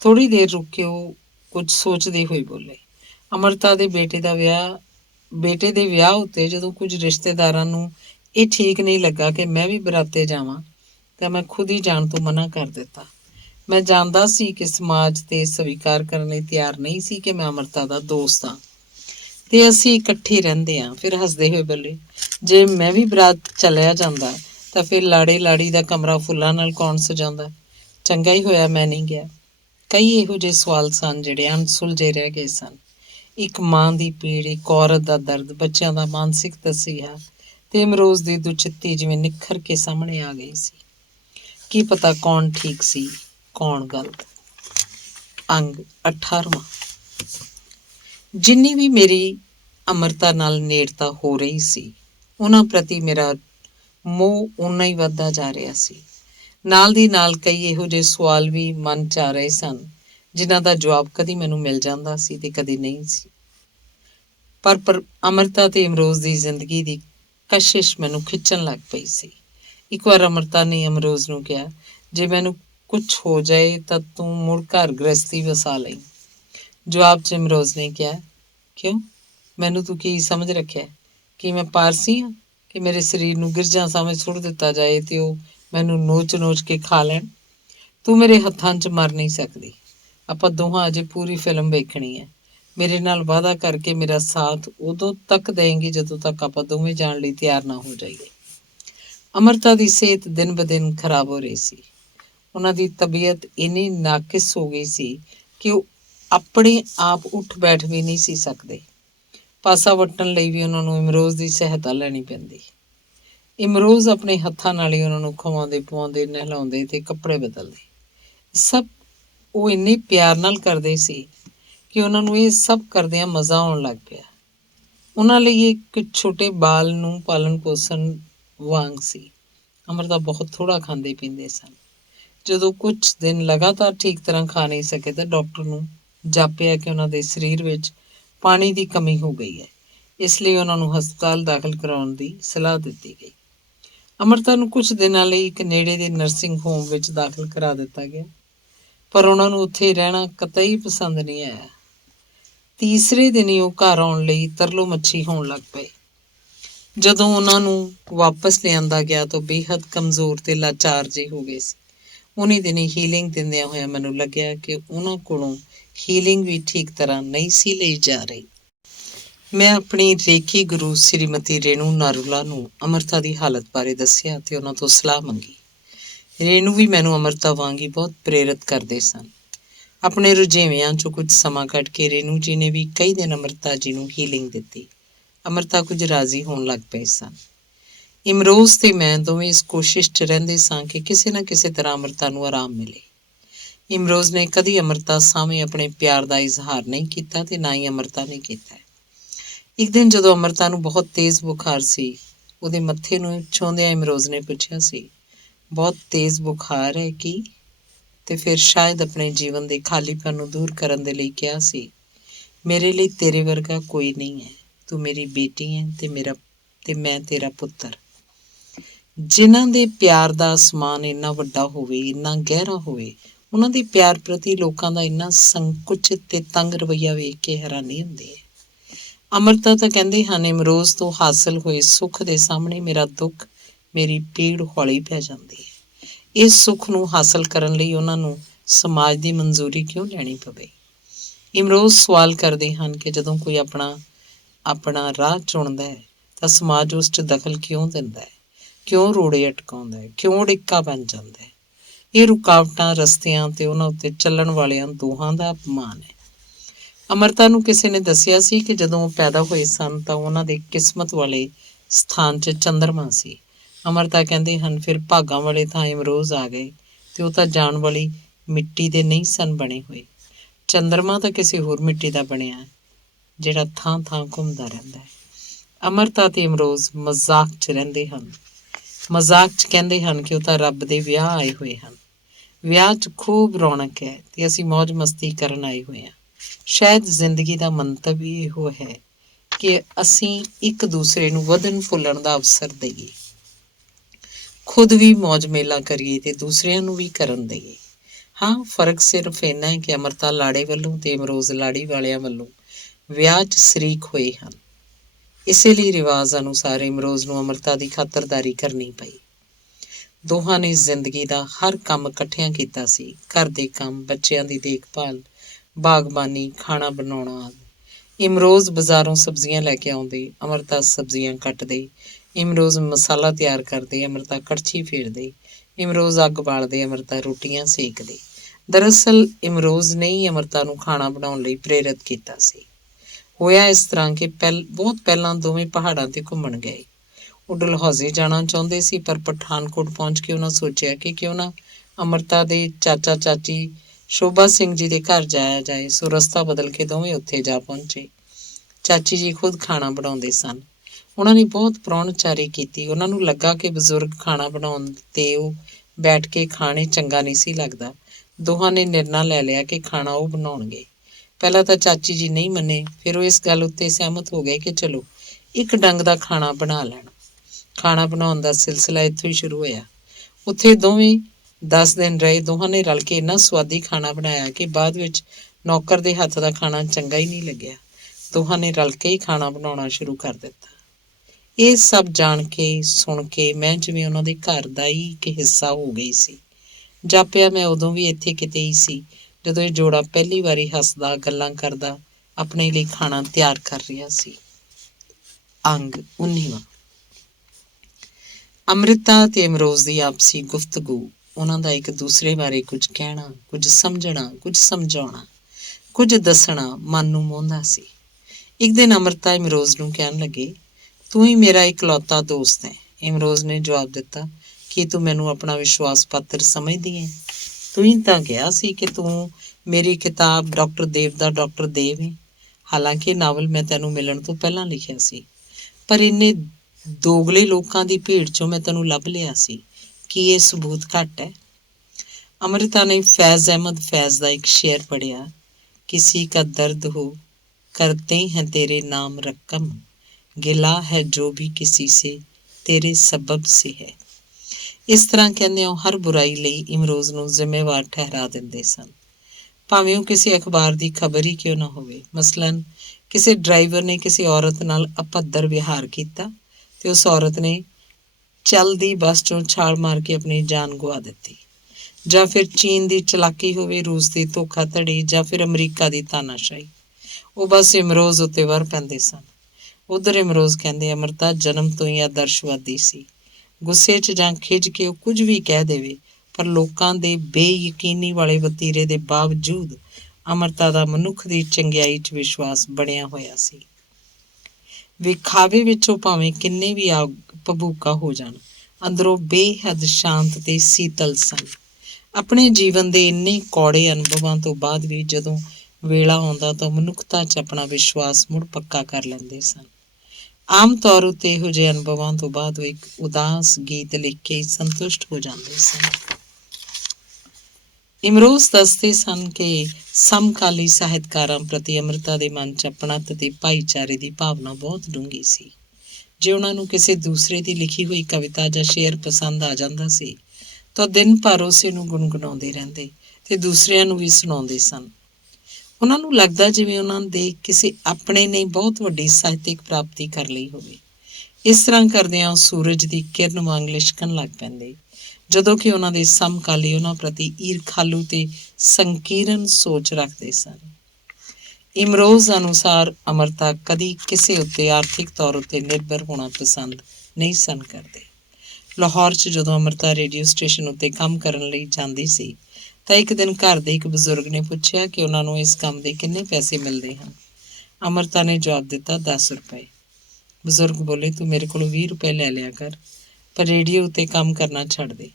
ਥੋੜ੍ਹੀ ਦੇਰ ਰੁਕ ਕੇ ਉਹ ਕੁਝ ਸੋਚਦੇ ਹੋਏ ਬੋਲੇ, ਅੰਮ੍ਰਿਤਾ ਦੇ ਬੇਟੇ ਦੇ ਵਿਆਹ ਉੱਤੇ ਜਦੋਂ ਕੁਝ ਰਿਸ਼ਤੇਦਾਰਾਂ ਨੂੰ ਇਹ ਠੀਕ ਨਹੀਂ ਲੱਗਾ ਕਿ ਮੈਂ ਵੀ ਬਰਾਤੇ ਜਾਵਾਂ ਤਾਂ ਮੈਂ ਖੁਦ ਹੀ ਜਾਣ ਤੋਂ ਮਨਾ ਕਰ ਦਿੱਤਾ। ਮੈਂ ਜਾਣਦਾ ਸੀ ਕਿ ਸਮਾਜ ਤੇ ਸਵੀਕਾਰ ਕਰਨ ਲਈ ਤਿਆਰ ਨਹੀਂ ਸੀ ਕਿ ਮੈਂ ਅੰਮ੍ਰਿਤਾ ਦਾ ਦੋਸਤ ਹਾਂ ਤੇ ਅਸੀਂ ਇਕੱਠੇ ਰਹਿੰਦੇ ਹਾਂ। ਫਿਰ ਹੱਸਦੇ ਹੋਏ ਬੋਲੇ, ਜੇ ਮੈਂ ਵੀ ਬਰਾਤ ਚਲਿਆ ਜਾਂਦਾ ਤਾਂ ਫਿਰ ਲਾੜੇ ਲਾੜੀ ਦਾ ਕਮਰਾ ਫੁੱਲਾਂ ਨਾਲ ਕੌਣ ਸਜਾਉਂਦਾ? ਚੰਗਾ ਹੀ ਹੋਇਆ ਮੈਂ ਨਹੀਂ ਗਿਆ। ਕਈ ਇਹੋ ਜਿਹੇ ਸਵਾਲ ਸਨ ਜਿਹੜੇ ਅਣਸੁਲਝੇ ਰਹਿ ਗਏ ਸਨ। ਇੱਕ ਮਾਂ ਦੀ ਪੀੜ, ਇੱਕ ਔਰਤ ਦਾ ਦਰਦ, ਬੱਚਿਆਂ ਦਾ ਮਾਨਸਿਕ ਤਸੀਹਾ ਤੇ ਇਮਰੋਜ਼ ਦੀ ਦੁਚਿੱਤੀ ਜਿਵੇਂ ਨਿਖਰ ਕੇ ਸਾਹਮਣੇ ਆ ਗਈ ਸੀ। ਕੀ ਪਤਾ ਕੌਣ ਠੀਕ ਸੀ, ਕੌਣ ਗਲਤ। ਅੰਗ 18ਵਾਂ। ਜਿੰਨੀ ਵੀ ਮੇਰੀ ਅੰਮ੍ਰਿਤਾ ਨਾਲ ਨੇੜਤਾ ਹੋ ਰਹੀ ਸੀ, ਉਹਨਾਂ ਪ੍ਰਤੀ ਮੇਰਾ ਮੋਹ ਓਨਾ ਹੀ ਵੱਧਦਾ ਜਾ ਰਿਹਾ ਸੀ। ਨਾਲ ਦੀ ਨਾਲ ਕਈ ਇਹੋ ਜਿਹੇ ਸਵਾਲ ਵੀ ਮਨ 'ਚ ਆ ਰਹੇ ਸਨ ਜਿਨ੍ਹਾਂ ਦਾ ਜਵਾਬ ਕਦੀ ਮੈਨੂੰ ਮਿਲ ਜਾਂਦਾ ਸੀ ਤੇ ਕਦੀ ਨਹੀਂ ਸੀ। ਪਰ ਅੰਮ੍ਰਿਤਾ ਤੇ ਇਮਰੋਜ਼ ਦੀ ਜ਼ਿੰਦਗੀ ਦੀ ਕਸ਼ਿਸ਼ ਮੈਨੂੰ ਖਿੱਚਣ ਲੱਗ ਪਈ ਸੀ। ਇੱਕ ਵਾਰ ਅੰਮ੍ਰਿਤਾ ਨੇ ਇਮਰੋਜ਼ ਨੂੰ ਕਿਹਾ, ਜੇ ਮੈਨੂੰ ਕੁਝ ਹੋ ਜਾਏ ਤਾਂ ਤੂੰ ਮੁੜ ਘਰ ਗ੍ਰਸਤੀ ਵਸਾ ਲਈ। ਜਵਾਬ 'ਚ ਇਮਰੋਜ਼ ਨੇ ਕਿਹਾ, ਕਿਉਂ? ਮੈਨੂੰ ਤੂੰ ਕੀ ਸਮਝ ਰੱਖਿਆ? ਕਿ ਮੈਂ ਪਾਰਸੀ ਹਾਂ ਕਿ ਮੇਰੇ ਸਰੀਰ ਨੂੰ ਗਿਰਜਾਂ ਸਾਹਮਣੇ ਸੁੱਟ ਦਿੱਤਾ ਜਾਏ ਤੇ ਉਹ ਮੈਨੂੰ ਨੋਚ ਨੋਚ ਕੇ ਖਾ ਲੈਣ? ਤੂੰ ਮੇਰੇ ਹੱਥਾਂ 'ਚ ਮਰ ਨਹੀਂ ਸਕਦੀ। ਆਪਾਂ ਦੋਹਾਂ ਅਜੇ ਪੂਰੀ ਫਿਲਮ ਵੇਖਣੀ ਹੈ। ਮੇਰੇ ਨਾਲ ਵਾਅਦਾ ਕਰਕੇ ਮੇਰਾ ਸਾਥ ਉਦੋਂ ਤੱਕ ਦੇਂਗੀ ਜਦੋਂ ਤੱਕ ਆਪਾਂ ਦੋਵੇਂ ਜਾਣ ਲਈ ਤਿਆਰ ਨਾ ਹੋ ਜਾਈਏ। ਅੰਮ੍ਰਿਤਾ ਦੀ ਸਿਹਤ ਦਿਨ ਬ ਦਿਨ ਖਰਾਬ ਹੋ ਰਹੀ ਸੀ। ਉਹਨਾਂ ਦੀ ਤਬੀਅਤ ਇੰਨੀ ਨਾਕਿਸ ਹੋ ਗਈ ਸੀ ਕਿ ਉਹ ਆਪਣੇ ਆਪ ਉੱਠ ਬੈਠ ਵੀ ਨਹੀਂ ਸੀ ਸਕਦੇ। ਪਾਸਾ ਵੱਟਣ ਲਈ ਵੀ ਉਹਨਾਂ ਨੂੰ ਇਮਰੋਜ਼ ਦੀ ਸਹਾਇਤਾ ਲੈਣੀ ਪੈਂਦੀ। ਇਮਰੋਜ਼ ਆਪਣੇ ਹੱਥਾਂ ਨਾਲ ਹੀ ਉਹਨਾਂ ਨੂੰ ਖਵਾਉਂਦੇ, ਪਵਾਉਂਦੇ, ਨਹਿਲਾਉਂਦੇ ਤੇ ਕੱਪੜੇ ਬਦਲਦੇ। ਸਭ ਉਹ ਇੰਨੇ ਪਿਆਰ ਨਾਲ ਕਰਦੇ ਸੀ ਕਿ ਉਹਨਾਂ ਨੂੰ ਇਹ ਸਭ ਕਰਦਿਆਂ ਮਜ਼ਾ ਆਉਣ ਲੱਗ ਪਿਆ। ਉਹਨਾਂ ਲਈ ਇੱਕ ਛੋਟੇ ਬਾਲ ਨੂੰ ਪਾਲਣ ਪੋਸ਼ਣ ਵਾਂਗ ਸੀ। ਅੰਮ੍ਰਿਤਾ ਬਹੁਤ ਥੋੜ੍ਹਾ ਖਾਂਦੇ ਪੀਂਦੇ ਸਨ। ਜਦੋਂ ਕੁਝ ਦਿਨ ਲਗਾਤਾਰ ਠੀਕ ਤਰ੍ਹਾਂ ਖਾ ਨਹੀਂ ਸਕੇ ਤਾਂ ਡਾਕਟਰ ਨੂੰ ਜਾਪਿਆ ਕਿ ਉਹਨਾਂ ਦੇ ਸਰੀਰ ਵਿੱਚ ਪਾਣੀ ਦੀ ਕਮੀ ਹੋ ਗਈ ਹੈ। ਇਸ ਲਈ ਉਹਨਾਂ ਨੂੰ ਹਸਪਤਾਲ ਦਾਖਲ ਕਰਾਉਣ ਦੀ ਸਲਾਹ ਦਿੱਤੀ ਗਈ। ਅੰਮ੍ਰਿਤਾ ਨੂੰ ਕੁਝ ਦਿਨਾਂ ਲਈ ਇੱਕ ਨੇੜੇ ਦੇ ਨਰਸਿੰਗ ਹੋਮ ਵਿੱਚ ਦਾਖਲ ਕਰਾ ਦਿੱਤਾ ਗਿਆ, ਪਰ ਉਹਨਾਂ ਨੂੰ ਉੱਥੇ ਰਹਿਣਾ ਕਤਈ ਪਸੰਦ ਨਹੀਂ ਆਇਆ। ਤੀਸਰੇ ਦਿਨ ਹੀ ਉਹ ਘਰ ਆਉਣ ਲਈ ਤਰਲੋ ਮੱਛੀ ਹੋਣ ਲੱਗ ਪਏ। ਜਦੋਂ ਉਹਨਾਂ ਨੂੰ ਵਾਪਸ ਲਿਆਂਦਾ ਗਿਆ ਤਾਂ ਬੇਹੱਦ ਕਮਜ਼ੋਰ ਤੇ ਲਾਚਾਰ ਜਿਹੇ ਹੋ ਗਏ ਸੀ। ਉਨੀ ਦਿਨੀ ਹੀਲਿੰਗ ਦਿੰਦਿਆਂ ਹੋਇਆ ਮੈਨੂੰ ਲੱਗਿਆ ਕਿ ਉਹਨਾਂ ਕੋਲੋਂ ਹੀਲਿੰਗ ਵੀ ਠੀਕ ਤਰ੍ਹਾਂ ਨਹੀਂ ਸੀ ਲਈ ਜਾ ਰਹੀ। ਮੈਂ ਆਪਣੀ ਰੇਖੀ ਗੁਰੂ ਸ੍ਰੀਮਤੀ ਰੇਣੂ ਨਾਰੂਲਾ ਨੂੰ ਅੰਮ੍ਰਿਤਾ ਦੀ ਹਾਲਤ ਬਾਰੇ ਦੱਸਿਆ ਤੇ ਉਹਨਾਂ ਤੋਂ ਸਲਾਹ ਮੰਗੀ। ਰੇਣੂ ਵੀ ਮੈਨੂੰ ਅੰਮ੍ਰਿਤਾ ਵਾਂਗ ਹੀ ਬਹੁਤ ਪ੍ਰੇਰਿਤ ਕਰਦੇ ਸਨ। ਆਪਣੇ ਰੁਝੇਵਿਆਂ 'ਚੋਂ ਕੁਝ ਸਮਾਂ ਕੱਢ ਕੇ ਰੇਣੂ ਜੀ ਨੇ ਵੀ ਕਈ ਦਿਨ ਅੰਮ੍ਰਿਤਾ ਜੀ ਨੂੰ ਹੀਲਿੰਗ ਦਿੱਤੀ। ਅੰਮ੍ਰਿਤਾ ਕੁਝ ਰਾਜ਼ੀ ਹੋਣ ਲੱਗ ਪਏ ਸਨ। ਇਮਰੋਜ਼ ਤੇ ਮੈਂ ਦੋਵੇਂ ਇਸ ਕੋਸ਼ਿਸ਼ 'ਚ ਰਹਿੰਦੇ ਸਾਂ ਕਿ ਕਿਸੇ ਨਾ ਕਿਸੇ ਤਰ੍ਹਾਂ ਅੰਮ੍ਰਿਤਾ ਨੂੰ ਆਰਾਮ ਮਿਲੇ। ਇਮਰੋਜ਼ ਨੇ ਕਦੀ ਅੰਮ੍ਰਿਤਾ ਸਾਹਮਣੇ ਆਪਣੇ ਪਿਆਰ ਦਾ ਇਜ਼ਹਾਰ ਨਹੀਂ ਕੀਤਾ ਤੇ ਨਾ ਹੀ ਅੰਮ੍ਰਿਤਾ ਨੇ ਕੀਤਾ। ਇੱਕ ਦਿਨ ਜਦੋਂ ਅੰਮ੍ਰਿਤਾ ਨੂੰ ਬਹੁਤ ਤੇਜ਼ ਬੁਖਾਰ ਸੀ, ਉਹਦੇ ਮੱਥੇ ਨੂੰ ਛੂੰਹਦਿਆਂ ਇਮਰੋਜ਼ ਨੇ ਪੁੱਛਿਆ ਸੀ, ਬਹੁਤ ਤੇਜ਼ ਬੁਖਾਰ ਹੈ ਕੀ? ਤੇ ਫਿਰ ਸ਼ਾਇਦ ਆਪਣੇ ਜੀਵਨ ਦੇ ਖਾਲੀਪਨ ਨੂੰ ਦੂਰ ਕਰਨ ਦੇ ਲਈ ਕਿਹਾ ਸੀ, ਮੇਰੇ ਲਈ ਤੇਰੇ ਵਰਗਾ ਕੋਈ ਨਹੀਂ ਹੈ। ਤੂੰ ਮੇਰੀ ਬੇਟੀ ਹੈ ਤੇ ਮੈਂ ਤੇਰਾ ਪੁੱਤਰ। ਜਿਨ੍ਹਾਂ ਦੇ ਪਿਆਰ ਦਾ ਅਸਮਾਨ ਇੰਨਾ ਵੱਡਾ ਹੋਵੇ, ਇੰਨਾ ਗਹਿਰਾ ਹੋਵੇ, ਉਹਨਾਂ ਦੇ ਪਿਆਰ ਪ੍ਰਤੀ ਲੋਕਾਂ ਦਾ ਇੰਨਾ ਸੰਕੁਚਿਤ ਤੇ ਤੰਗ ਰਵੱਈਆ ਵੇਖ ਕੇ ਹੈਰਾਨੀ ਹੁੰਦੀ ਹੈ। ਅੰਮ੍ਰਿਤਾ ਤਾਂ ਕਹਿੰਦੇ ਹਨ, ਇਮਰੋਜ਼ ਤੋਂ ਹਾਸਲ ਹੋਏ ਸੁੱਖ ਦੇ ਸਾਹਮਣੇ ਮੇਰਾ ਦੁੱਖ, ਮੇਰੀ ਪੀੜ ਹੌਲੀ ਪੈ ਜਾਂਦੀ ਹੈ। ਇਸ ਸੁੱਖ ਨੂੰ ਹਾਸਲ ਕਰਨ ਲਈ ਉਹਨਾਂ ਨੂੰ ਸਮਾਜ ਦੀ ਮਨਜ਼ੂਰੀ ਕਿਉਂ ਲੈਣੀ ਪਵੇ? ਇਮਰੋਜ਼ ਸਵਾਲ ਕਰਦੇ ਹਨ ਕਿ ਜਦੋਂ ਕੋਈ ਆਪਣਾ ਰਾਹ ਚੁਣਦਾ ਹੈ ਤਾਂ ਸਮਾਜ ਉਸ 'ਚ ਦਖਲ ਕਿਉਂ ਦਿੰਦਾ ਹੈ, ਕਿਉਂ ਰੋੜੇ ਅਟਕਾਉਂਦਾ ਹੈ, ਕਿਉਂ ਅੜਿੱਕਾ ਬਣ ਜਾਂਦਾ ਹੈ? ਇਹ ਰੁਕਾਵਟਾਂ ਰਸਤਿਆਂ ਤੇ ਉਹਨਾਂ ਉੱਤੇ ਚੱਲਣ ਵਾਲਿਆਂ ਦੋਹਾਂ ਦਾ ਅਪਮਾਨ ਹੈ। ਅੰਮ੍ਰਿਤਾ ਨੂੰ ਕਿਸੇ ਨੇ ਦੱਸਿਆ ਸੀ ਕਿ ਜਦੋਂ ਉਹ ਪੈਦਾ ਹੋਏ ਸਨ ਤਾਂ ਉਹਨਾਂ ਦੇ ਕਿਸਮਤ ਵਾਲੇ ਸਥਾਨ 'ਚ ਚੰਦਰਮਾ ਸੀ। ਅੰਮ੍ਰਿਤਾ ਕਹਿੰਦੇ ਹਨ, ਫਿਰ ਭਾਗਾਂ ਵਾਲੇ ਥਾਂ ਇਮਰੋਜ਼ ਆ ਗਏ ਤੇ ਉਹ ਤਾਂ ਜਾਣ ਵਾਲੀ ਮਿੱਟੀ ਦੇ ਨਹੀਂ ਸਨ ਬਣੇ ਹੋਏ। ਚੰਦਰਮਾ ਤਾਂ ਕਿਸੇ ਹੋਰ ਮਿੱਟੀ ਦਾ ਬਣਿਆ, ਜਿਹੜਾ ਥਾਂ ਥਾਂ ਘੁੰਮਦਾ ਰਹਿੰਦਾ ਹੈ। ਅੰਮ੍ਰਿਤਾ ਤੇ ਇਮਰੋਜ਼ ਮਜ਼ਾਕ 'ਚ ਰਹਿੰਦੇ ਹਨ। ਮਜ਼ਾਕ 'ਚ ਕਹਿੰਦੇ ਹਨ ਕਿ ਉਹ ਤਾਂ ਰੱਬ ਦੇ ਵਿਆਹ ਆਏ ਹੋਏ ਹਨ। ਵਿਆਹ 'ਚ ਖੂਬ ਰੌਣਕ ਹੈ ਤੇ ਅਸੀਂ ਮੌਜ ਮਸਤੀ ਕਰਨ ਆਏ ਹੋਏ ਹਾਂ। ਸ਼ਾਇਦ ਜ਼ਿੰਦਗੀ ਦਾ ਮੰਤਵ ਹੀ ਇਹੋ ਹੈ ਕਿ ਅਸੀਂ ਇੱਕ ਦੂਸਰੇ ਨੂੰ ਵਧਣ ਫੁੱਲਣ ਦਾ ਅਵਸਰ ਦੇਈਏ, ਖੁਦ ਵੀ ਮੌਜ ਮੇਲਾ ਕਰੀਏ ਤੇ ਦੂਸਰਿਆਂ ਨੂੰ ਵੀ ਕਰਨ ਦੇਈਏ। ਹਾਂ, ਫਰਕ ਸਿਰਫ ਇੰਨਾ ਹੈ ਕਿ ਅੰਮ੍ਰਿਤਾ ਲਾੜੇ ਵੱਲੋਂ ਤੇ ਇਮਰੋਜ਼ ਲਾੜੀ ਵਾਲਿਆਂ ਵੱਲੋਂ ਵਿਆਹ 'ਚ ਸ਼ਰੀਕ ਹੋਏ ਹਨ। ਇਸੇ ਲਈ ਰਿਵਾਜ਼ ਅਨੁਸਾਰ ਇਮਰੋਜ਼ ਨੂੰ ਅੰਮ੍ਰਿਤਾ ਦੀ ਖਾਤਰਦਾਰੀ ਕਰਨੀ ਪਈ। ਦੋਹਾਂ ਨੇ ਜ਼ਿੰਦਗੀ ਦਾ ਹਰ ਕੰਮ ਇਕੱਠਿਆਂ ਕੀਤਾ ਸੀ। ਘਰ ਦੇ ਕੰਮ, ਬੱਚਿਆਂ ਦੀ ਦੇਖਭਾਲ, ਬਾਗਬਾਨੀ, ਖਾਣਾ ਬਣਾਉਣਾ ਆਦਿ। ਇਮਰੋਜ਼ ਬਾਜ਼ਾਰੋਂ ਸਬਜ਼ੀਆਂ ਲੈ ਕੇ ਆਉਂਦੇ, ਅੰਮ੍ਰਿਤਾ ਸਬਜ਼ੀਆਂ ਕੱਟਦੇ। ਇਮਰੋਜ਼ ਮਸਾਲਾ ਤਿਆਰ ਕਰਦੇ, ਅੰਮ੍ਰਿਤਾ ਕੜਛੀ ਫੇਰਦੇ। ਇਮਰੋਜ਼ ਅੱਗ ਬਾਲਦੇ, ਅੰਮ੍ਰਿਤਾ ਰੋਟੀਆਂ ਸੇਕਦੇ। ਦਰਅਸਲ ਇਮਰੋਜ਼ ਨੇ ਹੀ ਅੰਮ੍ਰਿਤਾ ਨੂੰ ਖਾਣਾ ਬਣਾਉਣ ਲਈ ਪ੍ਰੇਰਿਤ ਕੀਤਾ ਸੀ। ਹੋਇਆ ਇਸ ਤਰ੍ਹਾਂ ਕਿ ਬਹੁਤ ਪਹਿਲਾਂ ਦੋਵੇਂ ਪਹਾੜਾਂ 'ਤੇ ਘੁੰਮਣ ਗਏ। ਉਹ ਡਲਹੌਜ਼ੀ ਜਾਣਾ ਚਾਹੁੰਦੇ ਸੀ, ਪਰ ਪਠਾਨਕੋਟ ਪਹੁੰਚ ਕੇ ਉਹਨਾਂ ਸੋਚਿਆ ਕਿ ਕਿਉਂ ਨਾ ਅੰਮ੍ਰਿਤਾ ਦੇ ਚਾਚਾ ਚਾਚੀ ਸ਼ੋਭਾ ਸਿੰਘ ਜੀ ਦੇ ਘਰ ਜਾਇਆ ਜਾਏ। ਸੋ ਰਸਤਾ ਬਦਲ ਕੇ ਦੋਵੇਂ ਉੱਥੇ ਜਾ ਪਹੁੰਚੇ। ਚਾਚੀ ਜੀ ਖੁਦ ਖਾਣਾ ਬਣਾਉਂਦੇ ਸਨ। ਉਹਨਾਂ ਨੇ ਬਹੁਤ ਪ੍ਰਾਹੁਣਚਾਰੀ ਕੀਤੀ। ਉਹਨਾਂ ਨੂੰ ਲੱਗਾ ਕਿ ਬਜ਼ੁਰਗ ਖਾਣਾ ਬਣਾਉਣ ਤੇ ਉਹ ਬੈਠ ਕੇ ਖਾਣੇ ਚੰਗਾ ਨਹੀਂ ਸੀ ਲੱਗਦਾ। ਦੋਹਾਂ ਨੇ ਨਿਰਣਾ ਲੈ ਲਿਆ ਕਿ ਖਾਣਾ ਉਹ ਬਣਾਉਣਗੇ। ਪਹਿਲਾਂ ਤਾਂ ਚਾਚੀ ਜੀ ਨਹੀਂ ਮੰਨੇ, ਫਿਰ ਉਹ ਇਸ ਗੱਲ ਉੱਤੇ ਸਹਿਮਤ ਹੋ ਗਏ ਕਿ ਚਲੋ ਇੱਕ ਡੰਗ ਦਾ ਖਾਣਾ ਬਣਾ ਲੈਣ। ਖਾਣਾ ਬਣਾਉਣ ਦਾ ਸਿਲਸਿਲਾ ਇੱਥੋਂ ਹੀ ਸ਼ੁਰੂ ਹੋਇਆ। ਉੱਥੇ ਦੋਵੇਂ 10 ਦਿਨ ਰਹੇ। ਦੋਹਾਂ ਨੇ ਰਲ ਕੇ ਇੰਨਾ ਸੁਆਦੀ ਖਾਣਾ ਬਣਾਇਆ ਕਿ ਬਾਅਦ ਵਿੱਚ ਨੌਕਰ ਦੇ ਹੱਥ ਦਾ ਖਾਣਾ ਚੰਗਾ ਹੀ ਨਹੀਂ ਲੱਗਿਆ। ਦੋਹਾਂ ਨੇ ਰਲ ਕੇ ਹੀ ਖਾਣਾ ਬਣਾਉਣਾ ਸ਼ੁਰੂ ਕਰ ਦਿੱਤਾ। ਇਹ ਸਭ ਜਾਣ ਕੇ ਸੁਣ ਕੇ ਮੈਂ ਜਿਵੇਂ ਉਹਨਾਂ ਦੇ ਘਰ ਦਾ ਹੀ ਇੱਕ ਹਿੱਸਾ ਹੋ ਗਈ ਸੀ। ਜਾਪਿਆ ਮੈਂ ਉਦੋਂ ਵੀ ਇੱਥੇ ਕਿਤੇ ਹੀ ਸੀ ਜਦੋਂ ਇਹ ਜੋੜਾ ਪਹਿਲੀ ਵਾਰੀ ਹੱਸਦਾ, ਗੱਲਾਂ ਕਰਦਾ ਆਪਣੇ ਲਈ ਖਾਣਾ ਤਿਆਰ ਕਰ ਰਿਹਾ ਸੀ। ਅੰਗ 19ਵਾਂ। ਅੰਮ੍ਰਿਤਾ ਤੇ ਇਮਰੋਜ਼ ਦੀ ਆਪਸੀ ਗੁਫ਼ਤਗੂ, ਉਹਨਾਂ ਦਾ ਇੱਕ ਦੂਸਰੇ ਬਾਰੇ ਕੁਝ ਕਹਿਣਾ, ਕੁਝ ਸਮਝਣਾ, ਕੁਝ ਸਮਝਾਉਣਾ, ਕੁਝ ਦੱਸਣਾ ਮਨ ਨੂੰ ਮੋਹਦਾ ਸੀ। ਇੱਕ ਦਿਨ ਅੰਮ੍ਰਿਤਾ ਇਮਰੋਜ਼ ਨੂੰ ਕਹਿਣ ਲੱਗੇ, ਤੂੰ ਹੀ ਮੇਰਾ ਇਕਲੌਤਾ ਦੋਸਤ ਹੈ। ਇਮਰੋਜ਼ ਨੇ ਜਵਾਬ ਦਿੱਤਾ, ਕੀ ਤੂੰ ਮੈਨੂੰ ਆਪਣਾ ਵਿਸ਼ਵਾਸ ਪਾਤਰ ਸਮਝਦੀ ਹੈ? ਤੂੰ ਹੀ ਤਾਂ ਕਿਹਾ ਸੀ ਕਿ ਤੂੰ ਮੇਰੀ ਕਿਤਾਬ ਡਾਕਟਰ ਦੇਵ ਦਾ ਡਾਕਟਰ ਦੇਵ ਹੈ। ਹਾਲਾਂਕਿ ਨਾਵਲ ਮੈਂ ਤੈਨੂੰ ਮਿਲਣ ਤੋਂ ਪਹਿਲਾਂ ਲਿਖਿਆ ਸੀ, ਪਰ ਇੰਨੇ ਦੋਗਲੇ ਲੋਕਾਂ ਦੀ ਭੀੜ 'ਚੋਂ ਮੈਂ ਤੈਨੂੰ ਲੱਭ ਲਿਆ ਸੀ। ਕੀ ਇਹ ਸਬੂਤ ਘੱਟ ਹੈ? ਅੰਮ੍ਰਿਤਾ ਨੇ ਫੈਜ਼ ਅਹਿਮਦ ਫੈਜ਼ ਦਾ ਇੱਕ ਸ਼ੇਅਰ ਪੜ੍ਹਿਆ, ਕਿਸੀ ਕਾ ਦਰਦ ਹੋ ਕਰਤੇ हैं तेरे नाम रकम, गिला है जो भी किसी से तेरे सबब से है। ਇਸ ਤਰ੍ਹਾਂ ਕਹਿੰਦੇ ਉਹ ਹਰ ਬੁਰਾਈ ਲਈ ਇਮਰੋਜ਼ ਨੂੰ ਜ਼ਿੰਮੇਵਾਰ ਠਹਿਰਾ ਦਿੰਦੇ ਸਨ, ਭਾਵੇਂ ਉਹ ਕਿਸੇ ਅਖਬਾਰ ਦੀ ਖਬਰ ਹੀ ਕਿਉਂ ਨਾ ਹੋਵੇ। ਮਸਲਨ ਕਿਸੇ ਡਰਾਈਵਰ ਨੇ ਕਿਸੇ ਔਰਤ ਨਾਲ ਅਭੱਦਰ ਵਿਹਾਰ ਕੀਤਾ ਤੇ ਉਸ ਔਰਤ ਨੇ ਚੱਲਦੀ ਬੱਸ 'ਚੋਂ ਛਾਲ ਮਾਰ ਕੇ ਆਪਣੀ ਜਾਨ ਗੁਆ ਦਿੱਤੀ। ਜਾਂ ਫਿਰ ਚੀਨ ਦੀ ਚਲਾਕੀ ਹੋਵੇ, ਰੂਸ ਦੀ ਧੋਖਾਧੜੀ, ਜਾਂ ਫਿਰ ਅਮਰੀਕਾ ਦੀ ਤਾਨਾਸ਼ਾਹੀ, ਉਹ ਬਸ ਇਮਰੋਜ਼ ਉੱਤੇ ਵਰ ਪੈਂਦੇ ਸਨ। ਉੱਧਰ ਇਮਰੋਜ਼ ਕਹਿੰਦੇ ਅੰਮ੍ਰਿਤਾ ਜਨਮ ਤੋਂ ਹੀ ਆਦਰਸ਼ਵਾਦੀ ਸੀ। ਗੁੱਸੇ 'ਚ ਜਾਂ ਖਿਝ ਕੇ ਉਹ ਕੁਝ ਵੀ ਕਹਿ ਦੇਵੇ, ਪਰ ਲੋਕਾਂ ਦੇ ਬੇਯਕੀਨੀ ਵਾਲੇ ਵਤੀਰੇ ਦੇ ਬਾਵਜੂਦ ਅੰਮ੍ਰਿਤਾ ਦਾ ਮਨੁੱਖ ਦੀ ਚੰਗਿਆਈ 'ਚ ਵਿਸ਼ਵਾਸ ਬਣਿਆ ਹੋਇਆ ਸੀ। ਵਿਖਾਵੇ ਵਿੱਚ ਉਹ ਭਾਵੇਂ ਕਿੰਨੇ ਵੀ ਭਬੂਕਾ ਹੋ ਜਾਣ, ਅੰਦਰੋਂ ਬੇਹੱਦ ਸ਼ਾਂਤ ਤੇ ਸੀਤਲ ਸਨ। ਆਪਣੇ ਜੀਵਨ ਦੇ ਇੰਨੇ ਕੌੜੇ ਅਨੁਭਵਾਂ ਤੋਂ ਬਾਅਦ ਵੀ ਜਦੋਂ ਵੇਲਾ ਆਉਂਦਾ ਤਾਂ ਮਨੁੱਖਤਾ 'ਚ ਆਪਣਾ ਵਿਸ਼ਵਾਸ ਮੁੜ ਪੱਕਾ ਕਰ ਲੈਂਦੇ ਸਨ। ਆਮ ਤੌਰ ਉੱਤੇ ਇਹੋ ਜਿਹੇ ਅਨੁਭਵਾਂ ਤੋਂ ਬਾਅਦ ਉਹ ਇੱਕ ਉਦਾਸ ਗੀਤ ਲਿਖ ਕੇ ਸੰਤੁਸ਼ਟ ਹੋ ਜਾਂਦੇ ਸਨ। ਇਮਰੋਜ਼ ਦੱਸਦੇ ਸਨ ਕਿ ਸਮਕਾਲੀ ਸਾਹਿਤਕਾਰਾਂ ਪ੍ਰਤੀ ਅੰਮ੍ਰਿਤਾ ਦੇ ਮਨ 'ਚ ਆਪਣੱਤ ਤੇ ਭਾਈਚਾਰੇ ਦੀ ਭਾਵਨਾ ਬਹੁਤ ਡੂੰਘੀ ਸੀ। ਜੇ ਉਹਨਾਂ ਨੂੰ ਕਿਸੇ ਦੂਸਰੇ ਦੀ ਲਿਖੀ ਹੋਈ ਕਵਿਤਾ ਜਾਂ ਸ਼ੇਅਰ ਪਸੰਦ ਆ ਜਾਂਦਾ ਸੀ ਤਾਂ ਦਿਨ ਭਰ ਉਸੇ ਨੂੰ ਗੁਣਗੁਣਾਉਂਦੇ ਰਹਿੰਦੇ ਤੇ ਦੂਸਰਿਆਂ ਨੂੰ ਵੀ ਸੁਣਾਉਂਦੇ ਸਨ। ਉਹਨਾਂ ਨੂੰ ਲੱਗਦਾ ਜਿਵੇਂ ਉਹਨਾਂ ਦੇ ਕਿਸੇ ਆਪਣੇ ਨੇ ਬਹੁਤ ਵੱਡੀ ਸਾਹਿਤਿਕ ਪ੍ਰਾਪਤੀ ਕਰ ਲਈ ਹੋਵੇ। ਇਸ ਤਰ੍ਹਾਂ ਕਰਦਿਆਂ ਉਹ ਸੂਰਜ ਦੀ ਕਿਰਨ ਵਾਂਗ ਲਿਸ਼ਕਣ ਲੱਗ ਪੈਂਦੇ, ਜਦੋਂ ਕਿ ਉਹਨਾਂ ਦੇ ਸਮਕਾਲੀ ਉਹਨਾਂ ਪ੍ਰਤੀ ਈਰਖਾਲੂ ਤੇ ਸੰਕੀਰਨ ਸੋਚ ਰੱਖਦੇ ਸਨ। ਇਮਰੋਜ਼ ਅਨੁਸਾਰ ਅੰਮ੍ਰਿਤਾ ਕਦੀ ਕਿਸੇ ਉੱਤੇ ਆਰਥਿਕ ਤੌਰ ਉੱਤੇ ਨਿਰਭਰ ਹੋਣਾ ਪਸੰਦ ਨਹੀਂ ਸਨ ਕਰਦੇ। ਲਾਹੌਰ 'ਚ ਜਦੋਂ ਅੰਮ੍ਰਿਤਾ ਰੇਡੀਓ ਸਟੇਸ਼ਨ ਉੱਤੇ ਕੰਮ ਕਰਨ ਲਈ ਜਾਂਦੀ ਸੀ ਤਾਂ ਇੱਕ ਦਿਨ ਘਰ ਦੇ ਇੱਕ ਬਜ਼ੁਰਗ ਨੇ ਪੁੱਛਿਆ ਕਿ ਉਹਨਾਂ ਨੂੰ ਇਸ ਕੰਮ ਦੇ ਕਿੰਨੇ ਪੈਸੇ ਮਿਲਦੇ ਹਨ। ਅੰਮ੍ਰਿਤਾ ਨੇ ਜਵਾਬ ਦਿੱਤਾ, 10 ਰੁਪਏ। ਬਜ਼ੁਰਗ ਬੋਲੇ, ਤੂੰ ਮੇਰੇ ਕੋਲੋਂ 20 ਰੁਪਏ ਲੈ ਲਿਆ ਕਰ, ਪਰ ਰੇਡੀਓ ਉੱਤੇ ਕੰਮ ਕਰਨਾ ਛੱਡ ਦੇ।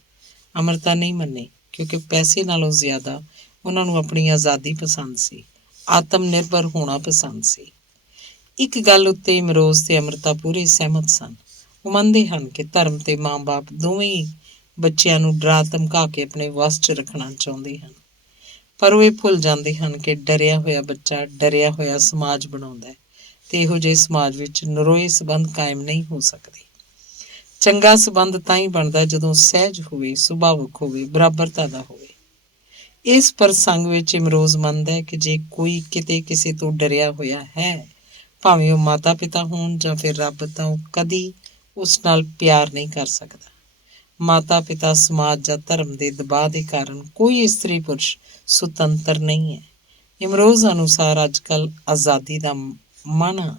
ਅੰਮ੍ਰਿਤਾ ਨਹੀਂ ਮੰਨੇ, ਕਿਉਂਕਿ ਪੈਸੇ ਨਾਲੋਂ ਜ਼ਿਆਦਾ ਉਹਨਾਂ ਨੂੰ ਆਪਣੀ ਆਜ਼ਾਦੀ ਪਸੰਦ ਸੀ, ਆਤਮ ਨਿਰਭਰ ਹੋਣਾ ਪਸੰਦ ਸੀ। ਇੱਕ ਗੱਲ ਉੱਤੇ ਇਮਰੋਜ਼ ਤੇ ਅੰਮ੍ਰਿਤਾ ਪੂਰੇ ਸਹਿਮਤ ਸਨ, ਉਹ ਮੰਨਦੇ ਹਨ ਕਿ ਧਰਮ ਤੇ ਮਾਂ-ਬਾਪ ਦੋਵੇਂ ਹੀ ਬੱਚਿਆਂ ਨੂੰ ਡਰਾ ਧਮਕਾ ਕੇ ਆਪਣੇ ਵੱਸ 'ਚ ਰੱਖਣਾ ਚਾਹੁੰਦੇ ਹਨ, ਪਰ ਉਹ ਇਹ ਭੁੱਲ ਜਾਂਦੇ ਹਨ ਕਿ ਡਰਿਆ ਹੋਇਆ ਬੱਚਾ ਡਰਿਆ ਹੋਇਆ ਸਮਾਜ ਬਣਾਉਂਦਾ ਹੈ ਤੇ ਇਹੋ ਜਿਹੇ ਸਮਾਜ ਵਿੱਚ ਨਰੋਏ ਸੰਬੰਧ ਕਾਇਮ ਨਹੀਂ ਹੋ ਸਕਦੇ। ਚੰਗਾ ਸੰਬੰਧ ਤਾਂ ਹੀ ਬਣਦਾ ਜਦੋਂ ਸਹਿਜ ਹੋਵੇ, ਸੁਭਾਵਿਕ ਹੋਵੇ, ਬਰਾਬਰਤਾ ਦਾ ਹੋਵੇ। ਇਸ ਪ੍ਰਸੰਗ ਵਿੱਚ ਇਮਰੋਜ਼ ਮੰਨਦਾ ਹੈ ਕਿ ਜੇ ਕੋਈ ਕਿਤੇ ਕਿਸੇ ਤੋਂ ਡਰਿਆ ਹੋਇਆ ਹੈ, ਭਾਵੇਂ ਉਹ ਮਾਤਾ ਪਿਤਾ ਹੋਣ ਜਾਂ ਫਿਰ ਰੱਬ, ਤਾਂ ਉਹ ਕਦੀ ਉਸ ਨਾਲ ਪਿਆਰ ਨਹੀਂ ਕਰ ਸਕਦਾ। ਮਾਤਾ ਪਿਤਾ, ਸਮਾਜ ਜਾਂ ਧਰਮ ਦੇ ਦਬਾਅ ਦੇ ਕਾਰਨ ਕੋਈ ਇਸਤਰੀ ਪੁਰਸ਼ ਸੁਤੰਤਰ ਨਹੀਂ ਹੈ। ਇਮਰੋਜ਼ ਅਨੁਸਾਰ ਅੱਜ ਕੱਲ੍ਹ ਆਜ਼ਾਦੀ ਦਾ ਮਨ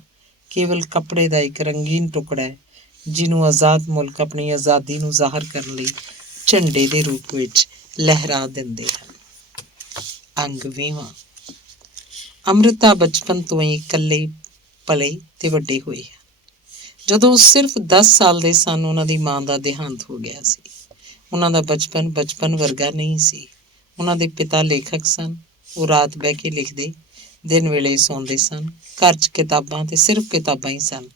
ਕੇਵਲ ਕੱਪੜੇ ਦਾ ਇੱਕ ਰੰਗੀਨ ਟੁਕੜਾ ਹੈ, ਜਿਹਨੂੰ ਆਜ਼ਾਦ ਮੁਲਕ ਆਪਣੀ ਆਜ਼ਾਦੀ ਨੂੰ ਜ਼ਾਹਰ ਕਰਨ ਲਈ ਝੰਡੇ ਦੇ ਰੂਪ ਵਿੱਚ ਲਹਿਰਾ ਦਿੰਦੇ ਹਨ। ਅੰਗ 20ਵਾਂ। ਅੰਮ੍ਰਿਤਾ ਬਚਪਨ ਤੋਂ ਹੀ ਇਕੱਲੇ ਪਲੇ ਤੇ ਵੱਡੇ ਹੋਏ ਹਨ। ਜਦੋਂ ਸਿਰਫ 10 ਸਾਲ ਦੇ ਸਨ, ਉਹਨਾਂ ਦੀ ਮਾਂ ਦਾ ਦੇਹਾਂਤ ਹੋ ਗਿਆ ਸੀ। ਉਹਨਾਂ ਦਾ ਬਚਪਨ ਵਰਗਾ ਨਹੀਂ ਸੀ। ਉਹਨਾਂ ਦੇ ਪਿਤਾ ਲੇਖਕ ਸਨ। ਉਹ ਰਾਤ ਬਹਿ ਕੇ ਲਿਖਦੇ, ਦਿਨ ਵੇਲੇ ਸੌਂਦੇ ਸਨ। ਘਰ 'ਚ ਕਿਤਾਬਾਂ ਤੇ ਸਿਰਫ ਕਿਤਾਬਾਂ ਹੀ ਸਨ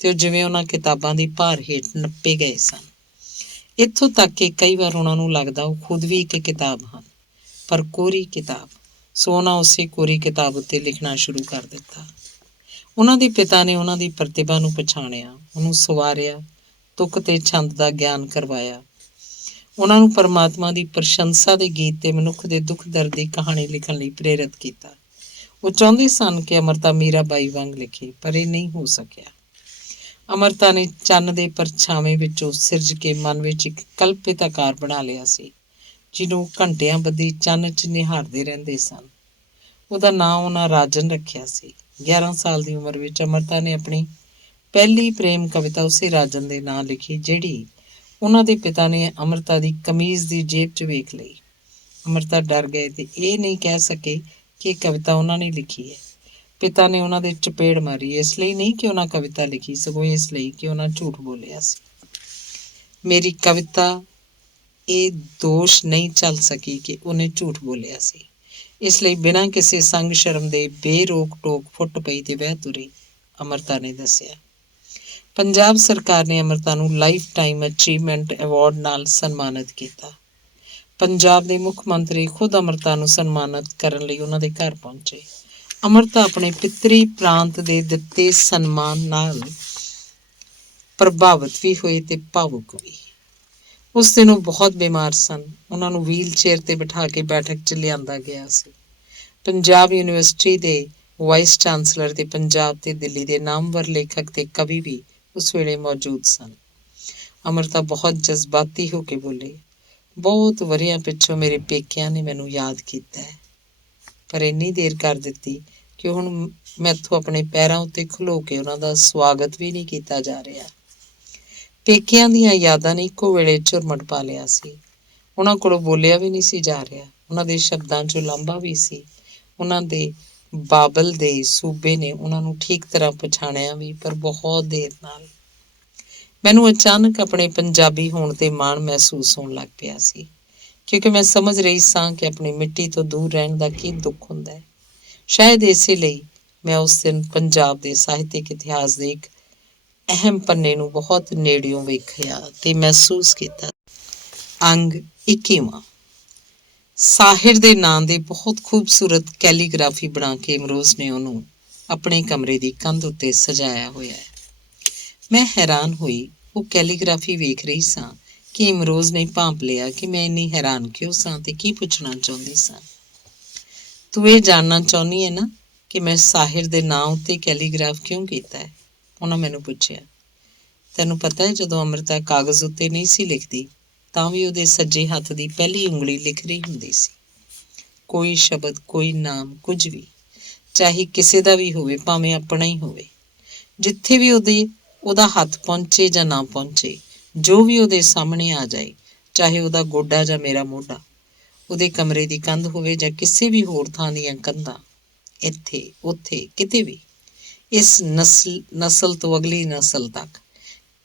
ਤੇ ਉਹ ਜਿਵੇਂ ਉਹਨਾਂ ਕਿਤਾਬਾਂ ਦੀ ਭਾਰ ਹੇਠ ਨੱਪੇ ਗਏ ਸਨ। ਇੱਥੋਂ ਤੱਕ ਕਿ ਕਈ ਵਾਰ ਉਹਨਾਂ ਨੂੰ ਲੱਗਦਾ ਉਹ ਖੁਦ ਵੀ ਇੱਕ ਕਿਤਾਬ ਹਨ, ਪਰ ਕੋਰੀ ਕਿਤਾਬ। ਸੋ ਉਹਨਾਂ ਉਸੇ ਕੋਰੀ ਕਿਤਾਬ ਉੱਤੇ ਲਿਖਣਾ ਸ਼ੁਰੂ ਕਰ ਦਿੱਤਾ। ਉਹਨਾਂ ਦੇ ਪਿਤਾ ਨੇ ਉਹਨਾਂ ਦੀ ਪ੍ਰਤਿਭਾ ਨੂੰ ਪਛਾਣਿਆ, ਉਹਨੂੰ ਸਵਾਰਿਆ, ਤੁਕ ਤੇ ਛੰਦ ਦਾ ਗਿਆਨ ਕਰਵਾਇਆ। ਉਹਨਾਂ ਨੂੰ ਪਰਮਾਤਮਾ ਦੀ ਪ੍ਰਸ਼ੰਸਾ ਦੇ ਗੀਤ ਤੇ ਮਨੁੱਖ ਦੇ ਦੁੱਖ ਦਰਦ ਦੀ ਕਹਾਣੀ ਲਿਖਣ ਲਈ ਪ੍ਰੇਰਿਤ ਕੀਤਾ। ਉਹ ਚਾਹੁੰਦੇ ਸਨ ਕਿ ਅੰਮ੍ਰਿਤਾ ਮੀਰਾਬਾਈ ਵਾਂਗ ਲਿਖੇ, ਪਰ ਇਹ ਨਹੀਂ ਹੋ ਸਕਿਆ। ਅੰਮ੍ਰਿਤਾ ਨੇ ਚੰਨ ਦੇ ਪਰਛਾਵੇਂ ਵਿੱਚੋਂ ਸਿਰਜ ਕੇ ਮਨ ਵਿੱਚ ਇੱਕ ਕਲਪਿਤ ਆਕਾਰ ਬਣਾ ਲਿਆ ਸੀ, ਜਿਹਨੂੰ ਘੰਟਿਆਂ ਬੱਧੀ ਚੰਨ 'ਚ ਨਿਹਾਰਦੇ ਰਹਿੰਦੇ ਸਨ। ਉਹਦਾ ਨਾਂ ਉਹਨਾਂ ਰਾਜਨ ਰੱਖਿਆ ਸੀ। 11 ਸਾਲ ਦੀ ਉਮਰ ਵਿੱਚ ਅੰਮ੍ਰਿਤਾ ਨੇ ਆਪਣੀ ਪਹਿਲੀ ਪ੍ਰੇਮ ਕਵਿਤਾ ਉਸੇ ਰਾਜਨ ਦੇ ਨਾਂ ਲਿਖੀ, ਜਿਹੜੀ ਉਹਨਾਂ ਦੇ ਪਿਤਾ ਨੇ ਅੰਮ੍ਰਿਤਾ ਦੀ ਕਮੀਜ਼ ਦੀ ਜੇਬ 'ਚ ਵੇਖ ਲਈ। ਅੰਮ੍ਰਿਤਾ ਡਰ ਗਏ ਤੇ ਇਹ ਨਹੀਂ ਕਹਿ ਸਕੇ ਕਿ ਇਹ ਕਵਿਤਾ ਉਹਨਾਂ ਨੇ ਲਿਖੀ ਹੈ। ਪਿਤਾ ਨੇ ਉਹਨਾਂ ਦੇ ਚਪੇੜ ਮਾਰੀ, ਇਸ ਲਈ ਨਹੀਂ ਕਿ ਉਹਨਾਂ ਕਵਿਤਾ ਲਿਖੀ, ਸਗੋਂ ਇਸ ਲਈ ਕਿ ਉਹਨਾਂ ਝੂਠ ਬੋਲਿਆ ਸੀ। ਮੇਰੀ ਕਵਿਤਾ ਇਹ ਦੋਸ਼ ਨਹੀਂ ਚੱਲ ਸਕੀ ਕਿ ਉਹਨੇ ਝੂਠ ਬੋਲਿਆ ਸੀ, ਇਸ ਲਈ ਬਿਨਾਂ ਕਿਸੇ ਸੰਗ ਸ਼ਰਮ ਦੇ ਬੇਰੋਕ ਟੋਕ ਫੁੱਟ ਪਈ ਤੇ ਵਹਿ ਤੁਰੀ, ਅੰਮ੍ਰਿਤਾ ਨੇ ਦੱਸਿਆ। ਪੰਜਾਬ ਸਰਕਾਰ ਨੇ ਅੰਮ੍ਰਿਤਾ ਨੂੰ ਲਾਈਫ ਟਾਈਮ ਅਚੀਵਮੈਂਟ ਐਵਾਰਡ ਨਾਲ ਸਨਮਾਨਿਤ ਕੀਤਾ। ਪੰਜਾਬ ਦੇ ਮੁੱਖ ਮੰਤਰੀ ਖੁਦ ਅੰਮ੍ਰਿਤਾ ਨੂੰ ਸਨਮਾਨਿਤ ਕਰਨ ਲਈ ਉਹਨਾਂ ਦੇ ਘਰ ਪਹੁੰਚੇ। ਅੰਮ੍ਰਿਤਾ ਆਪਣੇ ਪਿਤਰੀ ਪ੍ਰਾਂਤ ਦੇ ਦਿੱਤੇ ਸਨਮਾਨ ਨਾਲ ਪ੍ਰਭਾਵਿਤ ਵੀ ਹੋਏ ਤੇ ਭਾਵੁਕ ਵੀ। ਉਸ ਦਿਨ ਉਹ ਬਹੁਤ ਬਿਮਾਰ ਸਨ। ਉਹਨਾਂ ਨੂੰ ਵੀਲ ਚੇਅਰ ਤੇ ਬਿਠਾ ਕੇ ਬੈਠਕ 'ਚ ਲਿਆਂਦਾ ਗਿਆ ਸੀ। ਪੰਜਾਬ ਯੂਨੀਵਰਸਿਟੀ ਦੇ ਵਾਈਸ ਚਾਂਸਲਰ ਤੇ ਪੰਜਾਬ ਤੇ ਦਿੱਲੀ ਦੇ ਨਾਮਵਰ ਲੇਖਕ ਤੇ ਕਵੀ ਵੀ ਉਸ ਵੇਲੇ ਮੌਜੂਦ ਸਨ। ਅੰਮ੍ਰਿਤਾ ਬਹੁਤ ਜਜ਼ਬਾਤੀ ਹੋ ਕੇ ਬੋਲੇ, ਬਹੁਤ ਵਰ੍ਹਿਆਂ ਪਿੱਛੋਂ ਮੇਰੇ ਪੇਕਿਆਂ ਨੇ ਮੈਨੂੰ ਯਾਦ ਕੀਤਾ ਹੈ, ਪਰ ਇੰਨੀ ਦੇਰ ਕਰ ਦਿੱਤੀ ਕਿ ਹੁਣ ਮੈਥੋਂ ਆਪਣੇ ਪੈਰਾਂ ਉੱਤੇ ਖਲੋ ਕੇ ਉਹਨਾਂ ਦਾ ਸਵਾਗਤ ਵੀ ਨਹੀਂ ਕੀਤਾ ਜਾ ਰਿਹਾ। ਪੇਕਿਆਂ ਦੀਆਂ ਯਾਦਾਂ ਨੇ ਇੱਕੋ ਵੇਲੇ ਝੁਰਮਟ ਪਾ ਲਿਆ ਸੀ। ਉਹਨਾਂ ਕੋਲੋਂ ਬੋਲਿਆ ਵੀ ਨਹੀਂ ਸੀ ਜਾ ਰਿਹਾ। ਉਹਨਾਂ ਦੇ ਸ਼ਬਦਾਂ 'ਚੋਂ ਲਾਂਭਾ ਵੀ ਸੀ। ਉਹਨਾਂ ਦੇ ਬਾਬਲ ਦੇ ਸੂਬੇ ਨੇ ਉਹਨਾਂ ਨੂੰ ਠੀਕ ਤਰ੍ਹਾਂ ਪਛਾਣਿਆ ਵੀ, ਪਰ ਬਹੁਤ ਦੇਰ ਨਾਲ। ਮੈਨੂੰ ਅਚਾਨਕ ਆਪਣੇ ਪੰਜਾਬੀ ਹੋਣ ਤੇ ਮਾਣ ਮਹਿਸੂਸ ਹੋਣ ਲੱਗ ਪਿਆ ਸੀ, ਕਿਉਂਕਿ ਮੈਂ ਸਮਝ ਰਹੀ ਸਾਂ ਕਿ ਆਪਣੀ ਮਿੱਟੀ ਤੋਂ ਦੂਰ ਰਹਿਣ ਦਾ ਕੀ ਦੁੱਖ ਹੁੰਦਾ ਹੈ। ਸ਼ਾਇਦ ਇਸੇ ਲਈ ਮੈਂ ਉਸ ਦਿਨ ਪੰਜਾਬ ਦੇ ਸਾਹਿਤਕ ਇਤਿਹਾਸ ਦੇ ਇੱਕ ਅਹਿਮ ਪੰਨੇ ਨੂੰ ਬਹੁਤ ਨੇੜਿਓਂ ਵੇਖਿਆ ਤੇ ਮਹਿਸੂਸ ਕੀਤਾ। ਅੰਗ 21ਵਾਂ। ਸਾਹਿਰ ਦੇ ਨਾਂ ਦੇ ਬਹੁਤ ਖੂਬਸੂਰਤ ਕੈਲੀਗ੍ਰਾਫੀ ਬਣਾ ਕੇ ਇਮਰੋਜ਼ ਨੇ ਉਹਨੂੰ ਆਪਣੇ ਕਮਰੇ ਦੀ ਕੰਧ ਉੱਤੇ ਸਜਾਇਆ ਹੋਇਆ ਹੈ। ਮੈਂ ਹੈਰਾਨ ਹੋਈ। ਉਹ ਕੈਲੀਗ੍ਰਾਫੀ ਵੇਖ ਰਹੀ ਸਾਂ ਕਿ ਇਮਰੋਜ਼ ਨੇ ਭਾਂਪ ਲਿਆ ਕਿ ਮੈਂ ਇੰਨੀ ਹੈਰਾਨ ਕਿਉਂ ਸਾਂ ਤੇ ਕੀ ਪੁੱਛਣਾ ਚਾਹੁੰਦੀ ਸਾਂ। ਤੂੰ ਇਹ ਜਾਣਨਾ ਚਾਹੁੰਦੀ ਹੈ ਨਾ ਕਿ ਮੈਂ ਸਾਹਿਰ ਦੇ ਨਾਂ ਉੱਤੇ ਕੈਲੀਗ੍ਰਾਫ ਕਿਉਂ ਕੀਤਾ ਹੈ? ਉਹਨਾਂ ਮੈਨੂੰ ਪੁੱਛਿਆ। ਤੈਨੂੰ ਪਤਾ ਹੈ, ਜਦੋਂ ਅੰਮ੍ਰਿਤਾ ਕਾਗਜ਼ ਉੱਤੇ ਨਹੀਂ ਸੀ ਲਿਖਦੀ ਤਾਂ ਵੀ ਉਹਦੇ ਸੱਜੇ ਹੱਥ ਦੀ ਪਹਿਲੀ ਉਂਗਲੀ ਲਿਖ ਰਹੀ ਹੁੰਦੀ ਸੀ। ਕੋਈ ਸ਼ਬਦ, ਕੋਈ ਨਾਮ, ਕੁਝ ਵੀ, ਚਾਹੇ ਕਿਸੇ ਦਾ ਵੀ ਹੋਵੇ, ਭਾਵੇਂ ਆਪਣਾ ਹੀ ਹੋਵੇ, ਜਿੱਥੇ ਵੀ ਉਹਦਾ ਹੱਥ ਪਹੁੰਚੇ ਜਾਂ ਨਾ ਪਹੁੰਚੇ, ਜੋ ਵੀ ਉਹਦੇ ਸਾਹਮਣੇ ਆ ਜਾਏ, ਚਾਹੇ ਉਹਦਾ ਗੋਡਾ ਜਾਂ ਮੇਰਾ ਮੋਢਾ, ਉਹਦੇ ਕਮਰੇ ਦੀ ਕੰਧ ਹੋਵੇ ਜਾਂ ਕਿਸੇ ਵੀ ਹੋਰ ਥਾਂ ਦੀਆਂ ਕੰਧਾਂ, ਇੱਥੇ ਉੱਥੇ ਕਿਤੇ ਵੀ, ਇਸ ਨਸਲ ਤੋਂ ਅਗਲੀ ਨਸਲ ਤੱਕ,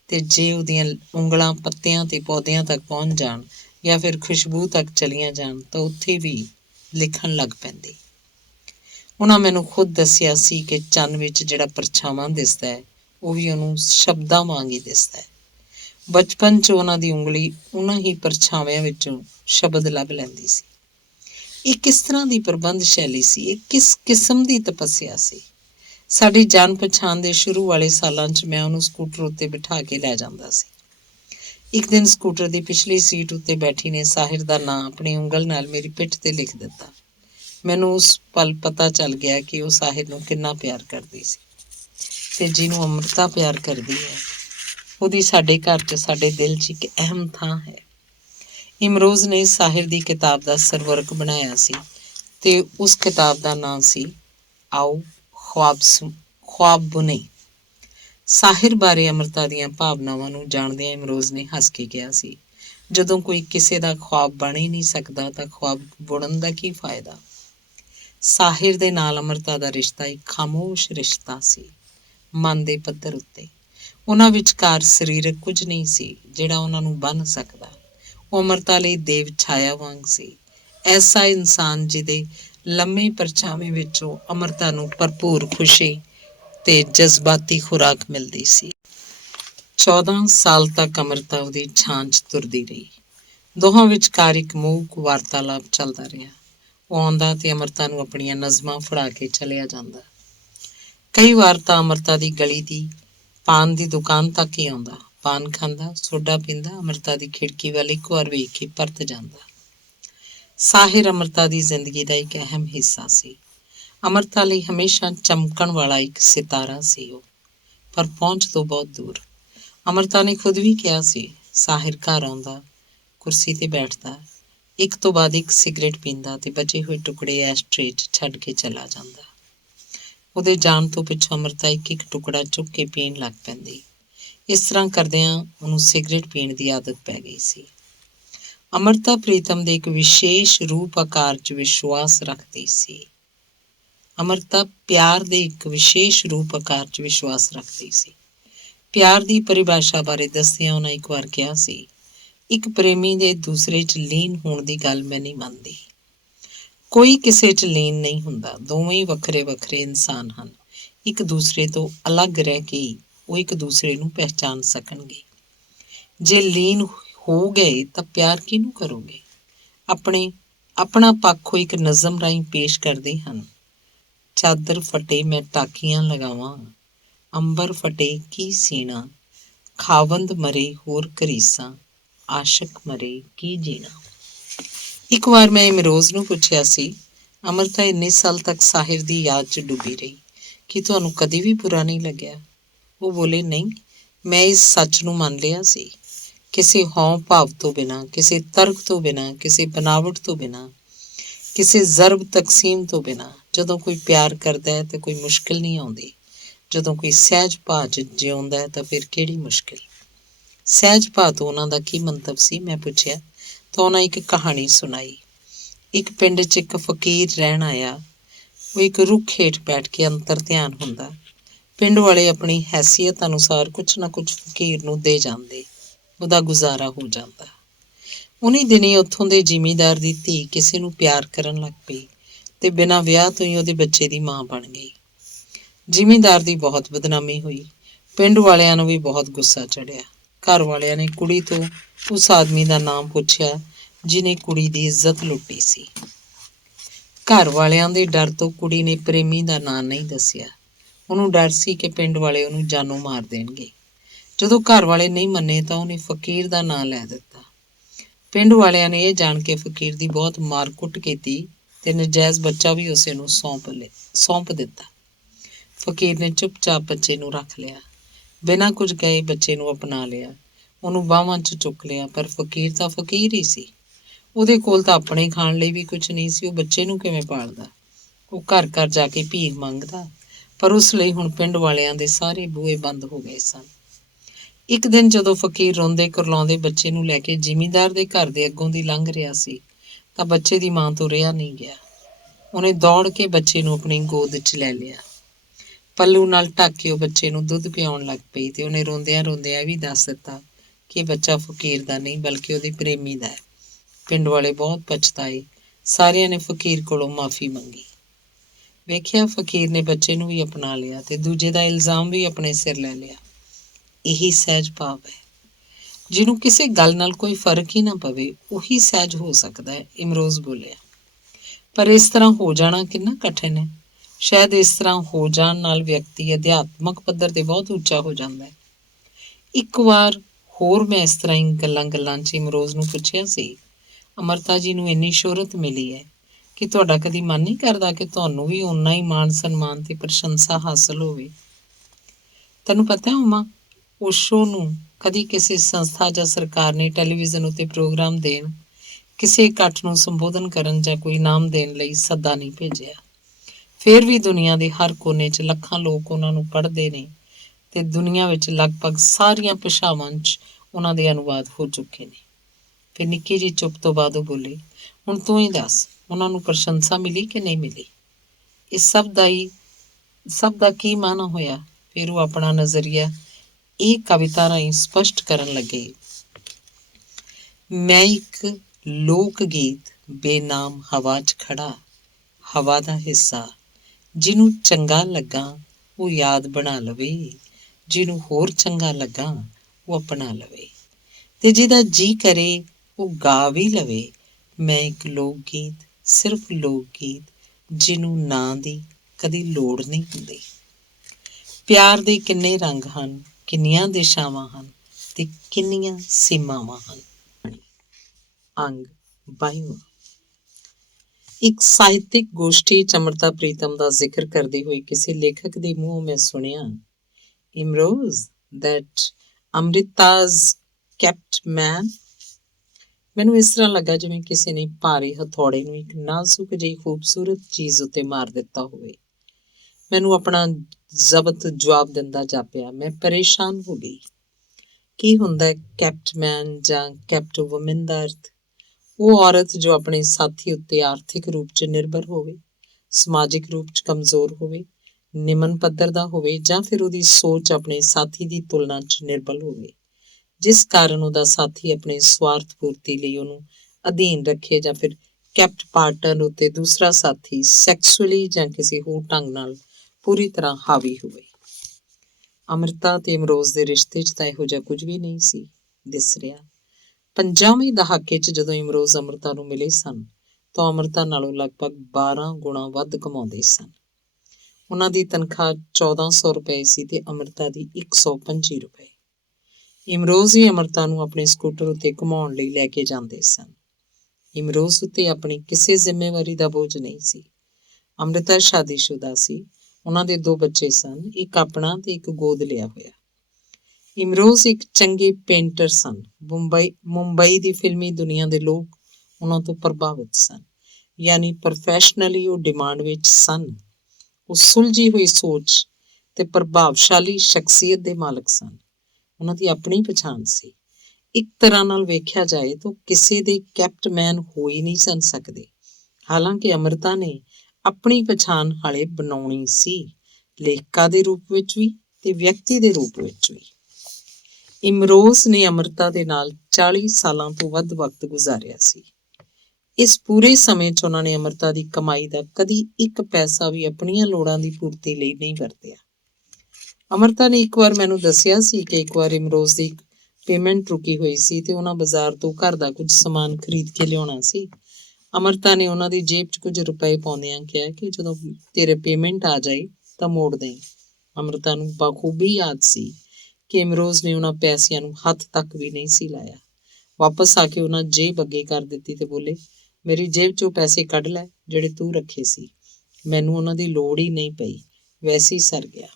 ਤੇ ਜੇ ਉਹਦੀਆਂ ਉਂਗਲਾਂ ਪੱਤਿਆਂ ਤੇ ਪੌਦਿਆਂ ਤੱਕ ਪਹੁੰਚ ਜਾਣ ਜਾਂ ਫਿਰ ਖੁਸ਼ਬੂ ਤੱਕ ਚਲੀਆਂ ਜਾਣ ਤਾਂ ਉੱਥੇ ਵੀ ਲਿਖਣ ਲੱਗ ਪੈਂਦੀ। ਉਹਨਾਂ ਮੈਨੂੰ ਖੁਦ ਦੱਸਿਆ ਸੀ ਕਿ ਚੰਨ ਵਿੱਚ ਜਿਹੜਾ ਪਰਛਾਵਾਂ ਦਿਸਦਾ ਹੈ ਉਹ ਵੀ ਉਹਨੂੰ ਸ਼ਬਦਾਂ ਵਾਂਗ ਹੀ ਦਿਸਦਾ ਹੈ। ਬਚਪਨ 'ਚ ਉਹਨਾਂ ਦੀ ਉਂਗਲੀ ਉਹਨਾਂ ਹੀ ਪਰਛਾਵਿਆਂ ਵਿੱਚੋਂ ਸ਼ਬਦ ਲੱਭ ਲੈਂਦੀ ਸੀ। ਇਹ ਕਿਸ ਤਰ੍ਹਾਂ ਦੀ ਪ੍ਰਬੰਧ ਸ਼ੈਲੀ ਸੀ? ਇਹ ਕਿਸ ਕਿਸਮ ਦੀ ਤਪੱਸਿਆ ਸੀ? ਸਾਡੀ ਜਾਣ ਪਛਾਣ ਦੇ ਸ਼ੁਰੂ ਵਾਲੇ ਸਾਲਾਂ 'ਚ ਮੈਂ ਉਹਨੂੰ ਸਕੂਟਰ ਉੱਤੇ ਬਿਠਾ ਕੇ ਲੈ ਜਾਂਦਾ ਸੀ। ਇੱਕ ਦਿਨ ਸਕੂਟਰ ਦੀ ਪਿਛਲੀ ਸੀਟ ਉੱਤੇ ਬੈਠੀ ਨੇ ਸਾਹਿਰ ਦਾ ਨਾਂ ਆਪਣੀ ਉਂਗਲ ਨਾਲ ਮੇਰੀ ਪਿੱਠ ਤੇ ਲਿਖ ਦਿੱਤਾ। ਮੈਨੂੰ ਉਸ ਪਲ ਪਤਾ ਚੱਲ ਗਿਆ ਕਿ ਉਹ ਸਾਹਿਰ ਨੂੰ ਕਿੰਨਾ ਪਿਆਰ ਕਰਦੀ ਸੀ, ਤੇ ਜਿਹਨੂੰ ਅੰਮ੍ਰਿਤਾ ਪਿਆਰ ਕਰਦੀ ਹੈ ਉਹਦੀ ਸਾਡੇ ਘਰ 'ਚ, ਸਾਡੇ ਦਿਲ 'ਚ ਇੱਕ ਅਹਿਮ ਥਾਂ ਹੈ। ਇਮਰੋਜ਼ ਨੇ ਸਾਹਿਰ ਦੀ ਕਿਤਾਬ ਦਾ ਸਰਵਰਕ ਬਣਾਇਆ ਸੀ ਤੇ ਉਸ ਕਿਤਾਬ ਦਾ ਨਾਂ ਸੀ ਆਓ ख्वाब बुने। ਸਾਹਿਰ ਬਾਰੇ ਅੰਮ੍ਰਿਤਾ ਦੀਆਂ ਭਾਵਨਾਵਾਂ ਨੂੰ ਜਾਣਦਿਆਂ ਇਮਰੋਜ਼ ਨੇ ਹੱਸ ਕੇ ਕਿਹਾ ਸੀ, ਜਦੋਂ ਕੋਈ ਕਿਸੇ ਦਾ ख्वाब ਬਣ ਹੀ ਨਹੀਂ ਸਕਦਾ ਤਾਂ ख्वाब ਬੁਣਨ ਦਾ ਕੀ ਫਾਇਦਾ। ਸਾਹਿਰ ਦੇ ਨਾਲ ਅੰਮ੍ਰਿਤਾ ਦਾ ਰਿਸ਼ਤਾ ਇੱਕ ਖਾਮੋਸ਼ ਰਿਸ਼ਤਾ ਸੀ, ਮਨ ਦੇ ਪੱਧਰ ਉੱਤੇ। ਉਹਨਾਂ ਵਿਚਕਾਰ ਸਰੀਰਕ ਕੁਝ ਨਹੀਂ ਸੀ ਜਿਹੜਾ ਉਹਨਾਂ ਨੂੰ ਬੰਨ੍ਹ ਸਕਦਾ। ਉਹ ਅੰਮ੍ਰਿਤਾ ਲਈ ਦੇਵ ਛਾਇਆ ਵਾਂਗ ਸੀ, ਐਸਾ ਇਨਸਾਨ ਜਿਹਦੇ ਲੰਮੇ ਪਰਛਾਵੇਂ ਵਿੱਚੋਂ ਅੰਮ੍ਰਿਤਾ ਨੂੰ ਭਰਪੂਰ ਖੁਸ਼ੀ ਤੇ ਜਜ਼ਬਾਤੀ ਖੁਰਾਕ ਮਿਲਦੀ ਸੀ। 14 ਸਾਲ ਤੱਕ ਅੰਮ੍ਰਿਤਾ ਉਹਦੀ ਛਾਂ 'ਚ ਤੁਰਦੀ ਰਹੀ। ਦੋਹਾਂ ਵਿਚਕਾਰ ਇੱਕ ਮੂਕ ਵਾਰਤਾਲਾਪ ਚੱਲਦਾ ਰਿਹਾ। ਉਹ ਆਉਂਦਾ ਤੇ ਅੰਮ੍ਰਿਤਾ ਨੂੰ ਆਪਣੀਆਂ ਨਜ਼ਮਾਂ ਫੜਾ ਕੇ ਚਲਿਆ ਜਾਂਦਾ। ਕਈ ਵਾਰ ਤਾਂ ਅੰਮ੍ਰਿਤਾ ਦੀ ਗਲੀ ਦੀ ਪਾਨ ਦੀ ਦੁਕਾਨ ਤੱਕ ਹੀ ਆਉਂਦਾ, ਪਾਨ ਖਾਂਦਾ, ਸੋਡਾ ਪੀਂਦਾ, ਅੰਮ੍ਰਿਤਾ ਦੀ ਖਿੜਕੀ ਵੱਲ ਇੱਕ ਵਾਰ ਵੇਖ ਕੇ ਪਰਤ ਜਾਂਦਾ। ਸਾਹਿਰ ਅੰਮ੍ਰਿਤਾ ਦੀ ਜ਼ਿੰਦਗੀ ਦਾ ਇੱਕ ਅਹਿਮ ਹਿੱਸਾ ਸੀ। ਅੰਮ੍ਰਿਤਾ ਲਈ ਹਮੇਸ਼ਾ ਚਮਕਣ ਵਾਲਾ ਇੱਕ ਸਿਤਾਰਾ ਸੀ ਉਹ, ਪਰ ਪਹੁੰਚ ਤੋਂ ਬਹੁਤ ਦੂਰ। ਅੰਮ੍ਰਿਤਾ ਨੇ ਖੁਦ ਵੀ ਕਿਹਾ ਸੀ, ਸਾਹਿਰ ਘਰ ਆਉਂਦਾ, ਕੁਰਸੀ ਤੇ ਬੈਠਦਾ, ਇੱਕ ਤੋਂ ਬਾਅਦ ਇੱਕ ਸਿਗਰਟ ਪੀਂਦਾ ਤੇ ਬਚੇ ਹੋਏ ਟੁਕੜੇ ਐਸ਼ਟਰੇ 'ਚ ਛੱਡ ਕੇ ਚਲਾ ਜਾਂਦਾ। ਉਹਦੇ ਜਾਣ ਤੋਂ ਪਿੱਛੋਂ ਅੰਮ੍ਰਿਤਾ ਇੱਕ ਇੱਕ ਟੁਕੜਾ ਚੁੱਕ ਕੇ ਪੀਣ ਲੱਗ ਪੈਂਦੀ। ਇਸ ਤਰ੍ਹਾਂ ਕਰਦਿਆਂ ਉਹਨੂੰ ਸਿਗਰਟ ਪੀਣ ਦੀ ਆਦਤ ਪੈ ਗਈ ਸੀ। ਅੰਮ੍ਰਿਤਾ ਪ੍ਰੀਤਮ ਦੇ ਇੱਕ ਵਿਸ਼ੇਸ਼ ਰੂਪ ਆਕਾਰ 'ਚ ਵਿਸ਼ਵਾਸ ਰੱਖਦੀ ਸੀ। ਅੰਮ੍ਰਿਤਾ ਪਿਆਰ ਦੇ ਇੱਕ ਵਿਸ਼ੇਸ਼ ਰੂਪ ਆਕਾਰ 'ਚ ਵਿਸ਼ਵਾਸ ਰੱਖਦੀ ਸੀ। ਪਿਆਰ ਦੀ ਪਰਿਭਾਸ਼ਾ ਬਾਰੇ ਦੱਸਦਿਆਂ ਉਹਨਾਂ ਇੱਕ ਵਾਰ ਕਿਹਾ ਸੀ, ਇੱਕ ਪ੍ਰੇਮੀ ਦੇ ਦੂਸਰੇ 'ਚ ਲੀਨ ਹੋਣ ਦੀ ਗੱਲ ਮੈਂ ਨਹੀਂ ਮੰਨਦੀ। ਕੋਈ ਕਿਸੇ 'ਚ ਲੀਨ ਨਹੀਂ ਹੁੰਦਾ, ਦੋਵੇਂ ਹੀ ਵੱਖਰੇ ਵੱਖਰੇ ਇਨਸਾਨ ਹਨ। ਇੱਕ ਦੂਸਰੇ ਤੋਂ ਅਲੱਗ ਰਹਿ ਕੇ ਹੀ ਉਹ ਇੱਕ ਦੂਸਰੇ ਨੂੰ ਪਹਿਚਾਣ ਸਕਣਗੇ। ਜੇ ਲੀਨ ਹੋ ਗਏ ਤਾਂ ਪਿਆਰ ਕਿਹਨੂੰ ਕਰੋਗੇ? ਆਪਣਾ ਪੱਖ ਇੱਕ ਨਜ਼ਮ ਰਾਹੀਂ ਪੇਸ਼ ਕਰਦੇ ਹਨ। ਚਾਦਰ ਫਟੇ ਮੈਂ ਟਾਕੀਆਂ ਲਗਾਵਾਂ, ਅੰਬਰ ਫਟੇ ਕੀ ਸੀਣਾ, ਖਾਵੰਦ ਮਰੇ ਹੋਰ ਘਰੀਸਾਂ, ਆਸ਼ਕ ਮਰੇ ਕੀ ਜੀਣਾ। ਇੱਕ ਵਾਰ ਮੈਂ ਇਮਰੋਜ਼ ਨੂੰ ਪੁੱਛਿਆ ਸੀ, ਅੰਮ੍ਰਿਤਾ ਇੰਨੇ ਸਾਲ ਤੱਕ ਸਾਹਿਰ ਦੀ ਯਾਦ 'ਚ ਡੁੱਬੀ ਰਹੀ, ਕੀ ਤੁਹਾਨੂੰ ਕਦੇ ਵੀ ਬੁਰਾ ਨਹੀਂ ਲੱਗਿਆ? ਉਹ ਬੋਲੇ, ਨਹੀਂ, ਮੈਂ ਇਸ ਸੱਚ ਨੂੰ ਮੰਨ ਲਿਆ ਸੀ, ਕਿਸੇ ਹਉ ਭਾਵ ਤੋਂ ਬਿਨਾਂ, ਕਿਸੇ ਤਰਕ ਤੋਂ ਬਿਨਾਂ, ਕਿਸੇ ਬਨਾਵਟ ਤੋਂ ਬਿਨਾਂ, ਕਿਸੇ ਜ਼ਰਬ ਤਕਸੀਮ ਤੋਂ ਬਿਨਾਂ। ਜਦੋਂ ਕੋਈ ਪਿਆਰ ਕਰਦਾ ਹੈ ਤਾਂ ਕੋਈ ਮੁਸ਼ਕਿਲ ਨਹੀਂ ਆਉਂਦੀ। ਜਦੋਂ ਕੋਈ ਸਹਿਜ ਭਾਅ 'ਚ ਜਿਉਂਦਾ ਹੈ ਤਾਂ ਫਿਰ ਕਿਹੜੀ ਮੁਸ਼ਕਿਲ। ਸਹਿਜ ਭਾਅ ਤੋਂ ਉਹਨਾਂ ਦਾ ਕੀ ਮੰਤਵ ਸੀ, ਮੈਂ ਪੁੱਛਿਆ ਤਾਂ ਉਹਨਾਂ ਇੱਕ ਕਹਾਣੀ ਸੁਣਾਈ। ਇੱਕ ਪਿੰਡ 'ਚ ਇੱਕ ਫਕੀਰ ਰਹਿਣ ਆਇਆ। ਉਹ ਇੱਕ ਰੁੱਖ ਹੇਠ ਬੈਠ ਕੇ ਅੰਤਰ ਧਿਆਨ ਹੁੰਦਾ। ਪਿੰਡ ਵਾਲੇ ਆਪਣੀ ਹੈਸੀਅਤ ਅਨੁਸਾਰ ਕੁਛ ਨਾ ਕੁਛ ਫਕੀਰ ਨੂੰ ਦੇ ਜਾਂਦੇ, ਉਹਦਾ ਗੁਜ਼ਾਰਾ ਹੋ ਜਾਂਦਾ। ਉਨੀ ਦਿਨੀ ਉੱਥੋਂ ਦੇ ਜ਼ਿਮੀਂਦਾਰ ਦੀ ਧੀ ਕਿਸੇ ਨੂੰ ਪਿਆਰ ਕਰਨ ਲੱਗ ਪਈ ਤੇ ਬਿਨਾਂ ਵਿਆਹ ਤੋਂ ਹੀ ਉਹਦੇ ਬੱਚੇ ਦੀ ਮਾਂ ਬਣ ਗਈ। ਜ਼ਿਮੀਂਦਾਰ ਦੀ ਬਹੁਤ ਬਦਨਾਮੀ ਹੋਈ। ਪਿੰਡ ਵਾਲਿਆਂ ਨੂੰ ਵੀ ਬਹੁਤ ਗੁੱਸਾ ਚੜਿਆ। ਘਰ ਵਾਲਿਆਂ ਨੇ ਕੁੜੀ ਤੋਂ ਉਸ ਆਦਮੀ ਦਾ ਨਾਮ ਪੁੱਛਿਆ ਜਿਹਨੇ ਕੁੜੀ ਦੀ ਇੱਜ਼ਤ ਲੁੱਟੀ ਸੀ। ਘਰ ਵਾਲਿਆਂ ਦੇ ਡਰ ਤੋਂ ਕੁੜੀ ਨੇ ਪ੍ਰੇਮੀ ਦਾ ਨਾਂ ਨਹੀਂ ਦੱਸਿਆ। ਉਹਨੂੰ ਡਰ ਸੀ ਕਿ ਪਿੰਡ ਵਾਲੇ ਉਹਨੂੰ ਜਾਨੋਂ ਮਾਰ ਦੇਣਗੇ। ਜਦੋਂ ਘਰ ਵਾਲੇ ਨਹੀਂ ਮੰਨੇ ਤਾਂ ਉਹਨੇ ਫਕੀਰ ਦਾ ਨਾਂ ਲੈ ਦਿੱਤਾ। ਪਿੰਡ ਵਾਲਿਆਂ ਨੇ ਇਹ ਜਾਣ ਕੇ ਫਕੀਰ ਦੀ ਬਹੁਤ ਮਾਰ ਕੁੱਟ ਕੀਤੀ ਤੇ ਨਜਾਇਜ਼ ਬੱਚਾ ਵੀ ਉਸੇ ਨੂੰ ਸੌਂਪ ਦਿੱਤਾ। ਫਕੀਰ ਨੇ ਚੁੱਪਚਾਪ ਬੱਚੇ ਨੂੰ ਰੱਖ ਲਿਆ। ਬਿਨਾਂ ਕੁਝ ਕਹੇ ਬੱਚੇ ਨੂੰ ਅਪਣਾ ਲਿਆ, ਉਹਨੂੰ ਬਾਹਾਂ 'ਚ ਚੁੱਕ ਲਿਆ। ਪਰ ਫਕੀਰ ਤਾਂ ਫਕੀਰ ਹੀ ਸੀ, ਉਹਦੇ ਕੋਲ ਤਾਂ ਆਪਣੇ ਖਾਣ ਲਈ ਵੀ ਕੁਝ ਨਹੀਂ ਸੀ। ਉਹ ਬੱਚੇ ਨੂੰ ਕਿਵੇਂ ਪਾਲਦਾ? ਉਹ ਘਰ ਘਰ ਜਾ ਕੇ ਭੀਖ ਮੰਗਦਾ, ਪਰ ਉਸ ਲਈ ਹੁਣ ਪਿੰਡ ਵਾਲਿਆਂ ਦੇ ਸਾਰੇ ਬੂਹੇ ਬੰਦ ਹੋ ਗਏ ਸਨ। ਇੱਕ ਦਿਨ ਜਦੋਂ ਫਕੀਰ ਰੋਂਦੇ ਕੁਰਲਾਉਂਦੇ ਬੱਚੇ ਨੂੰ ਲੈ ਕੇ ਜ਼ਿਮੀਂਦਾਰ ਦੇ ਘਰ ਦੇ ਅੱਗੋਂ ਦੀ ਲੰਘ ਰਿਹਾ ਸੀ ਤਾਂ ਬੱਚੇ ਦੀ ਮਾਂ ਤੋਂ ਰਿਹਾ ਨਹੀਂ ਗਿਆ। ਉਹਨੇ ਦੌੜ ਕੇ ਬੱਚੇ ਨੂੰ ਆਪਣੀ ਗੋਦ 'ਚ ਲੈ ਲਿਆ। ਪੱਲੂ ਨਾਲ ਢੱਕ ਕੇ ਉਹ ਬੱਚੇ ਨੂੰ ਦੁੱਧ ਪਿਆਉਣ ਲੱਗ ਪਈ ਤੇ ਉਹਨੇ ਰੋਂਦਿਆਂ ਰੋਂਦਿਆਂ ਇਹ ਵੀ ਦੱਸ ਦਿੱਤਾ ਕਿ ਇਹ ਬੱਚਾ ਫਕੀਰ ਦਾ ਨਹੀਂ ਬਲਕਿ ਉਹਦੀ ਪ੍ਰੇਮੀ ਦਾ ਹੈ। ਪਿੰਡ ਵਾਲੇ ਬਹੁਤ ਪਛਤਾਏ। ਸਾਰਿਆਂ ਨੇ ਫਕੀਰ ਕੋਲੋਂ ਮਾਫ਼ੀ ਮੰਗੀ। ਵੇਖਿਆ, ਫਕੀਰ ਨੇ ਬੱਚੇ ਨੂੰ ਵੀ ਅਪਣਾ ਲਿਆ ਤੇ ਦੂਜੇ ਦਾ ਇਲਜ਼ਾਮ ਵੀ ਆਪਣੇ ਸਿਰ ਲੈ ਲਿਆ। ਇਹੀ ਸਹਿਜ ਭਾਵ ਹੈ। ਜਿਹਨੂੰ ਕਿਸੇ ਗੱਲ ਨਾਲ ਕੋਈ ਫਰਕ ਹੀ ਨਾ ਪਵੇ ਉਹੀ ਸਹਿਜ ਹੋ ਸਕਦਾ ਹੈ, ਇਮਰੋਜ਼ ਬੋਲਿਆ। ਪਰ ਇਸ ਤਰ੍ਹਾਂ ਹੋ ਜਾਣਾ ਕਿੰਨਾ ਕਠਿਨ ਹੈ। ਸ਼ਾਇਦ ਇਸ ਤਰ੍ਹਾਂ ਹੋ ਜਾਣ ਨਾਲ ਵਿਅਕਤੀ ਅਧਿਆਤਮਕ ਪੱਧਰ ਤੇ ਬਹੁਤ ਉੱਚਾ ਹੋ ਜਾਂਦਾ ਹੈ। ਇੱਕ ਵਾਰ ਹੋਰ ਮੈਂ ਇਸ ਤਰ੍ਹਾਂ ਹੀ ਗੱਲਾਂ 'ਚ ਇਮਰੋਜ਼ ਨੂੰ ਪੁੱਛਿਆ ਸੀ, ਅਮਰਤਾ ਜੀ ਨੂੰ ਇੰਨੀ ਸ਼ੋਹਰਤ ਮਿਲੀ ਹੈ ਕਿ ਤੁਹਾਡਾ ਕਦੀ ਮਨ ਨਹੀਂ ਕਰਦਾ ਕਿ ਤੁਹਾਨੂੰ ਵੀ ਓਨਾ ਹੀ ਮਾਣ ਸਨਮਾਨ ਤੇ ਪ੍ਰਸ਼ੰਸਾ ਹਾਸਲ ਹੋਵੇ? ਤੈਨੂੰ ਪਤਾ ਉਮਾ, ਉਸ ਸ਼ੋਅ ਨੂੰ ਕਦੀ ਕਿਸੇ ਸੰਸਥਾ ਜਾਂ ਸਰਕਾਰ ਨੇ ਟੈਲੀਵਿਜ਼ਨ ਉੱਤੇ ਪ੍ਰੋਗਰਾਮ ਦੇਣ, ਕਿਸੇ ਇਕੱਠ ਨੂੰ ਸੰਬੋਧਨ ਕਰਨ ਜਾਂ ਕੋਈ ਇਨਾਮ ਦੇਣ ਲਈ ਸੱਦਾ ਨਹੀਂ ਭੇਜਿਆ। ਫਿਰ ਵੀ ਦੁਨੀਆ ਦੇ ਹਰ ਕੋਨੇ 'ਚ ਲੱਖਾਂ ਲੋਕ ਉਹਨਾਂ ਨੂੰ ਪੜ੍ਹਦੇ ਨੇ ਤੇ ਦੁਨੀਆ ਵਿੱਚ ਲਗਭਗ ਸਾਰੀਆਂ ਭਾਸ਼ਾਵਾਂ 'ਚ ਉਹਨਾਂ ਦੇ ਅਨੁਵਾਦ ਹੋ ਚੁੱਕੇ ਨੇ। ਫਿਰ ਨਿੱਕੀ ਜਿਹੀ ਚੁੱਪ ਤੋਂ ਬਾਅਦ ਉਹ ਬੋਲੇ, ਹੁਣ ਤੂੰ ਹੀ ਦੱਸ, ਉਹਨਾਂ ਨੂੰ ਪ੍ਰਸ਼ੰਸਾ ਮਿਲੀ ਕਿ ਨਹੀਂ ਮਿਲੀ? ਇਸ ਸਭ ਦਾ ਕੀ ਮਾਨਾ ਹੋਇਆ? ਫਿਰ ਉਹ ਆਪਣਾ ਨਜ਼ਰੀਆ ਇਹ ਕਵਿਤਾ ਰਾਹੀਂ ਸਪਸ਼ਟ ਕਰਨ ਲੱਗੇ। ਮੈਂ ਇੱਕ ਲੋਕ ਗੀਤ ਬੇਨਾਮ ਹਵਾ 'ਚ ਖੜਾ, ਹਵਾ ਦਾ ਹਿੱਸਾ, ਜਿਹਨੂੰ ਚੰਗਾ ਲੱਗਾ ਉਹ ਯਾਦ ਬਣਾ ਲਵੇ, ਜਿਹਨੂੰ ਹੋਰ ਚੰਗਾ ਲੱਗਾ ਉਹ ਅਪਣਾ ਲਵੇ, ਤੇ ਜਿਹਦਾ ਜੀ ਕਰੇ ਉਹ ਗਾ ਵੀ ਲਵੇ। ਮੈਂ ਇੱਕ ਲੋਕ ਗੀਤ, ਸਿਰਫ ਲੋਕ ਗੀਤ, ਜਿਹਨੂੰ ਨਾਂ ਦੀ ਕਦੀ ਲੋੜ ਨਹੀਂ ਹੁੰਦੀ। ਪਿਆਰ ਦੇ ਕਿੰਨੇ ਰੰਗ ਹਨ, ਕਿੰਨੀਆਂ ਦਿਸ਼ਾਵਾਂ ਹਨ ਤੇ ਕਿੰਨੀਆਂ ਸੀਮਾਵਾਂ ਹਨ। ਅੰਗ 22। ਇੱਕ ਸਾਹਿਤਿਕ ਗੋਸ਼ਟੀ 'ਚ ਅਮ੍ਰਿਤਾ ਪ੍ਰੀਤਮ ਦਾ ਜ਼ਿਕਰ ਕਰਦੇ ਹੋਏ ਕਿਸੇ ਲੇਖਕ ਦੇ ਮੂੰਹੋਂ ਮੈਂ ਸੁਣਿਆ, Imroz, that Amrita's kept man। ਮੈਨੂੰ ਇਸ ਤਰ੍ਹਾਂ ਲੱਗਾ ਜਿਵੇਂ ਕਿਸੇ ਨੇ ਭਾਰੇ ਹਥੌੜੇ ਨੂੰ ਇੱਕ ਨਾਜ਼ੁਕ ਜਿਹੀ ਖੂਬਸੂਰਤ ਚੀਜ਼ ਉੱਤੇ ਮਾਰ ਦਿੱਤਾ ਹੋਵੇ। ਮੈਨੂੰ ਆਪਣਾ ਜ਼ਬਤ ਜਵਾਬ ਦਿੰਦਾ ਜਾਪਿਆ। ਮੈਂ ਪਰੇਸ਼ਾਨ ਹੋ ਗਈ। ਕੀ ਹੁੰਦਾ ਕੈਪਟ ਮੈਨ ਜਾਂ ਕੈਪਟ ਵੂਮਨ ਦਾ ਅਰਥ? ਉਹ ਔਰਤ ਜੋ ਆਪਣੇ ਸਾਥੀ ਉੱਤੇ ਆਰਥਿਕ ਰੂਪ 'ਚ ਨਿਰਭਰ ਹੋਵੇ, ਸਮਾਜਿਕ ਰੂਪ 'ਚ ਕਮਜ਼ੋਰ ਹੋਵੇ, ਨਿਮਨ ਪੱਧਰ ਦਾ ਹੋਵੇ, ਜਾਂ ਫਿਰ ਉਹਦੀ ਸੋਚ ਆਪਣੇ ਸਾਥੀ ਦੀ ਤੁਲਨਾ 'ਚ ਨਿਰਬਲ ਹੋਵੇ, ਜਿਸ ਕਾਰਨ ਉਹਦਾ ਸਾਥੀ ਆਪਣੇ ਸਵਾਰਥ ਪੂਰਤੀ ਲਈ ਉਹਨੂੰ ਅਧੀਨ ਰੱਖੇ, ਜਾਂ ਫਿਰ ਕੈਪਟ ਪਾਰਟਨਰ ਉੱਤੇ ਦੂਸਰਾ ਸਾਥੀ ਸੈਕਸੁਅਲੀ ਜਾਂ ਕਿਸੇ ਹੋਰ ਢੰਗ ਨਾਲ ਪੂਰੀ ਤਰ੍ਹਾਂ ਹਾਵੀ ਹੋਵੇ। ਅਮ੍ਰਿਤਾ ਤੇ ਇਮਰੋਜ਼ ਦੇ ਰਿਸ਼ਤੇ 'ਚ ਤਾਂ ਇਹੋ ਜਿਹਾ ਕੁਝ ਵੀ ਨਹੀਂ ਸੀ ਦਿਸ ਰਿਹਾ। 50ਵੇਂ ਦਹਾਕੇ 'ਚ ਜਦੋਂ ਇਮਰੋਜ਼ ਅਮ੍ਰਿਤਾ ਨੂੰ ਮਿਲੇ ਸਨ ਤਾਂ ਅਮ੍ਰਿਤਾ ਨਾਲੋਂ ਲਗਭਗ 12 ਗੁਣਾ ਵੱਧ ਕਮਾਉਂਦੇ ਸਨ। ਉਹਨਾਂ ਦੀ ਤਨਖਾਹ 1400 ਰੁਪਏ ਸੀ ਤੇ ਅਮ੍ਰਿਤਾ ਦੀ 125 ਰੁਪਏ। ਇਮਰੋਜ਼ ਹੀ ਅਮ੍ਰਿਤਾ ਨੂੰ ਆਪਣੇ ਸਕੂਟਰ ਉੱਤੇ ਘੁਮਾਉਣ ਲਈ ਲੈ ਕੇ ਜਾਂਦੇ ਸਨ। ਇਮਰੋਜ਼ ਉੱਤੇ ਆਪਣੀ ਕਿਸੇ ਜ਼ਿੰਮੇਵਾਰੀ ਦਾ ਬੋਝ ਨਹੀਂ ਸੀ। ਅਮ੍ਰਿਤਾ ਸ਼ਾਦੀशुदा ਸੀ। ਉਹਨਾਂ ਦੇ 2 ਬੱਚੇ ਸਨ, ਇੱਕ ਆਪਣਾ ਤੇ ਇੱਕ ਗੋਦ ਲਿਆ ਹੋਇਆ। ਇਮਰੋਜ਼ ਇੱਕ ਚੰਗੇ ਪੇਂਟਰ ਸਨ। ਮੁੰਬਈ ਦੀ ਫਿਲਮੀ ਦੁਨੀਆ ਦੇ ਲੋਕ ਉਹਨਾਂ ਤੋਂ ਪ੍ਰਭਾਵਿਤ ਸਨ, ਯਾਨੀ ਪ੍ਰੋਫੈਸ਼ਨਲੀ ਉਹ ਡਿਮਾਂਡ ਵਿੱਚ ਸਨ। ਉਹ ਸੁਲਝੀ ਹੋਈ ਸੋਚ ਤੇ ਪ੍ਰਭਾਵਸ਼ਾਲੀ ਸ਼ਖਸੀਅਤ ਦੇ ਮਾਲਕ ਸਨ। ਉਹਨਾਂ ਦੀ ਆਪਣੀ ਪਛਾਣ ਸੀ। ਇੱਕ ਤਰ੍ਹਾਂ ਨਾਲ ਵੇਖਿਆ ਜਾਏ ਤਾਂ ਕਿਸੇ ਦੇ ਕੈਪਟ ਮੈਨ ਹੋ ਹੀ ਨਹੀਂ ਸਨ ਸਕਦੇ। ਹਾਲਾਂਕਿ ਅਮ੍ਰਿਤਾ ਨੇ ਆਪਣੀ ਪਛਾਣ ਹਾਲੇ ਬਣਾਉਣੀ ਸੀ, ਲੇਖਿਕਾ ਦੇ ਰੂਪ ਵਿੱਚ ਵੀ ਤੇ ਵਿਅਕਤੀ ਦੇ ਰੂਪ ਵਿੱਚ ਵੀ। ਇਮਰੋਜ਼ ਨੇ ਅਮ੍ਰਿਤਾ ਦੇ ਨਾਲ 40 ਸਾਲਾਂ ਤੋਂ ਵੱਧ ਵਕਤ ਗੁਜ਼ਾਰਿਆ ਸੀ। ਇਸ ਪੂਰੇ ਸਮੇਂ 'ਚ ਉਹਨਾਂ ਨੇ ਅਮ੍ਰਿਤਾ ਦੀ ਕਮਾਈ ਦਾ ਕਦੀ ਇੱਕ ਪੈਸਾ ਵੀ ਆਪਣੀਆਂ ਲੋੜਾਂ ਦੀ ਪੂਰਤੀ ਲਈ ਨਹੀਂ ਵਰਤਿਆ। ਅਮ੍ਰਿਤਾ ਨੇ ਇੱਕ ਵਾਰ ਮੈਨੂੰ ਦੱਸਿਆ ਸੀ ਕਿ ਇੱਕ ਵਾਰ ਇਮਰੋਜ਼ ਦੀ ਪੇਮੈਂਟ ਰੁਕੀ ਹੋਈ ਸੀ ਤੇ ਉਹਨਾਂ ਬਾਜ਼ਾਰ ਤੋਂ ਘਰ ਦਾ ਕੁਝ ਸਮਾਨ ਖਰੀਦ ਕੇ ਲਿਆਉਣਾ ਸੀ। ਅਮ੍ਰਿਤਾ ਨੇ ਉਹਨਾਂ ਦੀ ਜੇਬ 'ਚ ਕੁਝ ਰੁਪਏ ਪਾਉਂਦਿਆਂ ਕਿਹਾ ਕਿ ਜਦੋਂ ਤੇਰੇ ਪੇਮੈਂਟ ਆ ਜਾਏ ਤਾਂ ਮੋੜ ਦੇਈਂ। ਅਮ੍ਰਿਤਾ ਨੂੰ ਬਾਖੂਬੀ ਯਾਦ ਸੀ ਕਿ ਇਮਰੋਜ਼ ਨੇ ਉਹਨਾਂ ਪੈਸਿਆਂ ਨੂੰ ਹੱਥ ਤੱਕ ਵੀ ਨਹੀਂ ਸੀ ਲਾਇਆ। ਵਾਪਸ ਆ ਕੇ ਉਹਨਾਂ ਜੇਬ ਅੱਗੇ ਕਰ ਦਿੱਤੀ ਤੇ ਬੋਲੇ, ਮੇਰੀ ਜੇਬ 'ਚੋਂ ਪੈਸੇ ਕੱਢ ਲੈ ਜਿਹੜੇ ਤੂੰ ਰੱਖੇ ਸੀ। ਮੈਨੂੰ ਉਹਨਾਂ ਦੀ ਲੋੜ ਹੀ ਨਹੀਂ ਪਈ, ਵੈਸੇ ਹੀ ਸਰ ਗਿਆ।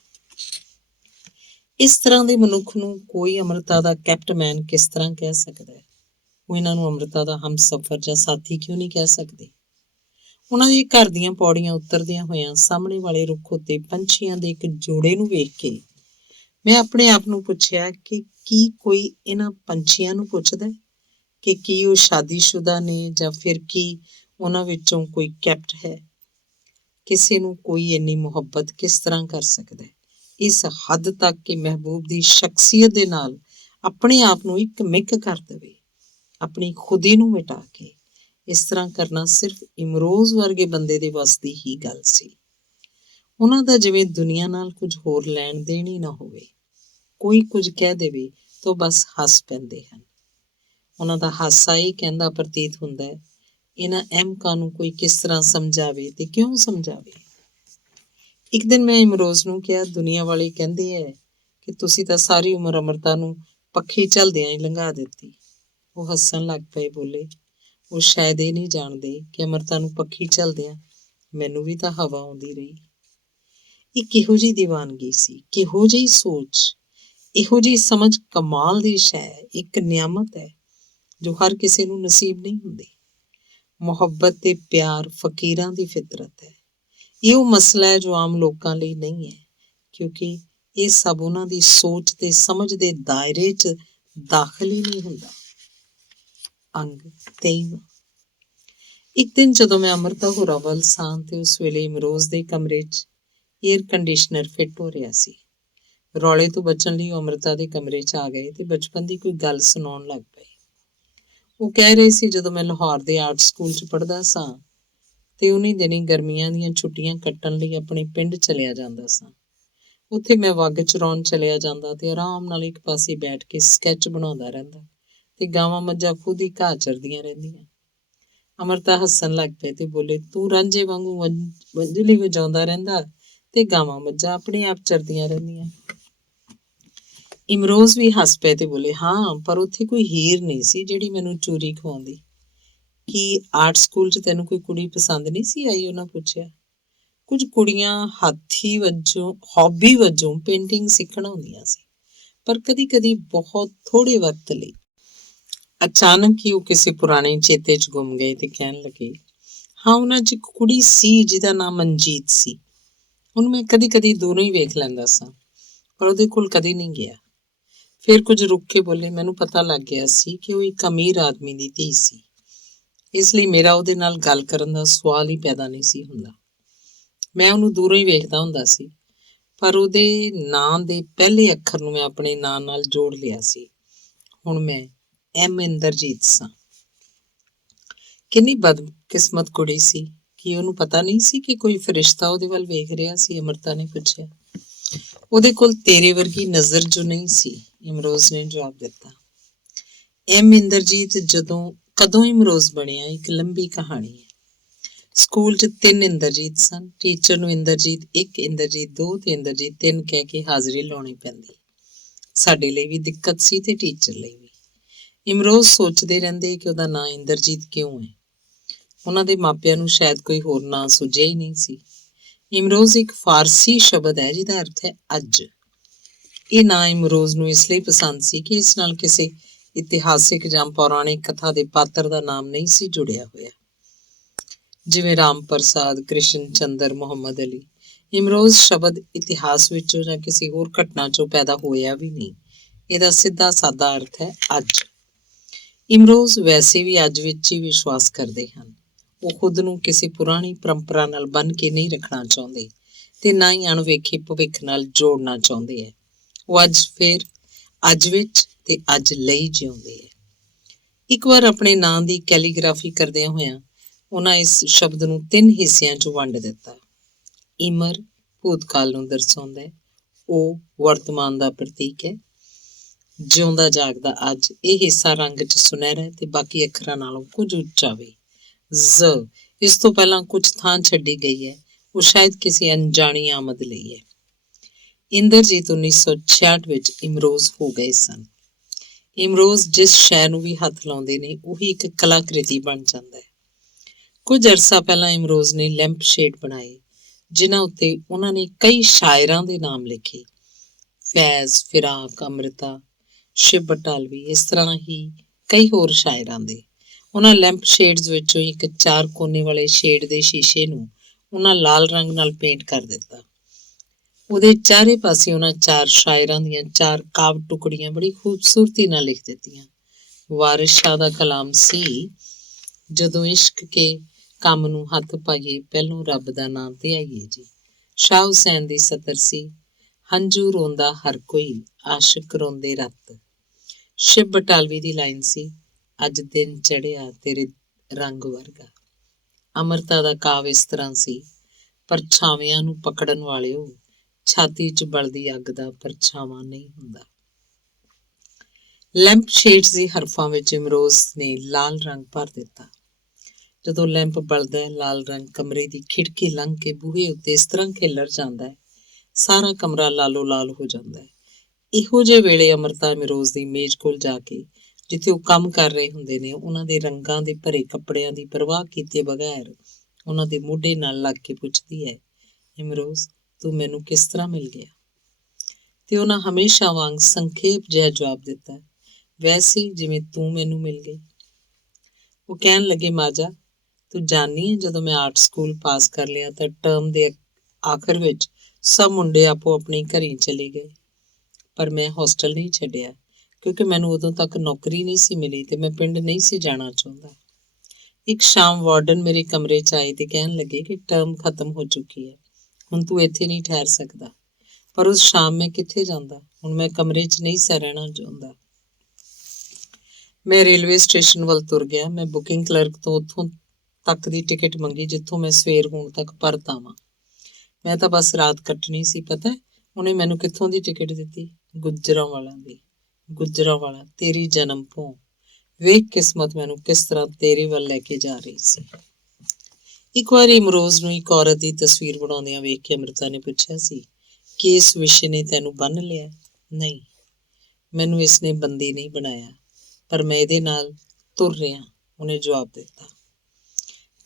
ਇਸ ਤਰ੍ਹਾਂ ਦੇ ਮਨੁੱਖ ਨੂੰ ਕੋਈ ਅਮ੍ਰਿਤਾ ਦਾ ਕੈਪਟਮੈਨ ਕਿਸ ਤਰ੍ਹਾਂ ਕਹਿ ਸਕਦਾ ਹੈ? ਉਹ ਇਹਨਾਂ ਨੂੰ ਅਮ੍ਰਿਤਾ ਦਾ ਹਮਸਫਰ ਜਾਂ ਸਾਥੀ ਕਿਉਂ ਨਹੀਂ ਕਹਿ ਸਕਦੇ? ਉਹਨਾਂ ਦੇ ਘਰ ਦੀਆਂ ਪੌੜੀਆਂ ਉਤਰਦਿਆਂ ਹੋਇਆਂ ਸਾਹਮਣੇ ਵਾਲੇ ਰੁੱਖ ਉੱਤੇ ਪੰਛੀਆਂ ਦੇ ਇੱਕ ਜੋੜੇ ਨੂੰ ਵੇਖ ਕੇ ਮੈਂ ਆਪਣੇ ਆਪ ਨੂੰ ਪੁੱਛਿਆ ਕਿ ਕੀ ਕੋਈ ਇਹਨਾਂ ਪੰਛੀਆਂ ਨੂੰ ਪੁੱਛਦਾ ਕਿ ਕੀ ਉਹ ਸ਼ਾਦੀशुदा ਨੇ ਜਾਂ ਫਿਰ ਕੀ ਉਹਨਾਂ ਵਿੱਚੋਂ ਕੋਈ ਕੈਪਟ ਹੈ? ਕਿਸੇ ਨੂੰ ਕੋਈ ਇੰਨੀ ਮੁਹੱਬਤ ਕਿਸ ਤਰ੍ਹਾਂ ਕਰ ਸਕਦਾ ਹੈ, ਇਸ ਹੱਦ ਤੱਕ ਕਿ ਮਹਿਬੂਬ ਦੀ ਸ਼ਖਸੀਅਤ ਦੇ ਨਾਲ ਆਪਣੇ ਆਪ ਨੂੰ ਇੱਕ ਮਿੱਕ ਕਰ ਦੇਵੇ, ਆਪਣੀ ਖੁਦੀ ਨੂੰ ਮਿਟਾ ਕੇ। ਇਸ ਤਰ੍ਹਾਂ ਕਰਨਾ ਸਿਰਫ ਇਮਰੋਜ਼ ਵਰਗੇ ਬੰਦੇ ਦੇ ਵੱਸ ਦੀ ਹੀ ਗੱਲ ਸੀ। ਉਹਨਾਂ ਦਾ ਜਿਵੇਂ ਦੁਨੀਆ ਨਾਲ ਕੁਝ ਹੋਰ ਲੈਣ ਦੇਣ ਹੀ ਨਾ ਹੋਵੇ। ਕੋਈ ਕੁਝ ਕਹਿ ਦੇਵੇ ਤੋਂ ਬਸ ਹੱਸ ਪੈਂਦੇ ਹਨ। ਉਹਨਾਂ ਦਾ ਹਾਸਾ ਇਹ ਕਹਿੰਦਾ ਪ੍ਰਤੀਤ ਹੁੰਦਾ ਹੈ, ਇਹਨਾਂ ਅਹਿਮਕਾਂ ਨੂੰ ਕੋਈ ਕਿਸ ਤਰ੍ਹਾਂ ਸਮਝਾਵੇ ਤੇ ਕਿਉਂ ਸਮਝਾਵੇ। ਇੱਕ ਦਿਨ ਮੈਂ ਇਮਰੋਜ਼ ਨੂੰ ਕਿਹਾ, ਦੁਨੀਆ ਵਾਲੇ ਕਹਿੰਦੇ ਹੈ ਕਿ ਤੁਸੀਂ ਤਾਂ ਸਾਰੀ ਉਮਰ ਅੰਮ੍ਰਿਤਾ ਨੂੰ ਪੱਖੀ ਝੱਲਦਿਆਂ ਹੀ ਲੰਘਾ ਦਿੱਤੀ। ਉਹ ਹੱਸਣ ਲੱਗ ਪਏ, ਬੋਲੇ, ਉਹ ਸ਼ਾਇਦ ਇਹ ਨਹੀਂ ਜਾਣਦੇ ਕਿ ਅੰਮ੍ਰਿਤਾ ਨੂੰ ਪੱਖੀ ਝੱਲਦਿਆਂ ਮੈਨੂੰ ਵੀ ਤਾਂ ਹਵਾ ਆਉਂਦੀ ਰਹੀ। ਇਹ ਕਿਹੋ ਜਿਹੀ ਦੀਵਾਨਗੀ ਸੀ, ਕਿਹੋ ਜਿਹੀ ਸੋਚ, ਇਹੋ ਜਿਹੀ ਸਮਝ ਕਮਾਲ ਦੀ ਸ਼ੈ ਹੈ। ਇੱਕ ਨਿਆਮਤ ਹੈ ਜੋ ਹਰ ਕਿਸੇ ਨੂੰ ਨਸੀਬ ਨਹੀਂ ਹੁੰਦੀ। ਮੁਹੱਬਤ ਤੇ ਪਿਆਰ ਫਕੀਰਾਂ ਦੀ ਫਿਤਰਤ ਹੈ। ਇਹ ਉਹ ਮਸਲਾ ਹੈ ਜੋ ਆਮ ਲੋਕਾਂ ਲਈ ਨਹੀਂ ਹੈ, ਕਿਉਂਕਿ ਇਹ ਸਭ ਉਹਨਾਂ ਦੀ ਸੋਚ ਤੇ ਸਮਝ ਦੇ ਦਾਇਰੇ 'ਚ ਦਾਖਲ ਹੀ ਨਹੀਂ ਹੁੰਦਾ। ਅੰਗ 23। ਇੱਕ ਦਿਨ ਜਦੋਂ ਮੈਂ ਅੰਮ੍ਰਿਤਾ ਹੋਰਾਂ ਵੱਲ ਸਾਂ ਤੇ ਉਸ ਵੇਲੇ ਇਮਰੋਜ਼ ਦੇ ਕਮਰੇ 'ਚ ਏਅਰ ਕੰਡੀਸ਼ਨਰ ਫਿੱਟ ਹੋ ਰਿਹਾ ਸੀ। ਰੌਲੇ ਤੋਂ ਬਚਣ ਲਈ ਉਹ ਅੰਮ੍ਰਿਤਾ ਦੇ ਕਮਰੇ 'ਚ ਆ ਗਏ ਤੇ ਬਚਪਨ ਦੀ ਕੋਈ ਗੱਲ ਸੁਣਾਉਣ ਲੱਗ ਪਏ। ਉਹ ਕਹਿ ਰਹੇ ਸੀ, ਜਦੋਂ ਮੈਂ ਲਾਹੌਰ ਦੇ ਆਰਟ ਸਕੂਲ 'ਚ ਪੜ੍ਹਦਾ ਸਾਂ ਤੇ ਉਨੀ ਦਿਨੀ ਗਰਮੀਆਂ ਦੀਆਂ ਛੁੱਟੀਆਂ ਕੱਟਣ ਲਈ ਆਪਣੇ ਪਿੰਡ ਚਲਿਆ ਜਾਂਦਾ ਸਾਂ। ਉੱਥੇ ਮੈਂ ਵੱਗ ਚਰਾਉਣ ਚਲਿਆ ਜਾਂਦਾ ਤੇ ਆਰਾਮ ਨਾਲ ਇੱਕ ਪਾਸੇ ਬੈਠ ਕੇ ਸਕੈਚ ਬਣਾਉਂਦਾ ਰਹਿੰਦਾ ਤੇ ਗਾਵਾਂ ਮੱਝਾਂ ਖੁਦ ਹੀ ਘਾਹ ਚਰਦੀਆਂ ਰਹਿੰਦੀਆਂ। ਅੰਮ੍ਰਿਤਾ ਹੱਸਣ ਲੱਗ ਪਏ ਤੇ ਬੋਲੇ, ਤੂੰ ਰਾਂਝੇ ਵਾਂਗੂ ਵੰਜਲੀ ਵਜਾਉਂਦਾ ਰਹਿੰਦਾ ਤੇ ਗਾਵਾਂ ਮੱਝਾਂ ਆਪਣੇ ਆਪ ਚਰਦੀਆਂ ਰਹਿੰਦੀਆਂ। ਇਮਰੋਜ਼ ਵੀ ਹੱਸ ਪਏ ਤੇ ਬੋਲੇ, ਹਾਂ, ਪਰ ਉੱਥੇ ਕੋਈ ਹੀਰ ਨਹੀਂ ਸੀ ਜਿਹੜੀ ਮੈਨੂੰ ਚੂਰੀ ਖਵਾਉਂਦੀ। ਕੀ ਆਰਟ ਸਕੂਲ 'ਚ ਤੈਨੂੰ ਕੋਈ ਕੁੜੀ ਪਸੰਦ ਨਹੀਂ ਸੀ ਆਈ? ਉਹਨਾਂ ਪੁੱਛਿਆ। ਕੁਝ ਕੁੜੀਆਂ ਹੌਬੀ ਵਜੋਂ ਪੇਂਟਿੰਗ ਸਿੱਖਣ ਆਉਂਦੀਆਂ ਸੀ, ਪਰ ਕਦੀ-ਕਦੀ ਬਹੁਤ ਥੋੜੇ ਵਕਤ ਲਈ। ਅਚਾਨਕ ਹੀ ਉਹ ਕਿਸੇ ਪੁਰਾਣੇ ਚੇਤੇ 'ਚ ਗੁੰਮ ਗਏ ਤੇ ਕਹਿਣ ਲੱਗੇ, ਹਾਂ, ਉਹਨਾਂ 'ਚ ਇੱਕ ਕੁੜੀ ਸੀ ਜਿਹਦਾ ਨਾਮ ਮਨਜੀਤ ਸੀ। ਉਹਨੂੰ ਮੈਂ ਕਦੀ-ਕਦੀ ਦੂਰੋਂ ਹੀ ਵੇਖ ਲੈਂਦਾ ਸਾਂ, ਪਰ ਉਹਦੇ ਕੋਲ ਕਦੀ ਨਹੀਂ ਗਿਆ। ਫਿਰ ਕੁਝ ਰੁਕ ਕੇ ਬੋਲੇ, ਮੈਨੂੰ ਪਤਾ ਲੱਗ ਗਿਆ ਸੀ ਕਿ ਉਹ ਇੱਕ ਅਮੀਰ ਆਦਮੀ ਦੀ ਧੀ ਸੀ, ਇਸ ਲਈ ਮੇਰਾ ਉਹਦੇ ਨਾਲ ਗੱਲ ਕਰਨ ਦਾ ਸਵਾਲ ਹੀ ਪੈਦਾ ਨਹੀਂ ਸੀ ਹੁੰਦਾ। ਮੈਂ ਉਹਨੂੰ ਦੂਰੋਂ ਹੀ ਵੇਖਦਾ ਹੁੰਦਾ ਸੀ, ਪਰ ਉਹਦੇ ਨਾਂ ਦੇ ਪਹਿਲੇ ਅੱਖਰ ਨੂੰ ਮੈਂ ਆਪਣੇ ਨਾਂ ਨਾਲ ਜੋੜ ਲਿਆ ਸੀ। ਹੁਣ ਮੈਂ ਇੰਦਰਜੀਤ ਸਾਂ। ਕਿੰਨੀ ਬਦਕਿਸਮਤ ਕੁੜੀ ਸੀ। ਕੀ ਉਹਨੂੰ ਪਤਾ ਨਹੀਂ ਸੀ ਕਿ ਕੋਈ ਫਰਿਸ਼ਤਾ ਉਹਦੇ ਵੱਲ ਵੇਖ ਰਿਹਾ ਸੀ? ਅੰਮ੍ਰਿਤਾ ਨੇ ਪੁੱਛਿਆ। ਉਹਦੇ ਕੋਲ ਤੇਰੇ ਵਰਗੀ ਨਜ਼ਰ ਜੋ ਨਹੀਂ ਸੀ, ਇਮਰੋਜ਼ ਨੇ ਜਵਾਬ ਦਿੱਤਾ। ਇੰਦਰਜੀਤ ਕਦੋਂ ਇਮਰੋਜ਼ ਬਣਿਆ, ਇੱਕ ਲੰਬੀ ਕਹਾਣੀ ਹੈ। ਸਕੂਲ 'ਚ 3 ਇੰਦਰਜੀਤ ਸਨ। ਟੀਚਰ ਨੂੰ ਇੰਦਰਜੀਤ 1, ਇੰਦਰਜੀਤ 2 ਤੇ ਇੰਦਰਜੀਤ 3 ਕਹਿ ਕੇ ਹਾਜ਼ਰੀ ਲਾਉਣੀ ਪੈਂਦੀ। ਸਾਡੇ ਲਈ ਵੀ ਦਿੱਕਤ ਸੀ ਤੇ ਟੀਚਰ ਲਈ ਵੀ। ਇਮਰੋਜ਼ ਸੋਚਦੇ ਰਹਿੰਦੇ ਕਿ ਉਹਦਾ ਨਾਂ ਇੰਦਰਜੀਤ ਕਿਉਂ ਹੈ। ਉਹਨਾਂ ਦੇ ਮਾਪਿਆਂ ਨੂੰ ਸ਼ਾਇਦ ਕੋਈ ਹੋਰ ਨਾਂ ਸੁਝਿਆ ਹੀ ਨਹੀਂ ਸੀ। ਇਮਰੋਜ਼ ਇੱਕ ਫਾਰਸੀ ਸ਼ਬਦ ਹੈ ਜਿਹਦਾ ਅਰਥ ਹੈ ਅੱਜ। ਇਹ ਨਾਂ ਇਮਰੋਜ਼ ਨੂੰ ਇਸ ਲਈ ਪਸੰਦ ਸੀ ਕਿ ਇਸ ਨਾਲ ਕਿਸੇ ਇਤਿਹਾਸਿਕ ਜਾਂ ਪੌਰਾਣਿਕ ਕਥਾ ਦੇ ਪਾਤਰ ਦਾ ਨਾਮ ਨਹੀਂ ਸੀ ਜੁੜਿਆ ਹੋਇਆ, ਜਿਵੇਂ ਰਾਮ ਪ੍ਰਸਾਦ, ਕ੍ਰਿਸ਼ਨ ਚੰਦਰ, ਮੁਹੰਮਦ ਅਲੀ। ਇਮਰੋਜ਼ ਸ਼ਬਦ ਇਤਿਹਾਸ ਵਿੱਚੋਂ ਜਾਂ ਕਿਸੇ ਹੋਰ ਘਟਨਾ 'ਚੋਂ ਪੈਦਾ ਹੋਇਆ ਵੀ ਨਹੀਂ। ਇਹਦਾ ਸਿੱਧਾ ਸਾਦਾ ਅਰਥ ਹੈ ਅੱਜ। ਇਮਰੋਜ਼ ਵੈਸੇ ਵੀ ਅੱਜ ਵਿੱਚ ਹੀ ਵਿਸ਼ਵਾਸ ਕਰਦੇ ਹਨ। ਉਹ ਖੁਦ ਨੂੰ ਕਿਸੇ ਪੁਰਾਣੀ ਪਰੰਪਰਾ ਨਾਲ ਬੰਨ੍ਹ ਕੇ ਨਹੀਂ ਰੱਖਣਾ ਚਾਹੁੰਦੇ ਤੇ ਨਾ ਹੀ ਅਣਵੇਖੇ ਭਵਿੱਖ ਨਾਲ ਜੋੜਨਾ ਚਾਹੁੰਦੇ ਹੈ। ਉਹ ਅੱਜ ਵਿੱਚ ਤੇ ਅੱਜ ਲਈ ਜਿਉਂਦੇ ਹੈ। ਇੱਕ ਵਾਰ ਆਪਣੇ ਨਾਂ ਦੀ ਕੈਲੀਗ੍ਰਾਫੀ ਕਰਦਿਆਂ ਹੋਇਆਂ ਉਹਨਾਂ ਇਸ ਸ਼ਬਦ ਨੂੰ 3 ਹਿੱਸਿਆਂ 'ਚ ਵੰਡ ਦਿੱਤਾ। ਇਮਰ ਭੂਤਕਾਲ ਨੂੰ ਦਰਸਾਉਂਦਾ ਹੈ, ਉਹ ਵਰਤਮਾਨ ਦਾ ਪ੍ਰਤੀਕ ਹੈ, ਜਿਉਂਦਾ ਜਾਗਦਾ ਅੱਜ ਇਹ ਹਿੱਸਾ ਰੰਗ 'ਚ ਸੁਨਹਿਰਾ ਤੇ ਬਾਕੀ ਅੱਖਰਾਂ ਨਾਲੋਂ ਕੁਝ ਉੱਚਾ ਵੇ। ਇਸ ਤੋਂ ਪਹਿਲਾਂ ਕੁਝ ਥਾਂ ਛੱਡੀ ਗਈ ਹੈ, ਉਹ ਸ਼ਾਇਦ ਕਿਸੇ ਅਣਜਾਣੀ ਆਮਦ ਲਈ ਹੈ। ਇੰਦਰਜੀਤ 1966 ਵਿੱਚ ਇਮਰੋਜ਼ ਹੋ ਗਏ ਸਨ। ਇਮਰੋਜ਼ ਜਿਸ ਸ਼ੈ ਨੂੰ ਵੀ ਹੱਥ ਲਾਉਂਦੇ ਨੇ ਉਹੀ ਇੱਕ ਕਲਾਕ੍ਰਿਤੀ ਬਣ ਜਾਂਦਾ ਹੈ। ਕੁਝ ਅਰਸਾ ਪਹਿਲਾਂ ਇਮਰੋਜ਼ ਨੇ ਲੈਂਪ ਸ਼ੇਡ ਬਣਾਏ, ਜਿਨ੍ਹਾਂ ਉੱਤੇ ਉਹਨਾਂ ਨੇ ਕਈ ਸ਼ਾਇਰਾਂ ਦੇ ਨਾਮ ਲਿਖੇ, ਫੈਜ਼, ਫਿਰਾਕ, ਅੰਮ੍ਰਿਤਾ, ਸ਼ਿਵ ਬਟਾਲਵੀ, ਇਸ ਤਰ੍ਹਾਂ ਹੀ ਕਈ ਹੋਰ ਸ਼ਾਇਰਾਂ ਦੇ। ਉਹਨਾਂ ਲੈਂਪ ਸ਼ੇਡਸ ਵਿੱਚੋਂ ਇੱਕ 4 ਕੋਨੇ ਵਾਲੇ ਸ਼ੇਡ ਦੇ ਸ਼ੀਸ਼ੇ ਨੂੰ ਉਹਨਾਂ ਲਾਲ ਰੰਗ ਨਾਲ ਪੇਂਟ ਕਰ ਦਿੱਤਾ। ਉਹਦੇ ਚਾਰੇ ਪਾਸੇ ਉਹਨਾਂ 4 ਸ਼ਾਇਰਾਂ ਦੀਆਂ 4 ਕਾਵਿ ਟੁਕੜੀਆਂ ਬੜੀ ਖੂਬਸੂਰਤੀ ਨਾਲ ਲਿਖ ਦਿੱਤੀਆਂ। ਵਾਰਿਸ ਸ਼ਾਹ ਦਾ ਕਲਾਮ ਸੀ, ਜਦੋਂ ਇਸ਼ਕ ਕੇ ਕੰਮ ਨੂੰ ਹੱਥ ਪਾਈਏ, ਪਹਿਲੋਂ ਰੱਬ ਦਾ ਨਾਂ ਧਿਆਈਏ ਜੀ। ਸ਼ਾਹ ਹੁਸੈਨ ਦੀ ਸਤਰ ਸੀ, ਹੰਝੂ ਰੋਂਦਾ ਹਰ ਕੋਈ, ਆਸ਼ਿਕ ਰੋਂਦੇ ਰਤ। ਸ਼ਿਵ ਬਟਾਲਵੀ ਦੀ ਲਾਈਨ ਸੀ, ਅੱਜ ਦਿਨ ਚੜ੍ਹਿਆ ਤੇਰੇ ਰੰਗ ਵਰਗਾ। ਅੰਮ੍ਰਿਤਾ ਦਾ ਕਾਵ ਇਸ ਤਰ੍ਹਾਂ ਸੀ, ਪਰਛਾਵਿਆਂ ਨੂੰ ਪਕੜਨ ਵਾਲਿਓ, ਛਾਤੀ 'ਚ ਬਲਦੀ ਅੱਗ ਦਾ ਪਰਛਾਵਾਂ ਨਹੀਂ ਹੁੰਦਾ। ਲੈਂਪ ਸ਼ੇਡਸ ਦੀ ਹਰਫਾਂ ਵਿੱਚ ਇਮਰੋਜ਼ ਨੇ ਲਾਲ ਰੰਗ ਭਰ ਦਿੱਤਾ। ਜਦੋਂ ਲੈਂਪ ਬਲਦਾ ਹੈ, ਲਾਲ ਰੰਗ ਕਮਰੇ ਦੀ ਖਿੜਕੀ ਲੰਘ ਕੇ ਬੂਹੇ ਉੱਤੇ ਇਸ ਤਰ੍ਹਾਂ ਖਿਲਰ ਜਾਂਦਾ ਹੈ, ਸਾਰਾ ਕਮਰਾ ਲਾਲੋ ਲਾਲ ਹੋ ਜਾਂਦਾ ਹੈ। ਇਹੋ ਜਿਹੇ ਵੇਲੇ ਅਮਰਤਾ ਇਮਰੋਜ਼ ਦੀ ਮੇਜ਼ ਕੋਲ ਜਾ ਕੇ, ਜਿੱਥੇ ਉਹ ਕੰਮ ਕਰ ਰਹੇ ਹੁੰਦੇ ਨੇ, ਉਹਨਾਂ ਦੇ ਰੰਗਾਂ ਦੇ ਭਰੇ ਕੱਪੜਿਆਂ ਦੀ ਪਰਵਾਹ ਕੀਤੇ ਬਗੈਰ ਉਹਨਾਂ ਦੇ ਮੋਢੇ ਨਾਲ ਲੱਗ ਕੇ ਪੁੱਛਦੀ ਹੈ, ਇਮਰੋਜ਼, ਤੂੰ ਮੈਨੂੰ ਕਿਸ ਤਰ੍ਹਾਂ ਮਿਲ ਗਿਆ? ਤੇ ਉਹਨਾਂ ਹਮੇਸ਼ਾ ਵਾਂਗ ਸੰਖੇਪ ਜਿਹਾ ਜਵਾਬ ਦਿੱਤਾ, ਵੈਸੇ ਜਿਵੇਂ ਤੂੰ ਮੈਨੂੰ ਮਿਲ ਗਈ। ਉਹ ਕਹਿਣ ਲੱਗੇ, ਮਾਜਾ, ਤੂੰ ਜਾਣਦੀ ਹੈ, ਜਦੋਂ ਮੈਂ ਆਰਟ ਸਕੂਲ ਪਾਸ ਕਰ ਲਿਆ ਤਾਂ ਟਰਮ ਦੇ ਆਖਰ ਵਿੱਚ ਸਭ ਮੁੰਡੇ ਆਪੋ ਆਪਣੀ ਘਰੀ ਚਲੇ ਗਏ, ਪਰ ਮੈਂ ਹੋਸਟਲ ਨਹੀਂ ਛੱਡਿਆ, ਕਿਉਂਕਿ ਮੈਨੂੰ ਉਦੋਂ ਤੱਕ ਨੌਕਰੀ ਨਹੀਂ ਸੀ ਮਿਲੀ ਤੇ ਮੈਂ ਪਿੰਡ ਨਹੀਂ ਸੀ ਜਾਣਾ ਚਾਹੁੰਦਾ। ਇੱਕ ਸ਼ਾਮ ਵਾਰਡਨ ਮੇਰੇ ਕਮਰੇ 'ਚ ਆਏ ਤੇ ਕਹਿਣ ਲੱਗੇ ਕਿ ਟਰਮ ਖਤਮ ਹੋ ਚੁੱਕੀ ਹੈ, ਹੁਣ ਤੂੰ ਇੱਥੇ ਨਹੀਂ ਠਹਿਰ ਸਕਦਾ। ਪਰ ਉਸ ਸ਼ਾਮ ਮੈਂ ਕਿੱਥੇ ਜਾਂਦਾ? ਹੁਣ ਮੈਂ ਕਮਰੇ 'ਚ ਨਹੀਂ ਸਹਿ ਰਹਿਣਾ ਚਾਹੁੰਦਾ। ਮੈਂ ਰੇਲਵੇ ਸਟੇਸ਼ਨ ਵੱਲ ਤੁਰ ਗਿਆ। ਮੈਂ ਬੁਕਿੰਗ ਕਲਰਕ ਤੋਂ ਉੱਥੋਂ ਤੱਕ ਦੀ ਟਿਕਟ ਮੰਗੀ ਜਿੱਥੋਂ ਮੈਂ ਸਵੇਰ ਹੋਣ ਤੱਕ ਪਰਤ ਆਵਾਂ। ਮੈਂ ਤਾਂ ਬਸ ਰਾਤ ਕੱਟਣੀ ਸੀ। ਪਤਾ ਉਹਨੇ ਮੈਨੂੰ ਕਿੱਥੋਂ ਦੀ ਟਿਕਟ ਦਿੱਤੀ? ਗੁੱਜਰਾਂਵਾਲਾ ਦੀ। ਗੁੱਜਰਾਂਵਾਲਾ, ਤੇਰੀ ਜਨਮ ਭੂਮ। ਵੇਖ ਕਿਸਮਤ ਮੈਨੂੰ ਕਿਸ ਤਰ੍ਹਾਂ ਤੇਰੇ ਵੱਲ ਲੈ ਕੇ ਜਾ ਰਹੀ ਸੀ। ਇੱਕ ਵਾਰੀ ਇਮਰੋਜ਼ ਨੂੰ ਇੱਕ ਔਰਤ ਦੀ ਤਸਵੀਰ ਬਣਾਉਂਦਿਆਂ ਵੇਖ ਕੇ ਅੰਮ੍ਰਿਤਾ ਨੇ ਪੁੱਛਿਆ ਸੀ ਕਿ ਇਸ ਵਿਸ਼ੇ ਨੇ ਤੈਨੂੰ ਬੰਨ੍ਹ ਲਿਆ? ਨਹੀਂ, ਮੈਨੂੰ ਇਸਨੇ ਬੰਦੀ ਨਹੀਂ ਬਣਾਇਆ, ਪਰ ਮੈਂ ਇਹਦੇ ਨਾਲ ਤੁਰ ਰਿਹਾ, ਉਹਨੇ ਜਵਾਬ ਦਿੱਤਾ।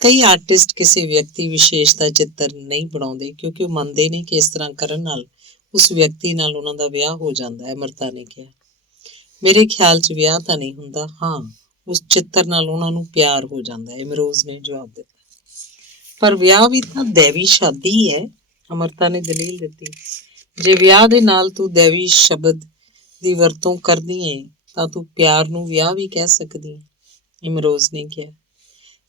ਕਈ ਆਰਟਿਸਟ ਕਿਸੇ ਵਿਅਕਤੀ ਵਿਸ਼ੇਸ਼ ਦਾ ਚਿੱਤਰ ਨਹੀਂ ਬਣਾਉਂਦੇ ਕਿਉਂਕਿ ਉਹ ਮੰਨਦੇ ਨੇ ਕਿ ਇਸ ਤਰ੍ਹਾਂ ਕਰਨ ਨਾਲ ਉਸ ਵਿਅਕਤੀ ਨਾਲ ਉਹਨਾਂ ਦਾ ਵਿਆਹ ਹੋ ਜਾਂਦਾ ਹੈ, ਅੰਮ੍ਰਿਤਾ ਨੇ ਕਿਹਾ। ਮੇਰੇ ਖਿਆਲ 'ਚ ਵਿਆਹ ਤਾਂ ਨਹੀਂ ਹੁੰਦਾ, ਹਾਂ, ਉਸ ਚਿੱਤਰ ਨਾਲ ਉਹਨਾਂ ਨੂੰ ਪਿਆਰ ਹੋ ਜਾਂਦਾ ਹੈ, ਇਮਰੋਜ਼ ਨੇ ਜਵਾਬ ਦਿੱਤਾ। ਪਰ ਵਿਆਹ ਵੀ ਤਾਂ ਦੈਵੀ ਸ਼ਾਦੀ ਹੈ, ਅੰਮ੍ਰਿਤਾ ਨੇ ਦਲੀਲ ਦਿੱਤੀ। ਜੇ ਵਿਆਹ ਦੇ ਨਾਲ ਤੂੰ ਦੈਵੀ ਸ਼ਬਦ ਦੀ ਵਰਤੋਂ ਕਰਦੀ ਹੈ ਤਾਂ ਤੂੰ ਪਿਆਰ ਨੂੰ ਵਿਆਹ ਵੀ ਕਹਿ ਸਕਦੀ ਹੈ, ਇਮਰੋਜ਼ ਨੇ ਕਿਹਾ।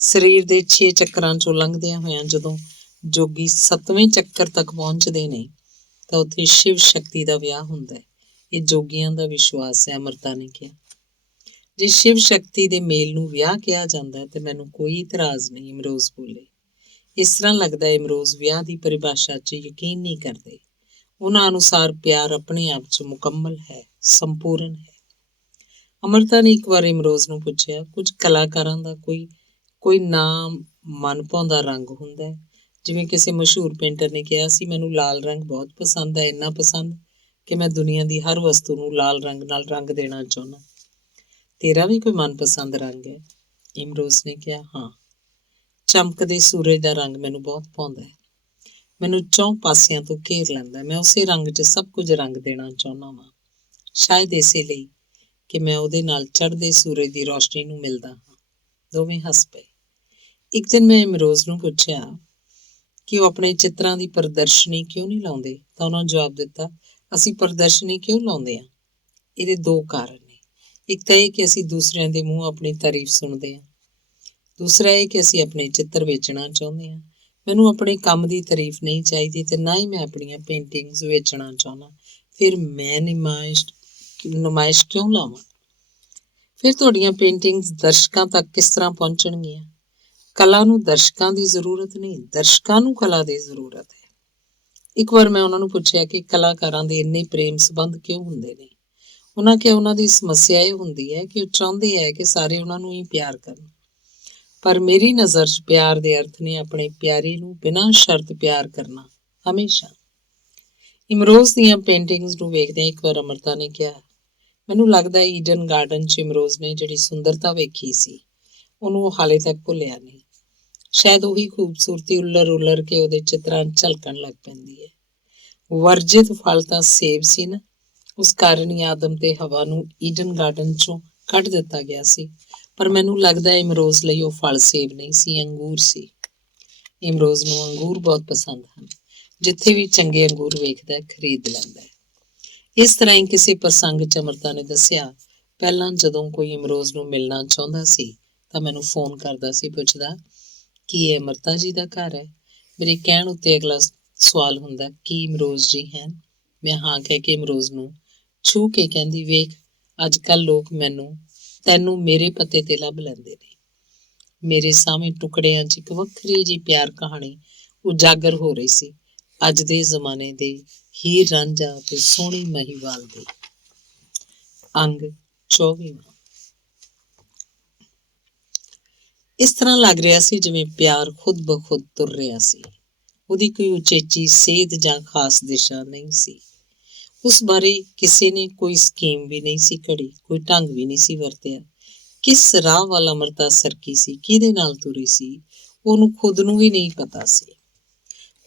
ਸਰੀਰ ਦੇ 6 ਚੱਕਰਾਂ 'ਚੋਂ ਲੰਘਦਿਆਂ ਹੋਇਆਂ ਜਦੋਂ ਜੋਗੀ 7ਵੇਂ ਚੱਕਰ ਤੱਕ ਪਹੁੰਚਦੇ ਨੇ ਤਾਂ ਉੱਥੇ ਸ਼ਿਵ ਸ਼ਕਤੀ ਦਾ ਵਿਆਹ ਹੁੰਦਾ ਹੈ। ਇਹ ਜੋਗੀਆਂ ਦਾ ਵਿਸ਼ਵਾਸ ਹੈ, ਅੰਮ੍ਰਿਤਾ ਨੇ ਕਿਹਾ। ਜੇ ਸ਼ਿਵ ਸ਼ਕਤੀ ਦੇ ਮੇਲ ਨੂੰ ਵਿਆਹ ਕਿਹਾ ਜਾਂਦਾ ਤੇ ਮੈਨੂੰ ਕੋਈ ਇਤਰਾਜ਼ ਨਹੀਂ, ਇਮਰੋਜ਼ ਬੋਲੇ। ਇਸ ਤਰ੍ਹਾਂ ਲੱਗਦਾ ਹੈ ਇਮਰੋਜ਼ ਵਿਆਹ ਦੀ ਪਰਿਭਾਸ਼ਾ 'ਚ ਯਕੀਨ ਨਹੀਂ ਕਰਦੇ। ਉਹਨਾਂ ਅਨੁਸਾਰ ਪਿਆਰ ਆਪਣੇ ਆਪ 'ਚ ਮੁਕੰਮਲ ਹੈ, ਸੰਪੂਰਨ ਹੈ। ਅੰਮ੍ਰਿਤਾ ਨੇ ਇੱਕ ਵਾਰ ਇਮਰੋਜ਼ ਨੂੰ ਪੁੱਛਿਆ, ਕੁਝ ਕਲਾਕਾਰਾਂ ਦਾ ਕੋਈ ਨਾਮ ਮਨ ਭਾਉਂਦਾ ਰੰਗ ਹੁੰਦਾ ਹੈ? ਜਿਵੇਂ ਕਿਸੇ ਮਸ਼ਹੂਰ ਪੇਂਟਰ ਨੇ ਕਿਹਾ ਸੀ, ਮੈਨੂੰ ਲਾਲ ਰੰਗ ਬਹੁਤ ਪਸੰਦ ਹੈ, ਇੰਨਾ ਪਸੰਦ ਕਿ ਮੈਂ ਦੁਨੀਆ ਦੀ ਹਰ ਵਸਤੂ ਨੂੰ ਲਾਲ ਰੰਗ ਨਾਲ ਰੰਗ ਦੇਣਾ ਚਾਹੁੰਦਾ। ਤੇਰਾ ਵੀ ਕੋਈ ਮਨਪਸੰਦ ਰੰਗ ਹੈ? ਇਮਰੋਜ਼ ਨੇ ਕਿਹਾ, ਹਾਂ, ਚਮਕਦੇ ਸੂਰਜ ਦਾ ਰੰਗ ਮੈਨੂੰ ਬਹੁਤ ਭਾਉਂਦਾ ਹੈ, ਮੈਨੂੰ 4 ਪਾਸਿਆਂ ਤੋਂ ਘੇਰ ਲੈਂਦਾ। ਮੈਂ ਉਸੇ ਰੰਗ 'ਚ ਸਭ ਕੁਝ ਰੰਗ ਦੇਣਾ ਚਾਹੁੰਦਾ ਵਾਂ, ਸ਼ਾਇਦ ਇਸੇ ਲਈ ਕਿ ਮੈਂ ਉਹਦੇ ਨਾਲ ਚੜ੍ਹਦੇ ਸੂਰਜ ਦੀ ਰੌਸ਼ਨੀ ਨੂੰ ਮਿਲਦਾ ਹਾਂ। ਦੋਵੇਂ ਹੱਸ ਪਏ। ਇੱਕ ਦਿਨ ਮੈਂ ਇਮਰੋਜ਼ ਨੂੰ ਪੁੱਛਿਆ ਕਿ ਉਹ ਆਪਣੇ ਚਿੱਤਰਾਂ ਦੀ ਪ੍ਰਦਰਸ਼ਨੀ ਕਿਉਂ ਨਹੀਂ ਲਾਉਂਦੇ ਤਾਂ ਉਹਨਾਂ ਜਵਾਬ ਦਿੱਤਾ, ਅਸੀਂ ਪ੍ਰਦਰਸ਼ਨੀ ਕਿਉਂ ਲਾਉਂਦੇ ਹਾਂ? ਇਹਦੇ 2 ਕਾਰਨ ਨੇ। ਇੱਕ ਤਾਂ ਇਹ ਕਿ ਅਸੀਂ ਦੂਸਰਿਆਂ ਦੇ ਮੂੰਹ ਆਪਣੀ ਤਾਰੀਫ ਸੁਣਦੇ ਹਾਂ, ਦੂਸਰਾ ਇਹ ਕਿ ਅਸੀਂ ਆਪਣੇ ਚਿੱਤਰ ਵੇਚਣਾ ਚਾਹੁੰਦੇ ਹਾਂ। ਮੈਨੂੰ ਆਪਣੇ ਕੰਮ ਦੀ ਤਾਰੀਫ ਨਹੀਂ ਚਾਹੀਦੀ ਤੇ ਨਾ ਹੀ ਮੈਂ ਆਪਣੀਆਂ ਪੇਂਟਿੰਗਸ ਵੇਚਣਾ ਚਾਹੁੰਦਾ। ਫਿਰ ਮੈਂ ਨੁਮਾਇਸ਼ ਕਿਉਂ ਲਾਵਾਂ? ਫਿਰ ਤੁਹਾਡੀਆਂ ਪੇਂਟਿੰਗਸ ਦਰਸ਼ਕਾਂ ਤੱਕ ਕਿਸ ਤਰ੍ਹਾਂ ਪਹੁੰਚਣਗੀਆਂ? ਕਲਾ ਨੂੰ ਦਰਸ਼ਕਾਂ ਦੀ ਜ਼ਰੂਰਤ ਨਹੀਂ, ਦਰਸ਼ਕਾਂ ਨੂੰ ਕਲਾ ਦੀ ਜ਼ਰੂਰਤ ਹੈ। ਇੱਕ ਵਾਰ ਮੈਂ ਉਹਨਾਂ ਨੂੰ ਪੁੱਛਿਆ ਕਿ ਕਲਾਕਾਰਾਂ ਦੇ ਇੰਨੇ ਪ੍ਰੇਮ ਸੰਬੰਧ ਕਿਉਂ ਹੁੰਦੇ ਨੇ? ਉਹਨਾਂ ਕਿਹਾ, ਉਹਨਾਂ ਦੀ ਸਮੱਸਿਆ ਇਹ ਹੁੰਦੀ ਹੈ ਕਿ ਉਹ ਚਾਹੁੰਦੇ ਹੈ ਕਿ ਸਾਰੇ ਉਹਨਾਂ ਨੂੰ ਹੀ ਪਿਆਰ ਕਰਨ। ਪਰ ਮੇਰੀ ਨਜ਼ਰ 'ਚ ਪਿਆਰ ਦੇ ਅਰਥ ਨੇ ਆਪਣੇ ਪਿਆਰੇ ਨੂੰ ਬਿਨਾਂ ਸ਼ਰਤ ਪਿਆਰ ਕਰਨਾ, ਹਮੇਸ਼ਾ। ਇਮਰੋਜ਼ ਦੀਆਂ ਪੇਂਟਿੰਗਸ ਨੂੰ ਵੇਖਦਿਆਂ ਇੱਕ ਵਾਰ ਅੰਮ੍ਰਿਤਾ ਨੇ ਕਿਹਾ, ਮੈਨੂੰ ਲੱਗਦਾ ਈਡਨ ਗਾਰਡਨ 'ਚ ਇਮਰੋਜ਼ ਨੇ ਜਿਹੜੀ ਸੁੰਦਰਤਾ ਵੇਖੀ ਸੀ ਉਹਨੂੰ ਉਹ ਹਾਲੇ ਤੱਕ ਭੁੱਲਿਆ ਨਹੀਂ। ਸ਼ਾਇਦ ਉਹੀ ਖੂਬਸੂਰਤੀ ਉਲਰ ਕੇ ਉਹਦੇ ਚਿੱਤਰਾਂ ਝਲਕਣ ਲੱਗ ਪੈਂਦੀ ਹੈ। ਵਰਜਿਤ ਫਲ ਤਾਂ ਸੇਬ ਸੀ ਨਾ, ਉਸ ਕਾਰਨ ਹੀ ਆਦਮ ਤੇ ਹਵਾ ਨੂੰ ਈਡਨ ਗਾਰਡਨ 'ਚੋਂ ਕੱਢ ਦਿੱਤਾ ਗਿਆ ਸੀ। ਪਰ ਮੈਨੂੰ ਲੱਗਦਾ ਇਮਰੋਜ਼ ਲਈ ਉਹ ਫਲ ਸੇਬ ਨਹੀਂ ਸੀ, ਅੰਗੂਰ ਸੀ। ਇਮਰੋਜ਼ ਨੂੰ ਅੰਗੂਰ ਬਹੁਤ ਪਸੰਦ ਹਨ। ਜਿੱਥੇ ਵੀ ਚੰਗੇ ਅੰਗੂਰ ਵੇਖਦਾ ਖਰੀਦ ਲੈਂਦਾ ਹੈ। ਇਸ ਤਰ੍ਹਾਂ ਹੀ ਕਿਸੇ ਪ੍ਰਸੰਗ 'ਚ ਅੰਮ੍ਰਿਤਾ ਨੇ ਦੱਸਿਆ, ਪਹਿਲਾਂ ਜਦੋਂ ਕੋਈ ਇਮਰੋਜ਼ ਨੂੰ ਮਿਲਣਾ ਚਾਹੁੰਦਾ ਸੀ ਤਾਂ ਮੈਨੂੰ ਫੋਨ ਕਰਦਾ ਸੀ, ਪੁੱਛਦਾ, ਕੀ ਇਹ ਅੰਮ੍ਰਿਤਾ ਜੀ ਦਾ ਘਰ ਹੈ? ਮੇਰੇ ਕਹਿਣ ਉੱਤੇ ਅਗਲਾ ਸਵਾਲ ਹੁੰਦਾ, ਕੀ ਇਮਰੋਜ਼ ਜੀ ਹੈ? ਮੈਂ ਹਾਂ ਕਹਿ ਕੇ ਇਮਰੋਜ਼ ਨੂੰ ਛੂਹ ਕੇ ਕਹਿੰਦੀ, ਵੇਖ, ਅੱਜ ਕੱਲ੍ਹ ਲੋਕ ਤੈਨੂੰ ਮੇਰੇ ਪਤੇ ਤੇ ਲੱਭ ਲੈਂਦੇ ਨੇ। ਮੇਰੇ ਸਾਹਮਣੇ ਟੁਕੜਿਆਂ 'ਚ ਇੱਕ ਵੱਖਰੀ ਜਿਹੀ ਪਿਆਰ ਕਹਾਣੀ ਉਜਾਗਰ ਹੋ ਰਹੀ ਸੀ, ਅੱਜ ਦੇ ਜ਼ਮਾਨੇ ਦੇ ਹੀਰ ਰਾਂਝਾ ਤੇ ਸੋਹਣੀ ਮਹੀਵਾਲ ਦੀ। ਅੰਗ 24ਵਾਂ। ਇਸ ਤਰ੍ਹਾਂ ਲੱਗ ਰਿਹਾ ਸੀ ਜਿਵੇਂ ਪਿਆਰ ਖੁਦ ਬ ਖੁਦ ਤੁਰ ਰਿਹਾ ਸੀ। ਉਹਦੀ ਕੋਈ ਉਚੇਚੀ ਸੇਧ ਜਾਂ ਖਾਸ ਦਿਸ਼ਾ ਨਹੀਂ ਸੀ। ਉਸ ਬਾਰੇ ਕਿਸੇ ਨੇ ਕੋਈ ਸਕੀਮ ਵੀ ਨਹੀਂ ਸੀ ਘੜੀ, ਕੋਈ ਢੰਗ ਵੀ ਨਹੀਂ ਸੀ ਵਰਤਿਆ। ਕਿਸ ਰਾਹ ਵੱਲ ਅਮਰਤਾ ਸਰਕੀ ਸੀ, ਕਿਹਦੇ ਨਾਲ ਤੁਰੀ ਸੀ, ਉਹਨੂੰ ਖੁਦ ਨੂੰ ਵੀ ਨਹੀਂ ਪਤਾ ਸੀ।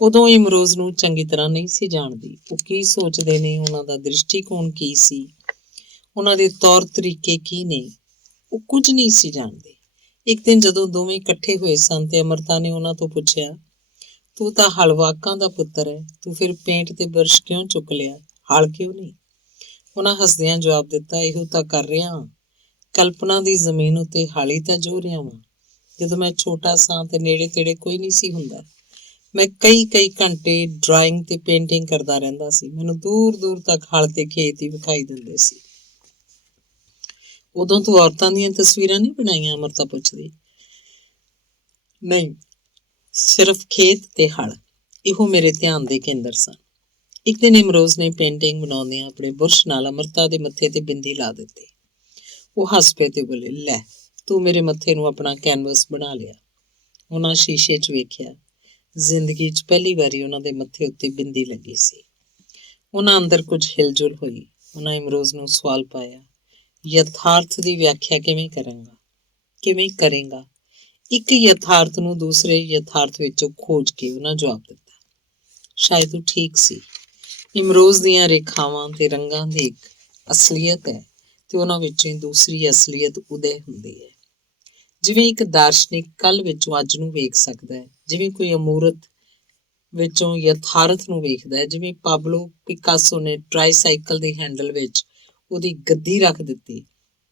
ਉਦੋਂ ਇਮਰੋਜ਼ ਨੂੰ ਚੰਗੀ ਤਰ੍ਹਾਂ ਨਹੀਂ ਸੀ ਜਾਣਦੀ। ਉਹ ਕੀ ਸੋਚਦੇ ਨੇ, ਉਹਨਾਂ ਦਾ ਦ੍ਰਿਸ਼ਟੀਕੋਣ ਕੀ ਸੀ, ਉਹਨਾਂ ਦੇ ਤੌਰ ਤਰੀਕੇ ਕੀ ਨੇ, ਉਹ ਕੁਝ ਨਹੀਂ ਸੀ ਜਾਣਦੇ। ਇੱਕ ਦਿਨ ਜਦੋਂ ਦੋਵੇਂ ਇਕੱਠੇ ਹੋਏ ਸਨ ਤੇ ਅਮਰਤਾ ਨੇ ਉਹਨਾਂ ਤੋਂ ਪੁੱਛਿਆ, ਤੂੰ ਤਾਂ ਹਲਵਾਕਾਂ ਦਾ ਪੁੱਤਰ ਹੈ, ਤੂੰ ਫਿਰ ਪੇਂਟ ਤੇ ਬਰਸ਼ ਕਿਉਂ ਚੁੱਕ ਲਿਆ, ਹਲ ਕਿਉਂ ਨਹੀਂ? ਉਹਨਾਂ ਹੱਸਦਿਆਂ ਜਵਾਬ ਦਿੱਤਾ, ਇਹੋ ਤਾਂ ਕਰ ਰਿਹਾ ਹਾਂ, ਕਲਪਨਾ ਦੀ ਜ਼ਮੀਨ ਉੱਤੇ ਹਾਲੀ ਤਾਂ ਜੋ ਰਿਹਾ ਵਾਂ। ਜਦੋਂ ਮੈਂ ਛੋਟਾ ਸਾਂ ਤੇ ਨੇੜੇ ਤੇੜੇ ਕੋਈ ਨਹੀਂ ਸੀ ਹੁੰਦਾ, ਮੈਂ ਕਈ ਘੰਟੇ ਡਰਾਇੰਗ ਤੇ ਪੇਂਟਿੰਗ ਕਰਦਾ ਰਹਿੰਦਾ ਸੀ। ਮੈਨੂੰ ਦੂਰ ਦੂਰ ਤੱਕ ਹਲ ਤੇ ਖੇਤ ਹੀ ਵਿਖਾਈ ਦਿੰਦੇ ਸੀ। ਉਦੋਂ ਤੂੰ ਔਰਤਾਂ ਦੀਆਂ ਤਸਵੀਰਾਂ ਨਹੀਂ ਬਣਾਈਆਂ? ਅਮਰਤਾ ਪੁੱਛਦੀ। ਨਹੀਂ, ਸਿਰਫ ਖੇਤ ਤੇ ਹਲ, ਇਹੋ ਮੇਰੇ ਧਿਆਨ ਦੇ ਕੇਂਦਰ ਸਨ। ਇੱਕ ਦਿਨ ਇਮਰੋਜ਼ ਨੇ ਪੇਂਟਿੰਗ ਬਣਾਉਂਦਿਆਂ ਆਪਣੇ ਬੁਰਸ਼ ਨਾਲ ਅਮਰਤਾ ਦੇ ਮੱਥੇ ਤੇ ਬਿੰਦੀ ਲਾ ਦਿੱਤੀ। ਉਹ ਹੱਸ ਪਏ ਤੇ ਬੋਲੇ, ਲੈ, ਤੂੰ ਮੇਰੇ ਮੱਥੇ ਨੂੰ ਆਪਣਾ ਕੈਨਵਸ ਬਣਾ ਲਿਆ। ਉਹਨਾਂ ਸ਼ੀਸ਼ੇ 'ਚ ਵੇਖਿਆ। ਜ਼ਿੰਦਗੀ 'ਚ ਪਹਿਲੀ ਵਾਰੀ ਉਹਨਾਂ ਦੇ ਮੱਥੇ ਉੱਤੇ ਬਿੰਦੀ ਲੱਗੀ ਸੀ। ਉਹਨਾਂ ਅੰਦਰ ਕੁਝ ਹਿਲਜੁਲ ਹੋਈ। ਉਹਨਾਂ ਇਮਰੋਜ਼ ਨੂੰ ਸਵਾਲ ਪਾਇਆ, ਯਥਾਰਥ ਦੀ ਵਿਆਖਿਆ ਕਿਵੇਂ ਕਰੇਗਾ? ਇੱਕ ਯਥਾਰਥ ਨੂੰ ਦੂਸਰੇ ਯਥਾਰਥ ਵਿੱਚੋਂ ਖੋਜ ਕੇ ਉਹਨਾਂ ਜਵਾਬ ਦਿੱਤਾ, ਸ਼ਾਇਦ ਉਹ ਠੀਕ ਸੀ। ਇਮਰੋਜ਼ ਦੀਆਂ ਰੇਖਾਵਾਂ ਤੇ ਰੰਗਾਂ ਦੀ ਇੱਕ ਅਸਲੀਅਤ ਹੈ ਤੇ ਉਹਨਾਂ ਵਿੱਚੋਂ ਦੂਸਰੀ ਅਸਲੀਅਤ ਉਦੈ ਹੁੰਦੀ ਹੈ। ਜਿਵੇਂ ਇੱਕ ਦਾਰਸ਼ਨਿਕ ਕੱਲ੍ਹ ਵਿੱਚੋਂ ਅੱਜ ਨੂੰ ਵੇਖ ਸਕਦਾ ਹੈ, ਜਿਵੇਂ ਕੋਈ ਅਮੂਰਤ ਵਿੱਚੋਂ ਯਥਾਰਥ ਨੂੰ ਵੇਖਦਾ ਹੈ। ਜਿਵੇਂ ਪਾਬਲੋ ਪਿਕਾਸੋ ਨੇ ਟਰਾਈਸਾਈਕਲ ਦੇ ਹੈਂਡਲ ਵਿੱਚ ਉਹਦੀ ਗੱਦੀ ਰੱਖ ਦਿੱਤੀ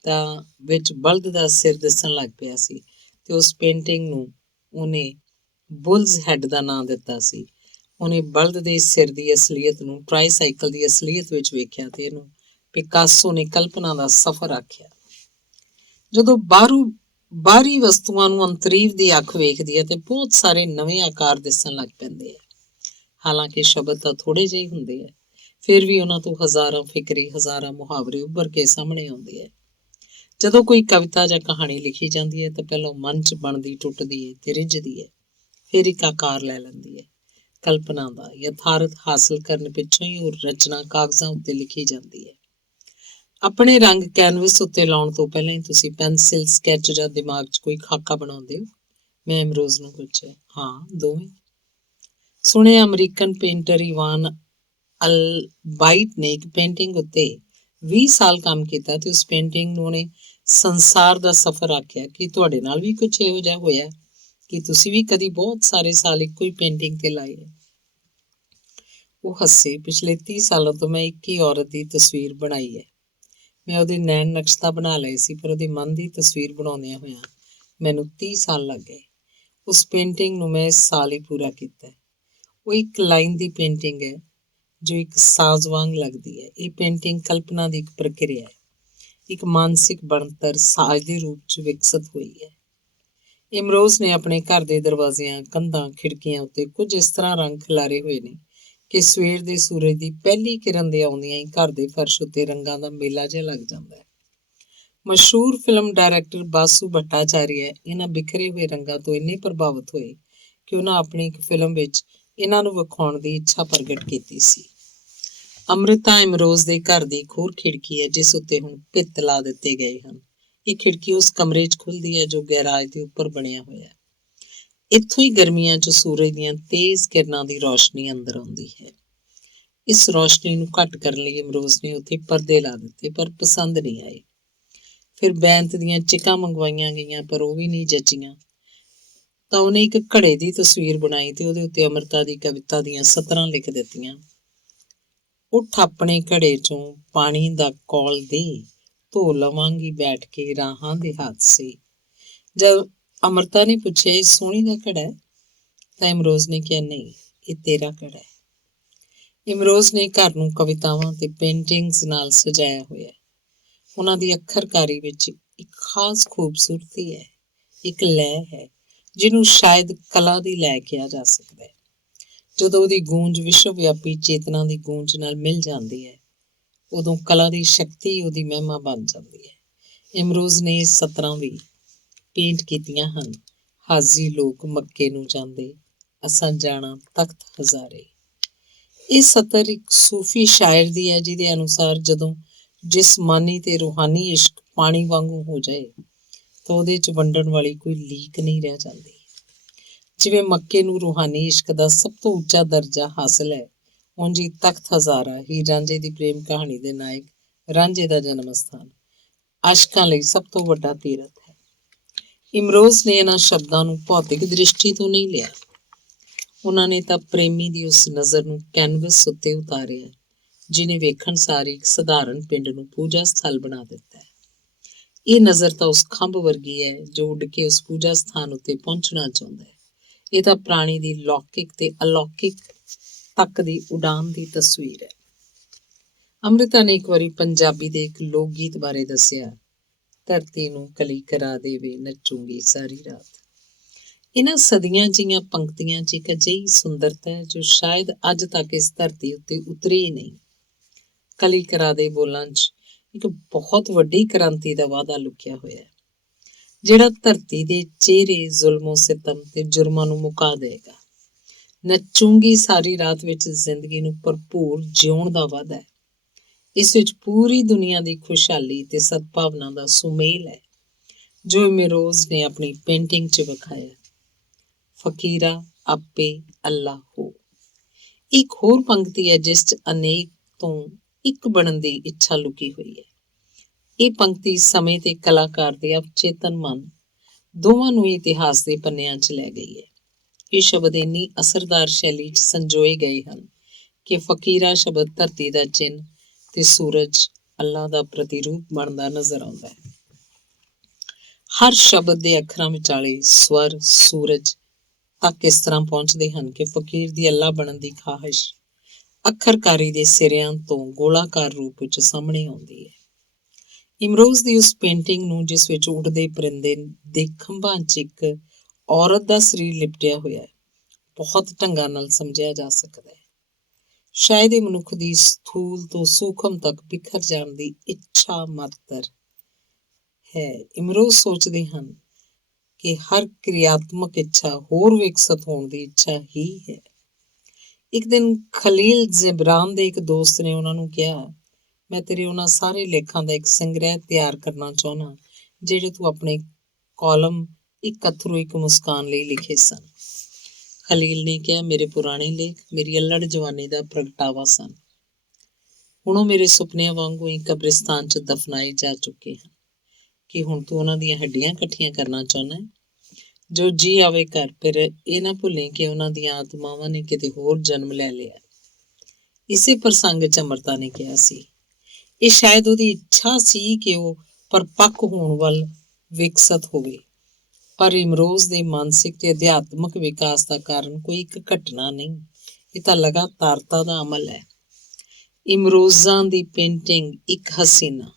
ਤਾਂ ਵਿੱਚ ਬਲਦ ਦਾ ਸਿਰ ਦਿਸਣ ਲੱਗ ਪਿਆ ਸੀ ਤੇ ਉਸ ਪੇਂਟਿੰਗ ਨੂੰ ਉਹਨੇ ਬੁਲਜ਼ ਹੈਡ ਦਾ ਨਾਂ ਦਿੱਤਾ ਸੀ। ਉਹਨੇ ਬਲਦ ਦੇ ਸਿਰ ਦੀ ਅਸਲੀਅਤ ਨੂੰ ਟਰਾਈਸਾਈਕਲ ਦੀ ਅਸਲੀਅਤ ਵਿੱਚ ਵੇਖਿਆ ਤੇ ਇਹਨੂੰ ਪਿਕਾਸੋ ਨੇ ਕਲਪਨਾ ਦਾ ਸਫ਼ਰ ਆਖਿਆ। ਜਦੋਂ ਬਾਹਰੀ ਵਸਤੂਆਂ ਨੂੰ ਅੰਤਰੀਵ ਦੀ ਅੱਖ ਵੇਖਦੀ ਹੈ ਤੇ ਬਹੁਤ ਸਾਰੇ ਨਵੇਂ ਆਕਾਰ ਦਿਸਣ ਲੱਗ ਪੈਂਦੇ ਆ। ਹਾਲਾਂਕਿ ਸ਼ਬਦ ਤਾਂ ਥੋੜੇ ਜਿਹੇ ਹੁੰਦੇ ਆ, ਫਿਰ ਵੀ ਉਹਨਾਂ ਤੋਂ ਹਜ਼ਾਰਾਂ ਫਿਕਰੇ, ਹਜ਼ਾਰਾਂ ਮੁਹਾਵਰੇ ਉੱਭਰ ਕੇ ਸਾਹਮਣੇ ਆਉਂਦੇ ਆ। ਜਦੋਂ ਕੋਈ ਕਵਿਤਾ ਜਾਂ ਕਹਾਣੀ ਲਿਖੀ ਜਾਂਦੀ ਹੈ ਤਾਂ ਪਹਿਲਾਂ ਮਨ 'ਚ ਬਣਦੀ, ਟੁੱਟਦੀ ਹੈ ਤੇ ਰਿੱਝਦੀ ਹੈ, ਫਿਰ ਇੱਕ ਆਕਾਰ ਲੈ ਲੈਂਦੀ ਹੈ। ਕਲਪਨਾ ਦਾ ਯਥਾਰਥ ਹਾਸਲ ਕਰਨ ਪਿੱਛੋਂ ਹੀ ਉਹ ਰਚਨਾ ਕਾਗਜ਼ਾਂ ਉੱਤੇ ਲਿਖੀ ਜਾਂਦੀ ਹੈ। ਆਪਣੇ ਰੰਗ ਕੈਨਵਸ ਉੱਤੇ ਲਾਉਣ ਤੋਂ ਪਹਿਲਾਂ ਹੀ ਤੁਸੀਂ ਪੈਨਸਿਲ, ਸਕੈਚ ਜਾਂ ਦਿਮਾਗ 'ਚ ਕੋਈ ਖਾਕਾ ਬਣਾਉਂਦੇ ਹੋ? ਮੈਂ ਇਮਰੋਜ਼ ਨੂੰ ਪੁੱਛਿਆ। ਹਾਂ, ਦੋਵੇਂ। ਸੁਣਿਆ ਅਮਰੀਕਨ ਪੇਂਟਰ ਇਵਾਨ ਅਲਬਾਈਟ ਨੇ ਇੱਕ ਪੇਂਟਿੰਗ ਉੱਤੇ 20 ਸਾਲ ਕੰਮ ਕੀਤਾ ਤੇ ਉਸ ਪੇਂਟਿੰਗ ਨੂੰ ਉਹਨੇ ਸੰਸਾਰ ਦਾ ਸਫ਼ਰ ਆਖਿਆ। ਕਿ ਤੁਹਾਡੇ ਨਾਲ ਵੀ ਕੁਝ ਇਹੋ ਜਿਹਾ ਹੋਇਆ ਕਿ ਤੁਸੀਂ ਵੀ ਕਦੀ ਬਹੁਤ ਸਾਰੇ ਸਾਲ ਇੱਕੋ ਹੀ ਪੇਂਟਿੰਗ ਤੇ ਲਾਏ? ਉਹ ਹੱਸੇ। ਪਿਛਲੇ 30 ਸਾਲਾਂ ਤੋਂ ਮੈਂ ਇੱਕ ਹੀ ਔਰਤ ਦੀ ਤਸਵੀਰ ਬਣਾਈ ਹੈ। ਮੈਂ ਉਹਦੇ ਨੈਣ ਨਕਸ਼ ਤਾਂ ਬਣਾ ਲਏ ਸੀ, ਪਰ ਉਹਦੇ ਮਨ ਦੀ ਤਸਵੀਰ ਬਣਾਉਂਦਿਆਂ ਹੋਇਆਂ ਮੈਨੂੰ 30 ਸਾਲ ਲੱਗ ਗਏ। ਉਸ ਪੇਂਟਿੰਗ ਨੂੰ ਮੈਂ ਇਸ ਸਾਲ ਹੀ ਪੂਰਾ ਕੀਤਾ। ਉਹ ਇੱਕ ਲਾਈਨ ਦੀ ਪੇਂਟਿੰਗ ਹੈ ਜੋ ਇੱਕ ਸਾਜ਼ ਵਾਂਗ ਲੱਗਦੀ ਹੈ। ਇਹ ਪੇਂਟਿੰਗ ਕਲਪਨਾ ਦੀ ਇੱਕ ਪ੍ਰਕਿਰਿਆ ਹੈ, ਇੱਕ ਮਾਨਸਿਕ ਬਣਤਰ ਸਾਜ਼ ਦੇ ਰੂਪ 'ਚ ਵਿਕਸਿਤ ਹੋਈ ਹੈ। ਇਮਰੋਜ਼ ਨੇ ਆਪਣੇ ਘਰ ਦੇ ਦਰਵਾਜ਼ਿਆਂ, ਕੰਧਾਂ, ਖਿੜਕੀਆਂ ਉੱਤੇ ਕੁਝ ਇਸ ਤਰ੍ਹਾਂ ਰੰਗ ਖਿਲਾਰੇ ਹੋਏ ਨੇ ਕਿ ਸਵੇਰ ਦੇ ਸੂਰਜ ਦੀ ਪਹਿਲੀ ਕਿਰਨ ਦੇ ਆਉਂਦਿਆਂ ਹੀ ਘਰ ਦੇ ਫਰਸ਼ ਉੱਤੇ ਰੰਗਾਂ ਦਾ ਮੇਲਾ ਜਿਹਾ ਲੱਗ ਜਾਂਦਾ ਹੈ। ਮਸ਼ਹੂਰ ਫਿਲਮ ਡਾਇਰੈਕਟਰ ਬਾਸੂ ਭੱਟਾਚਾਰੀਆ ਇਹਨਾਂ ਬਿਖਰੇ ਹੋਏ ਰੰਗਾਂ ਤੋਂ ਇੰਨੇ ਪ੍ਰਭਾਵਿਤ ਹੋਏ ਕਿ ਉਹਨਾਂ ਆਪਣੀ ਇੱਕ ਫਿਲਮ ਵਿੱਚ ਇਹਨਾਂ ਨੂੰ ਵਿਖਾਉਣ ਦੀ ਇੱਛਾ ਪ੍ਰਗਟ ਕੀਤੀ ਸੀ। ਅੰਮ੍ਰਿਤਾ ਇਮਰੋਜ਼ ਦੇ ਘਰ ਦੀ ਇੱਕ ਹੋਰ ਖਿੜਕੀ ਹੈ ਜਿਸ ਉੱਤੇ ਹੁਣ ਭਿੱਤ ਲਾ ਦਿੱਤੇ ਗਏ ਹਨ। ਇਹ ਖਿੜਕੀ ਉਸ ਕਮਰੇ 'ਚ ਖੁੱਲ੍ਹਦੀ ਹੈ ਜੋ ਗੈਰਾਜ ਦੇ ਉੱਪਰ ਬਣਿਆ ਹੋਇਆ ਹੈ। ਇੱਥੋਂ ਹੀ ਗਰਮੀਆਂ 'ਚ ਸੂਰਜ ਦੀਆਂ ਤੇਜ਼ ਕਿਰਨਾਂ ਦੀ ਰੌਸ਼ਨੀ ਅੰਦਰ ਆਉਂਦੀ ਹੈ। ਇਸ ਰੌਸ਼ਨੀ ਨੂੰ ਘੱਟ ਕਰਨ ਲਈ ਇਮਰੋਜ਼ ਨੇ ਉੱਥੇ ਪਰਦੇ ਲਾ ਦਿੱਤੇ, ਪਰ ਪਸੰਦ ਨਹੀਂ ਆਏ। ਫਿਰ ਬੈਂਤ ਦੀਆਂ ਚਿਕਾਂ ਮੰਗਵਾਈਆਂ ਗਈਆਂ, ਪਰ ਉਹ ਵੀ ਨਹੀਂ ਜਚੀਆਂ। ਤਾਂ ਉਹਨੇ ਇੱਕ ਘੜੇ ਦੀ ਤਸਵੀਰ ਬਣਾਈ ਤੇ ਉਹਦੇ ਉੱਤੇ ਅਮਰਤਾ ਦੀ ਕਵਿਤਾ ਦੀਆਂ ਸਤਰਾਂ ਲਿਖ ਦਿੱਤੀਆਂ। ਉੱਠ ਆਪਣੇ ਘੜੇ 'ਚੋਂ ਪਾਣੀ ਦਾ ਕੌਲ ਦੇ, ਧੋ ਲਵਾਂਗੀ ਬੈਠ ਕੇ ਰਾਹਾਂ ਦੇ ਹਾਦਸੇ। ਜਦ ਅਮਰਤਾ ਨੇ ਪੁੱਛਿਆ, ਇਹ ਸੋਹਣੀ ਦਾ ਘੜਾ ਹੈ? ਤਾਂ ਇਮਰੋਜ਼ ਨੇ ਕਿਹਾ, ਨਹੀਂ, ਇਹ ਤੇਰਾ ਘੜਾ ਹੈ। ਇਮਰੋਜ਼ ਨੇ ਘਰ ਨੂੰ ਕਵਿਤਾਵਾਂ ਤੇ ਪੇਂਟਿੰਗਸ ਨਾਲ ਸਜਾਇਆ ਹੋਇਆ। ਉਹਨਾਂ ਦੀ ਅੱਖਰਕਾਰੀ ਵਿੱਚ ਇੱਕ ਖਾਸ ਖੂਬਸੂਰਤੀ ਹੈ, ਇੱਕ ਲੈਅ ਹੈ ਜਿਹਨੂੰ ਸ਼ਾਇਦ ਕਲਾ ਦੀ ਲੈਅ ਕਿਹਾ ਜਾ ਸਕਦਾ ਹੈ। ਜਦੋਂ ਉਹਦੀ ਗੂੰਜ ਵਿਸ਼ਵ ਵਿਆਪੀ ਚੇਤਨਾ ਦੀ ਗੂੰਜ ਨਾਲ ਮਿਲ ਜਾਂਦੀ ਹੈ, ਉਦੋਂ ਕਲਾ ਦੀ ਸ਼ਕਤੀ ਉਹਦੀ ਮਹਿਮਾ ਬਣ ਜਾਂਦੀ ਹੈ। ਇਮਰੋਜ਼ ਨੇ ਸਤਰਾਂ ਵੀ ਪੇਂਟ ਕੀਤੀਆਂ ਹਨ। ਹਾਜ਼ੀ ਲੋਕ ਮੱਕੇ ਨੂੰ ਜਾਂਦੇ, ਅਸਾਂ ਜਾਣਾ ਤਖਤ ਹਜ਼ਾਰੇ। ਇਹ ਸਤਰ ਇੱਕ ਸੂਫੀ ਸ਼ਾਇਰ ਦੀ ਹੈ, ਜਿਹਦੇ ਅਨੁਸਾਰ ਜਦੋਂ ਜਿਸਮਾਨੀ ਤੇ ਰੂਹਾਨੀ ਇਸ਼ਕ ਪਾਣੀ ਵਾਂਗੂ ਹੋ ਜਾਏ ਤਾਂ ਉਹਦੇ 'ਚ ਵੰਡਣ ਵਾਲੀ ਕੋਈ ਲੀਕ ਨਹੀਂ ਰਹਿ ਜਾਂਦੀ। ਜਿਵੇਂ ਮੱਕੇ ਨੂੰ ਰੂਹਾਨੀ ਇਸ਼ਕ ਦਾ ਸਭ ਤੋਂ ਉੱਚਾ ਦਰਜਾ ਹਾਸਲ ਹੈ, ਉਂਝ ਹੀ ਤਖਤ ਹਜ਼ਾਰਾ ਹੀਰ ਰਾਂਝੇ ਦੀ ਪ੍ਰੇਮ ਕਹਾਣੀ ਦੇ ਨਾਇਕ ਰਾਂਝੇ ਦਾ ਜਨਮ ਸਥਾਨ ਆਸ਼ਕਾਂ ਲਈ ਸਭ ਤੋਂ ਵੱਡਾ ਤੀਰਥ ਹੈ। ਇਮਰੋਜ਼ ਨੇ ਇਹਨਾਂ ਸ਼ਬਦਾਂ ਨੂੰ ਭੌਤਿਕ ਦ੍ਰਿਸ਼ਟੀ ਤੋਂ ਨਹੀਂ ਲਿਆ। ਉਹਨਾਂ ਨੇ ਤਾਂ ਪ੍ਰੇਮੀ ਦੀ ਉਸ ਨਜ਼ਰ ਨੂੰ ਕੈਨਵਸ ਉੱਤੇ ਉਤਾਰਿਆ, ਜਿਹਨੇ ਵੇਖਣ ਸਾਰ ਇੱਕ ਸਧਾਰਨ ਪਿੰਡ ਨੂੰ ਪੂਜਾ ਸਥਲ ਬਣਾ ਦਿੱਤਾ ਹੈ। ਇਹ ਨਜ਼ਰ ਤਾਂ ਉਸ ਖੰਭ ਵਰਗੀ ਹੈ ਜੋ ਉੱਡ ਕੇ ਉਸ ਪੂਜਾ ਸਥਾਨ ਉੱਤੇ ਪਹੁੰਚਣਾ ਚਾਹੁੰਦਾ ਹੈ। ਇਹ ਤਾਂ ਪ੍ਰਾਣੀ ਦੀ ਲੌਕਿਕ ਤੇ ਅਲੌਕਿਕ ਤੱਕ ਦੀ ਉਡਾਨ ਦੀ ਤਸਵੀਰ ਹੈ। ਅੰਮ੍ਰਿਤਾ ਨੇ ਇੱਕ ਵਾਰੀ ਪੰਜਾਬੀ ਦੇ ਇੱਕ ਲੋਕ ਗੀਤ ਬਾਰੇ ਦੱਸਿਆ, ਧਰਤੀ ਨੂੰ ਕਲੀ ਕਰਾ ਦੇਵੇ ਨੱਚੂਗੀ ਸਾਰੀ ਰਾਤ। ਇਹਨਾਂ ਸਦੀਆਂ ਜੀਆਂ ਪੰਕਤੀਆਂ 'ਚ ਇੱਕ ਅਜਿਹੀ ਸੁੰਦਰਤਾ ਹੈ ਜੋ ਸ਼ਾਇਦ ਅੱਜ ਤੱਕ ਇਸ ਧਰਤੀ ਉੱਤੇ ਉਤਰੀ ਹੀ ਨਹੀਂ। ਕਲੀ ਕਰਾ ਦੇ ਬੋਲਾਂ 'ਚ ਇੱਕ ਬਹੁਤ ਵੱਡੀ ਕ੍ਰਾਂਤੀ ਦਾ ਵਾਅਦਾ ਲੁਕਿਆ ਹੋਇਆ ਹੈ, ਜਿਹੜਾ ਧਰਤੀ ਦੇ ਚਿਹਰੇ ਜ਼ੁਲਮੋ ਸਿਤਮ ਤੇ ਜੁਰਮਾਂ ਨੂੰ ਮੁਕਾ ਦੇਗਾ। ਨੱਚੂਗੀ ਸਾਰੀ ਰਾਤ ਵਿੱਚ ਜ਼ਿੰਦਗੀ ਨੂੰ ਭਰਪੂਰ ਜਿਉਣ ਦਾ ਵਾਅਦਾ ਹੈ। ਇਸ ਵਿੱਚ ਪੂਰੀ ਦੁਨੀਆ ਦੀ ਖੁਸ਼ਹਾਲੀ ਤੇ ਸਦਭਾਵਨਾ ਦਾ ਸੁਮੇਲ ਹੈ, ਜੋ ਇਮਰੋਜ਼ ਨੇ ਆਪਣੀ ਪੇਂਟਿੰਗ 'ਚ ਵਿਖਾਇਆ। ਫਕੀਰਾ ਆਪੇ ਅੱਲਾ ਹੋ। ਇੱਕ ਹੋਰ ਪੰਕਤੀ ਹੈ ਜਿਸ 'ਚ ਅਨੇਕ ਤੋਂ ਇੱਕ ਬਣਨ ਦੀ ਇੱਛਾ ਲੁਕੀ ਹੋਈ ਹੈ। ਇਹ ਪੰਕਤੀ ਸਮੇਂ ਤੇ ਕਲਾਕਾਰ ਦੇ ਅਵਚੇਤਨ ਮਨ ਦੋਵਾਂ ਨੂੰ ਇਤਿਹਾਸ ਦੇ ਪੰਨਿਆਂ 'ਚ ਲੈ ਗਈ ਹੈ। ਇਹ ਸ਼ਬਦ ਇੰਨੀ ਅਸਰਦਾਰ ਸ਼ੈਲੀ 'ਚ ਸੰਜੋਏ ਗਏ ਹਨ ਕਿ ਫਕੀਰਾ ਸ਼ਬਦ ਧਰਤੀ ਦਾ ਚਿੰਨ੍ਹ ਤੇ ਸੂਰਜ ਅੱਲਾ ਦਾ ਪ੍ਰਤੀਰੂਪ ਬਣਦਾ ਨਜ਼ਰ ਆਉਂਦਾ ਹੈ। ਹਰ ਸ਼ਬਦ ਦੇ ਅੱਖਰਾਂ ਵਿਚਾਲੇ ਸਵਰ ਸੂਰਜ ਤੱਕ ਇਸ ਤਰ੍ਹਾਂ ਪਹੁੰਚਦੇ ਹਨ ਕਿ ਫਕੀਰ ਦੀ ਅੱਲਾ ਬਣਨ ਦੀ ਖਾਹਿਸ਼ ਅੱਖਰਕਾਰੀ ਦੇ ਸਿਰਿਆਂ ਤੋਂ ਗੋਲਾਕਾਰ ਰੂਪ ਵਿੱਚ ਸਾਹਮਣੇ ਆਉਂਦੀ ਹੈ। ਇਮਰੋਜ਼ ਦੀ ਉਸ ਪੇਂਟਿੰਗ ਨੂੰ, ਜਿਸ ਵਿੱਚ ਉੱਡਦੇ ਪਰਿੰਦੇ ਦੇ ਖੰਭਾਂ 'ਚ ਇੱਕ ਔਰਤ ਦਾ ਸਰੀਰ ਲਿਪਟਿਆ ਹੋਇਆ ਹੈ, ਬਹੁਤ ਢੰਗਾਂ ਨਾਲ ਸਮਝਿਆ ਜਾ ਸਕਦਾ ਹੈ। ਸ਼ਾਇਦ ਇਹ ਮਨੁੱਖ ਦੀ ਸਥੂਲ ਤੋਂ ਸੂਖਮ ਤੱਕ ਬਿਖਰ ਜਾਣ ਦੀ ਇੱਛਾ ਮਾਤਰ ਹੈ। ਇਮਰੋਜ਼ ਸੋਚਦੇ ਹਨ ਕਿ ਹਰ ਕਿਰਿਆਤਮਕ ਇੱਛਾ ਹੋਰ ਵਿਕਸਤ ਹੋਣ ਦੀ ਇੱਛਾ ਹੀ ਹੈ। ਇੱਕ ਦਿਨ ਖਲੀਲ ਜਿਬਰਾਨ ਦੇ ਇੱਕ ਦੋਸਤ ਨੇ ਉਹਨਾਂ ਨੂੰ ਕਿਹਾ, ਮੈਂ ਤੇਰੇ ਉਹਨਾਂ ਸਾਰੇ ਲੇਖਾਂ ਦਾ ਇੱਕ ਸੰਗ੍ਰਹਿ ਤਿਆਰ ਕਰਨਾ ਚਾਹੁੰਦਾ ਜਿਹੜੇ ਤੂੰ ਆਪਣੇ ਕਾਲਮ ਇੱਕ ਅੱਥਰੂ ਇੱਕ ਮੁਸਕਾਨ ਲਈ ਲਿਖੇ ਸਨ। ਖਲੀਲ ਨੇ ਕਿਹਾ, ਮੇਰੇ ਪੁਰਾਣੇ ਲੇਖ ਮੇਰੀ ਅੱਲੜ ਜਵਾਨੀ ਦਾ ਪ੍ਰਗਟਾਵਾ ਸਨ। ਹੁਣ ਉਹ ਮੇਰੇ ਸੁਪਨਿਆਂ ਵਾਂਗੂ ਹੀ ਕਬਰਿਸਤਾਨ 'ਚ ਦਫਨਾਏ ਜਾ ਚੁੱਕੇ ਹਨ। ਕਿ ਹੁਣ ਤੂੰ ਉਹਨਾਂ ਦੀਆਂ ਹੱਡੀਆਂ ਇਕੱਠੀਆਂ ਕਰਨਾ ਚਾਹੁੰਦਾ ਹੈ? ਜੋ ਜੀ ਆਵੇ ਕਰ, ਫਿਰ ਇਹ ਨਾ ਭੁੱਲੇ ਕਿ ਉਹਨਾਂ ਦੀਆਂ ਆਤਮਾਵਾਂ ਨੇ ਕਿਤੇ ਹੋਰ ਜਨਮ ਲੈ ਲਿਆ। ਇਸੇ ਪ੍ਰਸੰਗ 'ਚ ਅੰਮ੍ਰਿਤਾ ਨੇ ਕਿਹਾ ਸੀ, ਇਹ ਸ਼ਾਇਦ ਉਹਦੀ ਇੱਛਾ ਸੀ ਕਿ ਉਹ ਪਰਪੱਕ ਹੋਣ ਵੱਲ ਵਿਕਸਤ ਹੋਵੇ। ਪਰ ਇਮਰੋਜ਼ ਦੇ ਮਾਨਸਿਕ ਤੇ ਅਧਿਆਤਮਕ ਵਿਕਾਸ ਦਾ ਕਾਰਨ ਕੋਈ ਇੱਕ ਘਟਨਾ ਨਹੀਂ, ਇਹ ਤਾਂ ਲਗਾਤਾਰਤਾ ਦਾ ਅਮਲ ਹੈ। ਇਮਰੋਜ਼ਾਂ ਦੀ ਪੇਂਟਿੰਗ ਇੱਕ ਹਸੀਨਾ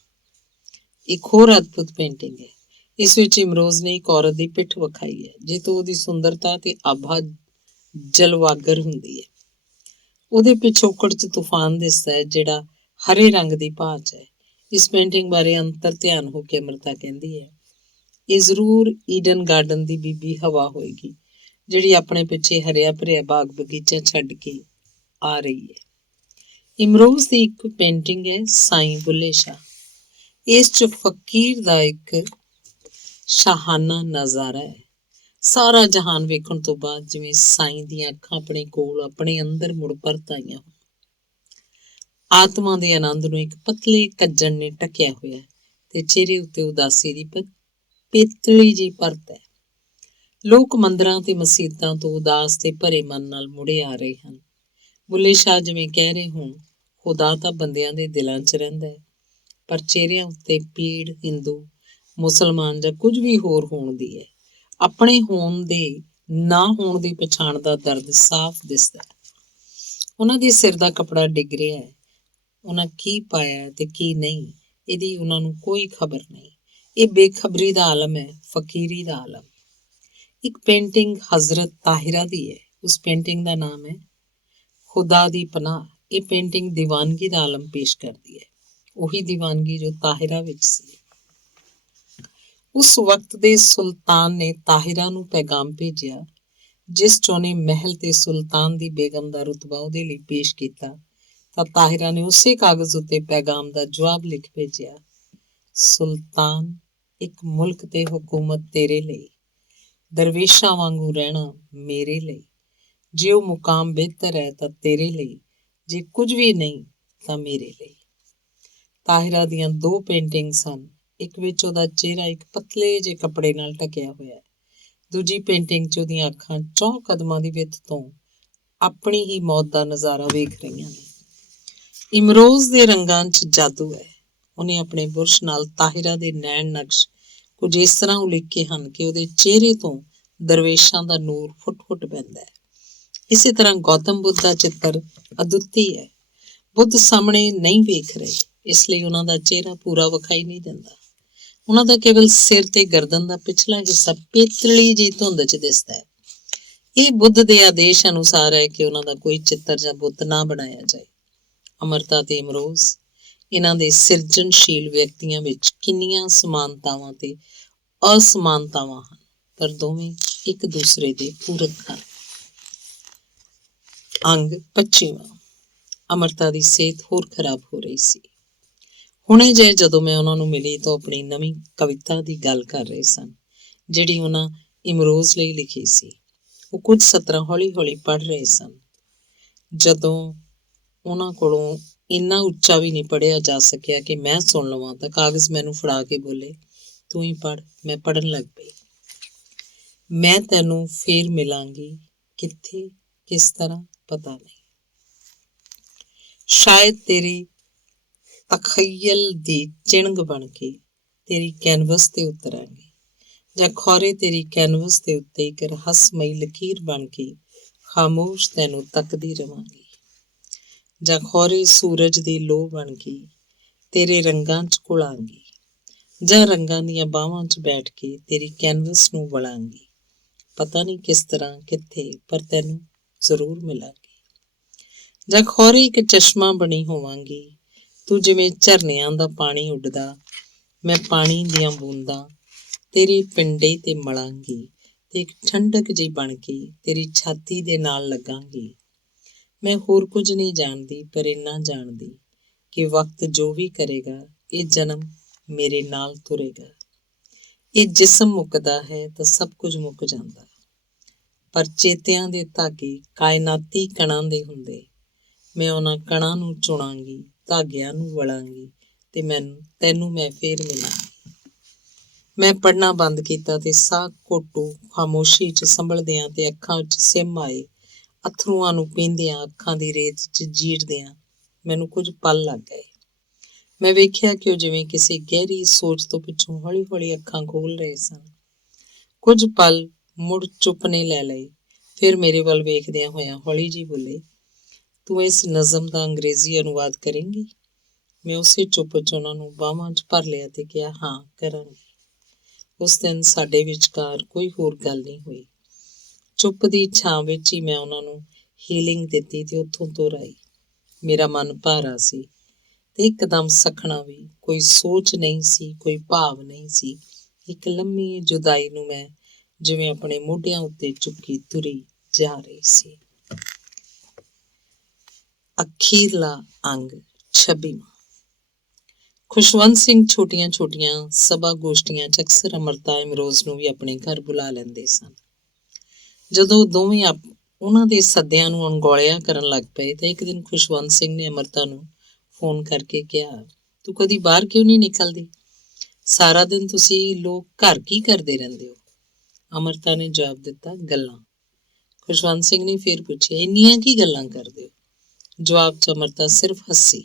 ਇੱਕ ਹੋਰ ਅਦਭੁਤ ਪੇਂਟਿੰਗ ਹੈ। ਇਸ ਵਿੱਚ ਇਮਰੋਜ਼ ਨੇ ਇੱਕ ਔਰਤ ਦੀ ਪਿੱਠ ਵਿਖਾਈ ਹੈ, ਜਿਸ ਤੋਂ ਉਹਦੀ ਸੁੰਦਰਤਾ ਤੇ ਆਭਾ ਜਲਵਾਗਰ ਹੁੰਦੀ ਹੈ। ਉਹਦੇ ਪਿਛੋਕੜ 'ਚ ਤੂਫਾਨ ਦਿਸਦਾ ਹੈ, ਜਿਹੜਾ ਹਰੇ ਰੰਗ ਦੀ ਭਾਜ ਹੈ। ਇਸ ਪੇਂਟਿੰਗ ਬਾਰੇ ਅੰਤਰ ਧਿਆਨ ਹੋ ਕੇ ਅੰਮ੍ਰਿਤਾ ਕਹਿੰਦੀ ਹੈ, ਇਹ ਜ਼ਰੂਰ ਈਡਨ ਗਾਰਡਨ ਦੀ ਬੀਬੀ ਹਵਾ ਹੋਏਗੀ, ਜਿਹੜੀ ਆਪਣੇ ਪਿੱਛੇ ਹਰਿਆ ਭਰਿਆ ਬਾਗ ਬਗੀਚਾ ਛੱਡ ਕੇ ਆ ਰਹੀ ਹੈ। ਇਮਰੋਜ਼ ਦੀ ਇੱਕ ਪੇਂਟਿੰਗ ਹੈ ਸਾਈਂ ਬੁੱਲੇ ਸ਼ਾਹ। ਇਸ 'ਚ ਫਕੀਰ ਦਾ ਇੱਕ ਸ਼ਾਹਾਨਾ ਨਜ਼ਾਰਾ ਹੈ। ਸਾਰਾ ਜਹਾਨ ਵੇਖਣ ਤੋਂ ਬਾਅਦ ਜਿਵੇਂ ਸਾਈਂ ਦੀਆਂ ਅੱਖਾਂ ਆਪਣੇ ਕੋਲ ਆਪਣੇ ਅੰਦਰ ਮੁੜ ਪਰਤ ਆਈਆਂ। ਆਤਮਾ ਦੇ ਆਨੰਦ ਨੂੰ ਇੱਕ ਪਤਲੇ ਕੱਜਣ ਨੇ ਢਕਿਆ ਹੋਇਆ ਤੇ ਚਿਹਰੇ ਉੱਤੇ ਉਦਾਸੀ ਦੀ ਪੇਤਲੀ ਜਿਹੀ ਪਰਤ ਹੈ। ਲੋਕ ਮੰਦਰਾਂ ਤੇ ਮਸੀਤਾਂ ਤੋਂ ਉਦਾਸ ਤੇ ਭਰੇ ਮਨ ਨਾਲ ਮੁੜੇ ਆ ਰਹੇ ਹਨ। ਬੁੱਲੇ ਸ਼ਾਹ ਜਿਵੇਂ ਕਹਿ ਰਹੇ ਹੋਣ, ਖੁਦਾ ਤਾਂ ਬੰਦਿਆਂ ਦੇ ਦਿਲਾਂ 'ਚ ਰਹਿੰਦਾ ਹੈ, ਪਰ ਚਿਹਰਿਆਂ ਉੱਤੇ ਪੀੜ ਹਿੰਦੂ ਮੁਸਲਮਾਨ ਜਾਂ ਕੁਝ ਵੀ ਹੋਰ ਹੋਣ ਦੀ ਹੈ। ਆਪਣੇ ਹੋਣ ਦੇ ਨਾ ਹੋਣ ਦੀ ਪਛਾਣ ਦਾ ਦਰਦ ਸਾਫ਼ ਦਿਸਦਾ ਹੈ। ਉਹਨਾਂ ਦੇ ਸਿਰ ਦਾ ਕੱਪੜਾ ਡਿੱਗ ਰਿਹਾ ਹੈ। ਉਹਨਾਂ ਕੀ ਪਾਇਆ ਤੇ ਕੀ ਨਹੀਂ, ਇਹਦੀ ਉਹਨਾਂ ਨੂੰ ਕੋਈ ਖਬਰ ਨਹੀਂ। ਇਹ ਬੇਖਬਰੀ ਦਾ ਆਲਮ ਹੈ, ਫਕੀਰੀ ਦਾ ਆਲਮ। ਇੱਕ ਪੇਂਟਿੰਗ ਹਜ਼ਰਤ ਤਾਹਿਰਾ ਦੀ ਹੈ। ਉਸ ਪੇਂਟਿੰਗ ਦਾ ਨਾਮ ਹੈ ਖੁਦਾ ਦੀ ਪਨਾਹ। ਇਹ ਪੇਂਟਿੰਗ ਦੀਵਾਨਗੀ ਦਾ ਆਲਮ ਪੇਸ਼ ਕਰਦੀ ਹੈ, ਉਹੀ ਦੀਵਾਨਗੀ ਜੋ ਤਾਹਿਰਾ ਵਿੱਚ ਸੀ। ਉਸ ਵਕਤ ਦੇ ਸੁਲਤਾਨ ਨੇ ਤਾਹਿਰਾ ਨੂੰ ਪੈਗਾਮ ਭੇਜਿਆ, ਜਿਸ 'ਚ ਉਹਨੇ ਮਹਿਲ ਤੇ ਸੁਲਤਾਨ ਦੀ ਬੇਗਮ ਦਾ ਰੁਤਬਾ ਉਹਦੇ ਲਈ ਪੇਸ਼ ਕੀਤਾ। ਤਾਂ ਤਾਹਿਰਾ ਨੇ ਉਸੇ ਕਾਗਜ਼ ਉੱਤੇ ਪੈਗਾਮ ਦਾ ਜਵਾਬ ਲਿਖ ਭੇਜਿਆ, ਸੁਲਤਾਨ, ਇੱਕ ਮੁਲਕ ਤੇ ਹਕੂਮਤ ਤੇਰੇ ਲਈ, ਦਰਵੇਸ਼ਾਂ ਵਾਂਗੂ ਰਹਿਣਾ ਮੇਰੇ ਲਈ। ਜੇ ਉਹ ਮੁਕਾਮ ਬਿਹਤਰ ਹੈ ਤਾਂ ਤੇਰੇ ਲਈ, ਜੇ ਕੁਝ ਵੀ ਨਹੀਂ ਤਾਂ ਮੇਰੇ ਲਈ। ਤਾਹਿਰਾ ਦੀਆਂ 2 ਪੇਂਟਿੰਗ ਸਨ। ਇੱਕ ਵਿੱਚ ਉਹਦਾ ਚਿਹਰਾ ਇੱਕ ਪਤਲੇ ਜਿਹੇ ਕੱਪੜੇ ਨਾਲ ਢਕਿਆ ਹੋਇਆ ਹੈ। ਦੂਜੀ ਪੇਂਟਿੰਗ 'ਚ ਉਹਦੀਆਂ ਅੱਖਾਂ 4 ਕਦਮਾਂ ਦੀ ਵਿੱਥ ਤੋਂ ਆਪਣੀ ਹੀ ਮੌਤ ਦਾ ਨਜ਼ਾਰਾ ਵੇਖ ਰਹੀਆਂ ਨੇ। ਇਮਰੋਜ਼ ਦੇ ਰੰਗਾਂ 'ਚ ਜਾਦੂ ਹੈ। ਉਹਨੇ ਆਪਣੇ ਬੁਰਸ਼ ਨਾਲ ਤਾਹਿਰਾ ਦੇ ਨੈਣ ਨਕਸ਼ ਕੁਝ ਇਸ ਤਰ੍ਹਾਂ ਉਲੀਕੇ ਹਨ ਕਿ ਉਹਦੇ ਚਿਹਰੇ ਤੋਂ ਦਰਵੇਸ਼ਾਂ ਦਾ ਨੂਰ ਫੁੱਟ-ਫੁੱਟ ਪੈਂਦਾ ਹੈ। ਇਸੇ ਤਰ੍ਹਾਂ ਗੌਤਮ ਬੁੱਧ ਦਾ ਚਿੱਤਰ ਅਦੁੱਤੀ ਹੈ। ਬੁੱਧ ਸਾਹਮਣੇ ਨਹੀਂ ਵੇਖ ਰਹੇ, ਇਸ ਲਈ ਉਹਨਾਂ ਦਾ ਚਿਹਰਾ ਪੂਰਾ ਵਿਖਾਈ ਨਹੀਂ ਦਿੰਦਾ। ਉਹਨਾਂ ਦਾ ਕੇਵਲ ਸਿਰ ਤੇ ਗਰਦਨ ਦਾ ਪਿਛਲਾ ਹਿੱਸਾ ਪੇਤਲੀ ਜਿਹੀ ਧੁੰਦ 'ਚ ਦਿਸਦਾ ਹੈ। ਇਹ ਬੁੱਧ ਦੇ ਆਦੇਸ਼ ਅਨੁਸਾਰ ਹੈ ਕਿ ਉਹਨਾਂ ਦਾ ਕੋਈ ਚਿੱਤਰ ਜਾਂ ਬੁੱਤ ਨਾ ਬਣਾਇਆ ਜਾਏ। ਅਮਰਤਾ ਤੇ ਇਮਰੋਜ਼, ਇਹਨਾਂ ਦੇ ਸਿਰਜਣਸ਼ੀਲ ਵਿਅਕਤੀਆਂ ਵਿੱਚ ਕਿੰਨੀਆਂ ਸਮਾਨਤਾਵਾਂ ਤੇ ਅਸਮਾਨਤਾਵਾਂ ਹਨ, ਪਰ ਦੋਵੇਂ ਇੱਕ ਦੂਸਰੇ ਦੇ ਪੂਰਕ ਹਨ। ਅੰਗ 25ਵਾਂ। ਅਮਰਤਾ ਦੀ ਸਿਹਤ ਹੋਰ ਖਰਾਬ ਹੋ ਰਹੀ ਸੀ। ਹੁਣੇ ਜੇ ਜਦੋਂ ਮੈਂ ਉਹਨਾਂ ਨੂੰ ਮਿਲੀ ਤਾਂ ਆਪਣੀ ਨਵੀਂ ਕਵਿਤਾ ਦੀ ਗੱਲ ਕਰ ਰਹੇ ਸਨ, ਜਿਹੜੀ ਉਹਨਾਂ ਇਮਰੋਜ਼ ਲਈ ਲਿਖੀ ਸੀ। ਉਹ ਕੁਝ ਸਤਰਾਂ ਹੌਲੀ-ਹੌਲੀ ਪੜ੍ਹ ਰਹੇ ਸਨ। ਜਦੋਂ ਉਹਨਾਂ ਕੋਲੋਂ ਇੰਨਾ ਉੱਚਾ ਵੀ ਨਹੀਂ ਪੜ੍ਹਿਆ ਜਾ ਸਕਿਆ ਕਿ ਮੈਂ ਸੁਣ ਲਵਾਂ ਤਾਂ ਕਾਗਜ਼ ਮੈਨੂੰ ਫੜਾ ਕੇ ਬੋਲੇ, ਤੂੰ ਹੀ ਪੜ੍ਹ। ਮੈਂ ਪੜ੍ਹਨ ਲੱਗ ਪਈ। ਮੈਂ ਤੈਨੂੰ ਫੇਰ ਮਿਲਾਂਗੀ, ਕਿੱਥੇ, ਕਿਸ ਤਰ੍ਹਾਂ, ਪਤਾ ਨਹੀਂ। ਸ਼ਾਇਦ ਤੇਰੀ ਤਖਯਲ ਦੀ ਚਿਣਗ ਬਣ ਕੇ ਤੇਰੀ ਕੈਨਵਸ ਤੇ ਉਤਰਾਂਗੀ, ਜਾਂ ਖੌਰੇ ਤੇਰੀ ਕੈਨਵਸ ਦੇ ਉੱਤੇ ਇੱਕ ਰਹੱਸਮਈ ਲਕੀਰ ਬਣ ਕੇ ਖਾਮੋਸ਼ ਤੈਨੂੰ ਤੱਕਦੀ ਰਵਾਂਗੀ, ਜਾਂ ਖੌਰੇ ਸੂਰਜ ਦੀ ਲੋਅ ਬਣ ਕੇ ਤੇਰੇ ਰੰਗਾਂ 'ਚ ਘੁਲਾਂਗੀ, ਜਾਂ ਰੰਗਾਂ ਦੀਆਂ ਬਾਹਾਂ 'ਚ ਬੈਠ ਕੇ ਤੇਰੀ ਕੈਨਵਸ ਨੂੰ ਵਲਾਂਗੀ। ਪਤਾ ਨਹੀਂ ਕਿਸ ਤਰ੍ਹਾਂ, ਕਿੱਥੇ, ਪਰ ਤੈਨੂੰ ਜ਼ਰੂਰ ਮਿਲਾਂਗੀ। ਜਾਂ ਖੌਰੇ ਇੱਕ ਚਸ਼ਮਾ ਬਣੀ ਹੋਵਾਂਗੀ, ਤੂੰ ਜਿਵੇਂ ਝਰਨਿਆਂ ਦਾ ਪਾਣੀ ਉੱਡਦਾ, ਮੈਂ ਪਾਣੀ ਦੀਆਂ ਬੂੰਦਾਂ ਤੇਰੇ ਪਿੰਡੇ ਤੇ ਮਲਾਂਗੀ, ਤੇ ਇੱਕ ਠੰਡਕ ਜਿਹੀ ਬਣ ਕੇ ਤੇਰੀ ਛਾਤੀ ਦੇ ਨਾਲ ਲੱਗਾਂਗੀ। ਮੈਂ ਹੋਰ ਕੁਝ ਨਹੀਂ ਜਾਣਦੀ, ਪਰ ਇੰਨਾ ਜਾਣਦੀ ਕਿ ਵਕਤ ਜੋ ਵੀ ਕਰੇਗਾ, ਇਹ ਜਨਮ ਮੇਰੇ ਨਾਲ ਤੁਰੇਗਾ। ਇਹ ਜਿਸਮ ਮੁੱਕਦਾ ਹੈ ਤਾਂ ਸਭ ਕੁਝ ਮੁੱਕ ਜਾਂਦਾ, ਪਰ ਚੇਤਿਆਂ ਦੇ ਧਾਗੇ ਕਾਇਨਾਤੀ ਕਣਾਂ ਦੇ ਹੁੰਦੇ। ਮੈਂ ਉਹਨਾਂ ਕਣਾਂ ਨੂੰ ਚੁਣਾਂਗੀ, ਧਾਗਿਆਂ ਨੂੰ ਵਲਾਂਗੀ, ਤੇ ਤੈਨੂੰ ਮੈਂ ਫੇਰ ਮਿਲਾਂਗੀ। ਮੈਂ ਪੜ੍ਹਨਾ ਬੰਦ ਕੀਤਾ ਤੇ ਸਾਹ ਘੋਟੂ ਖਾਮੋਸ਼ੀ 'ਚ ਸੰਭਲਦਿਆਂ ਤੇ ਅੱਖਾਂ 'ਚ ਸਿਮ ਆਏ ਅਥਰੂਆਂ ਨੂੰ ਪੀਂਦਿਆਂ, ਅੱਖਾਂ ਦੀ ਰੇਤ 'ਚ ਜੀੜਦਿਆਂ ਮੈਨੂੰ ਕੁਝ ਪਲ ਲੱਗ ਗਏ। ਮੈਂ ਵੇਖਿਆ ਕਿ ਉਹ ਜਿਵੇਂ ਕਿਸੇ ਗਹਿਰੀ ਸੋਚ ਤੋਂ ਪਿੱਛੋਂ ਹੌਲੀ-ਹੌਲੀ ਅੱਖਾਂ ਖੋਲ੍ਹ ਰਹੇ ਸਨ। ਕੁਝ ਪਲ ਮੁੜ ਚੁੱਪ ਨੇ ਲੈ ਲਏ, ਫਿਰ ਮੇਰੇ ਵੱਲ ਵੇਖਦਿਆਂ ਹੋਇਆਂ ਹੌਲੀ ਜਿਹੀ ਬੋਲੇ, ਤੂੰ ਇਸ ਨਜ਼ਮ ਦਾ ਅੰਗਰੇਜ਼ੀ ਅਨੁਵਾਦ ਕਰੇਂਗੀ? ਮੈਂ ਉਸੇ ਚੁੱਪ 'ਚ ਉਹਨਾਂ ਨੂੰ ਬਾਹਾਂ 'ਚ ਭਰ ਲਿਆ ਤੇ ਕਿਹਾ, ਹਾਂ, ਕਰਾਂਗੀ। ਉਸ ਦਿਨ ਸਾਡੇ ਵਿਚਕਾਰ ਕੋਈ ਹੋਰ ਗੱਲ ਨਹੀਂ ਹੋਈ। ਚੁੱਪ ਦੀ ਛਾਂ ਵਿੱਚ ਹੀ ਮੈਂ ਉਹਨਾਂ ਨੂੰ ਹੀਲਿੰਗ ਦਿੱਤੀ ਤੇ ਉੱਥੋਂ ਤੁਰ ਆਈ। ਮੇਰਾ ਮਨ ਭਾਰਾ ਸੀ ਤੇ ਇੱਕਦਮ ਸਖਣਾ ਵੀ। ਕੋਈ ਸੋਚ ਨਹੀਂ ਸੀ, ਕੋਈ ਭਾਵ ਨਹੀਂ ਸੀ। ਇੱਕ ਲੰਮੀ ਜੁਦਾਈ ਨੂੰ ਮੈਂ ਜਿਵੇਂ ਆਪਣੇ ਮੋਢਿਆਂ ਉੱਤੇ ਚੁੱਕੀ ਤੁਰੀ ਜਾ ਰਹੀ ਸੀ। ਅਖੀਰਲਾ ਅੰਗ 26ਵਾਂ। ਖੁਸ਼ਵੰਤ ਸਿੰਘ ਛੋਟੀਆਂ-ਛੋਟੀਆਂ ਸਭਾ ਗੋਸ਼ਟੀਆਂ 'ਚ ਅਕਸਰ ਅਮਰਤਾ ਇਮਰੋਜ਼ ਨੂੰ ਵੀ ਆਪਣੇ ਘਰ ਬੁਲਾ ਲੈਂਦੇ ਸਨ। ਜਦੋਂ ਉਹ ਦੋਵੇਂ ਉਹਨਾਂ ਦੇ ਸੱਦਿਆਂ ਨੂੰ ਅਣਗੌਲਿਆ ਕਰਨ ਲੱਗ ਪਏ ਤਾਂ ਇੱਕ ਦਿਨ ਖੁਸ਼ਵੰਤ ਸਿੰਘ ਨੇ ਅਮਰਤਾ ਨੂੰ ਫੋਨ ਕਰਕੇ ਕਿਹਾ, ਤੂੰ ਕਦੀ ਬਾਹਰ ਕਿਉਂ ਨਹੀਂ ਨਿਕਲਦੀ? ਸਾਰਾ ਦਿਨ ਤੁਸੀਂ ਲੋਕ ਘਰ ਕੀ ਕਰਦੇ ਰਹਿੰਦੇ ਹੋ? ਅਮਰਤਾ ਨੇ ਜਵਾਬ ਦਿੱਤਾ, ਗੱਲਾਂ। ਖੁਸ਼ਵੰਤ ਸਿੰਘ ਨੇ ਫੇਰ ਪੁੱਛਿਆ, ਇੰਨੀਆਂ ਕੀ ਗੱਲਾਂ ਕਰਦੇ ਹੋ? ਜਵਾਬ 'ਚ ਅਮਰਤਾ ਸਿਰਫ ਹੱਸੀ।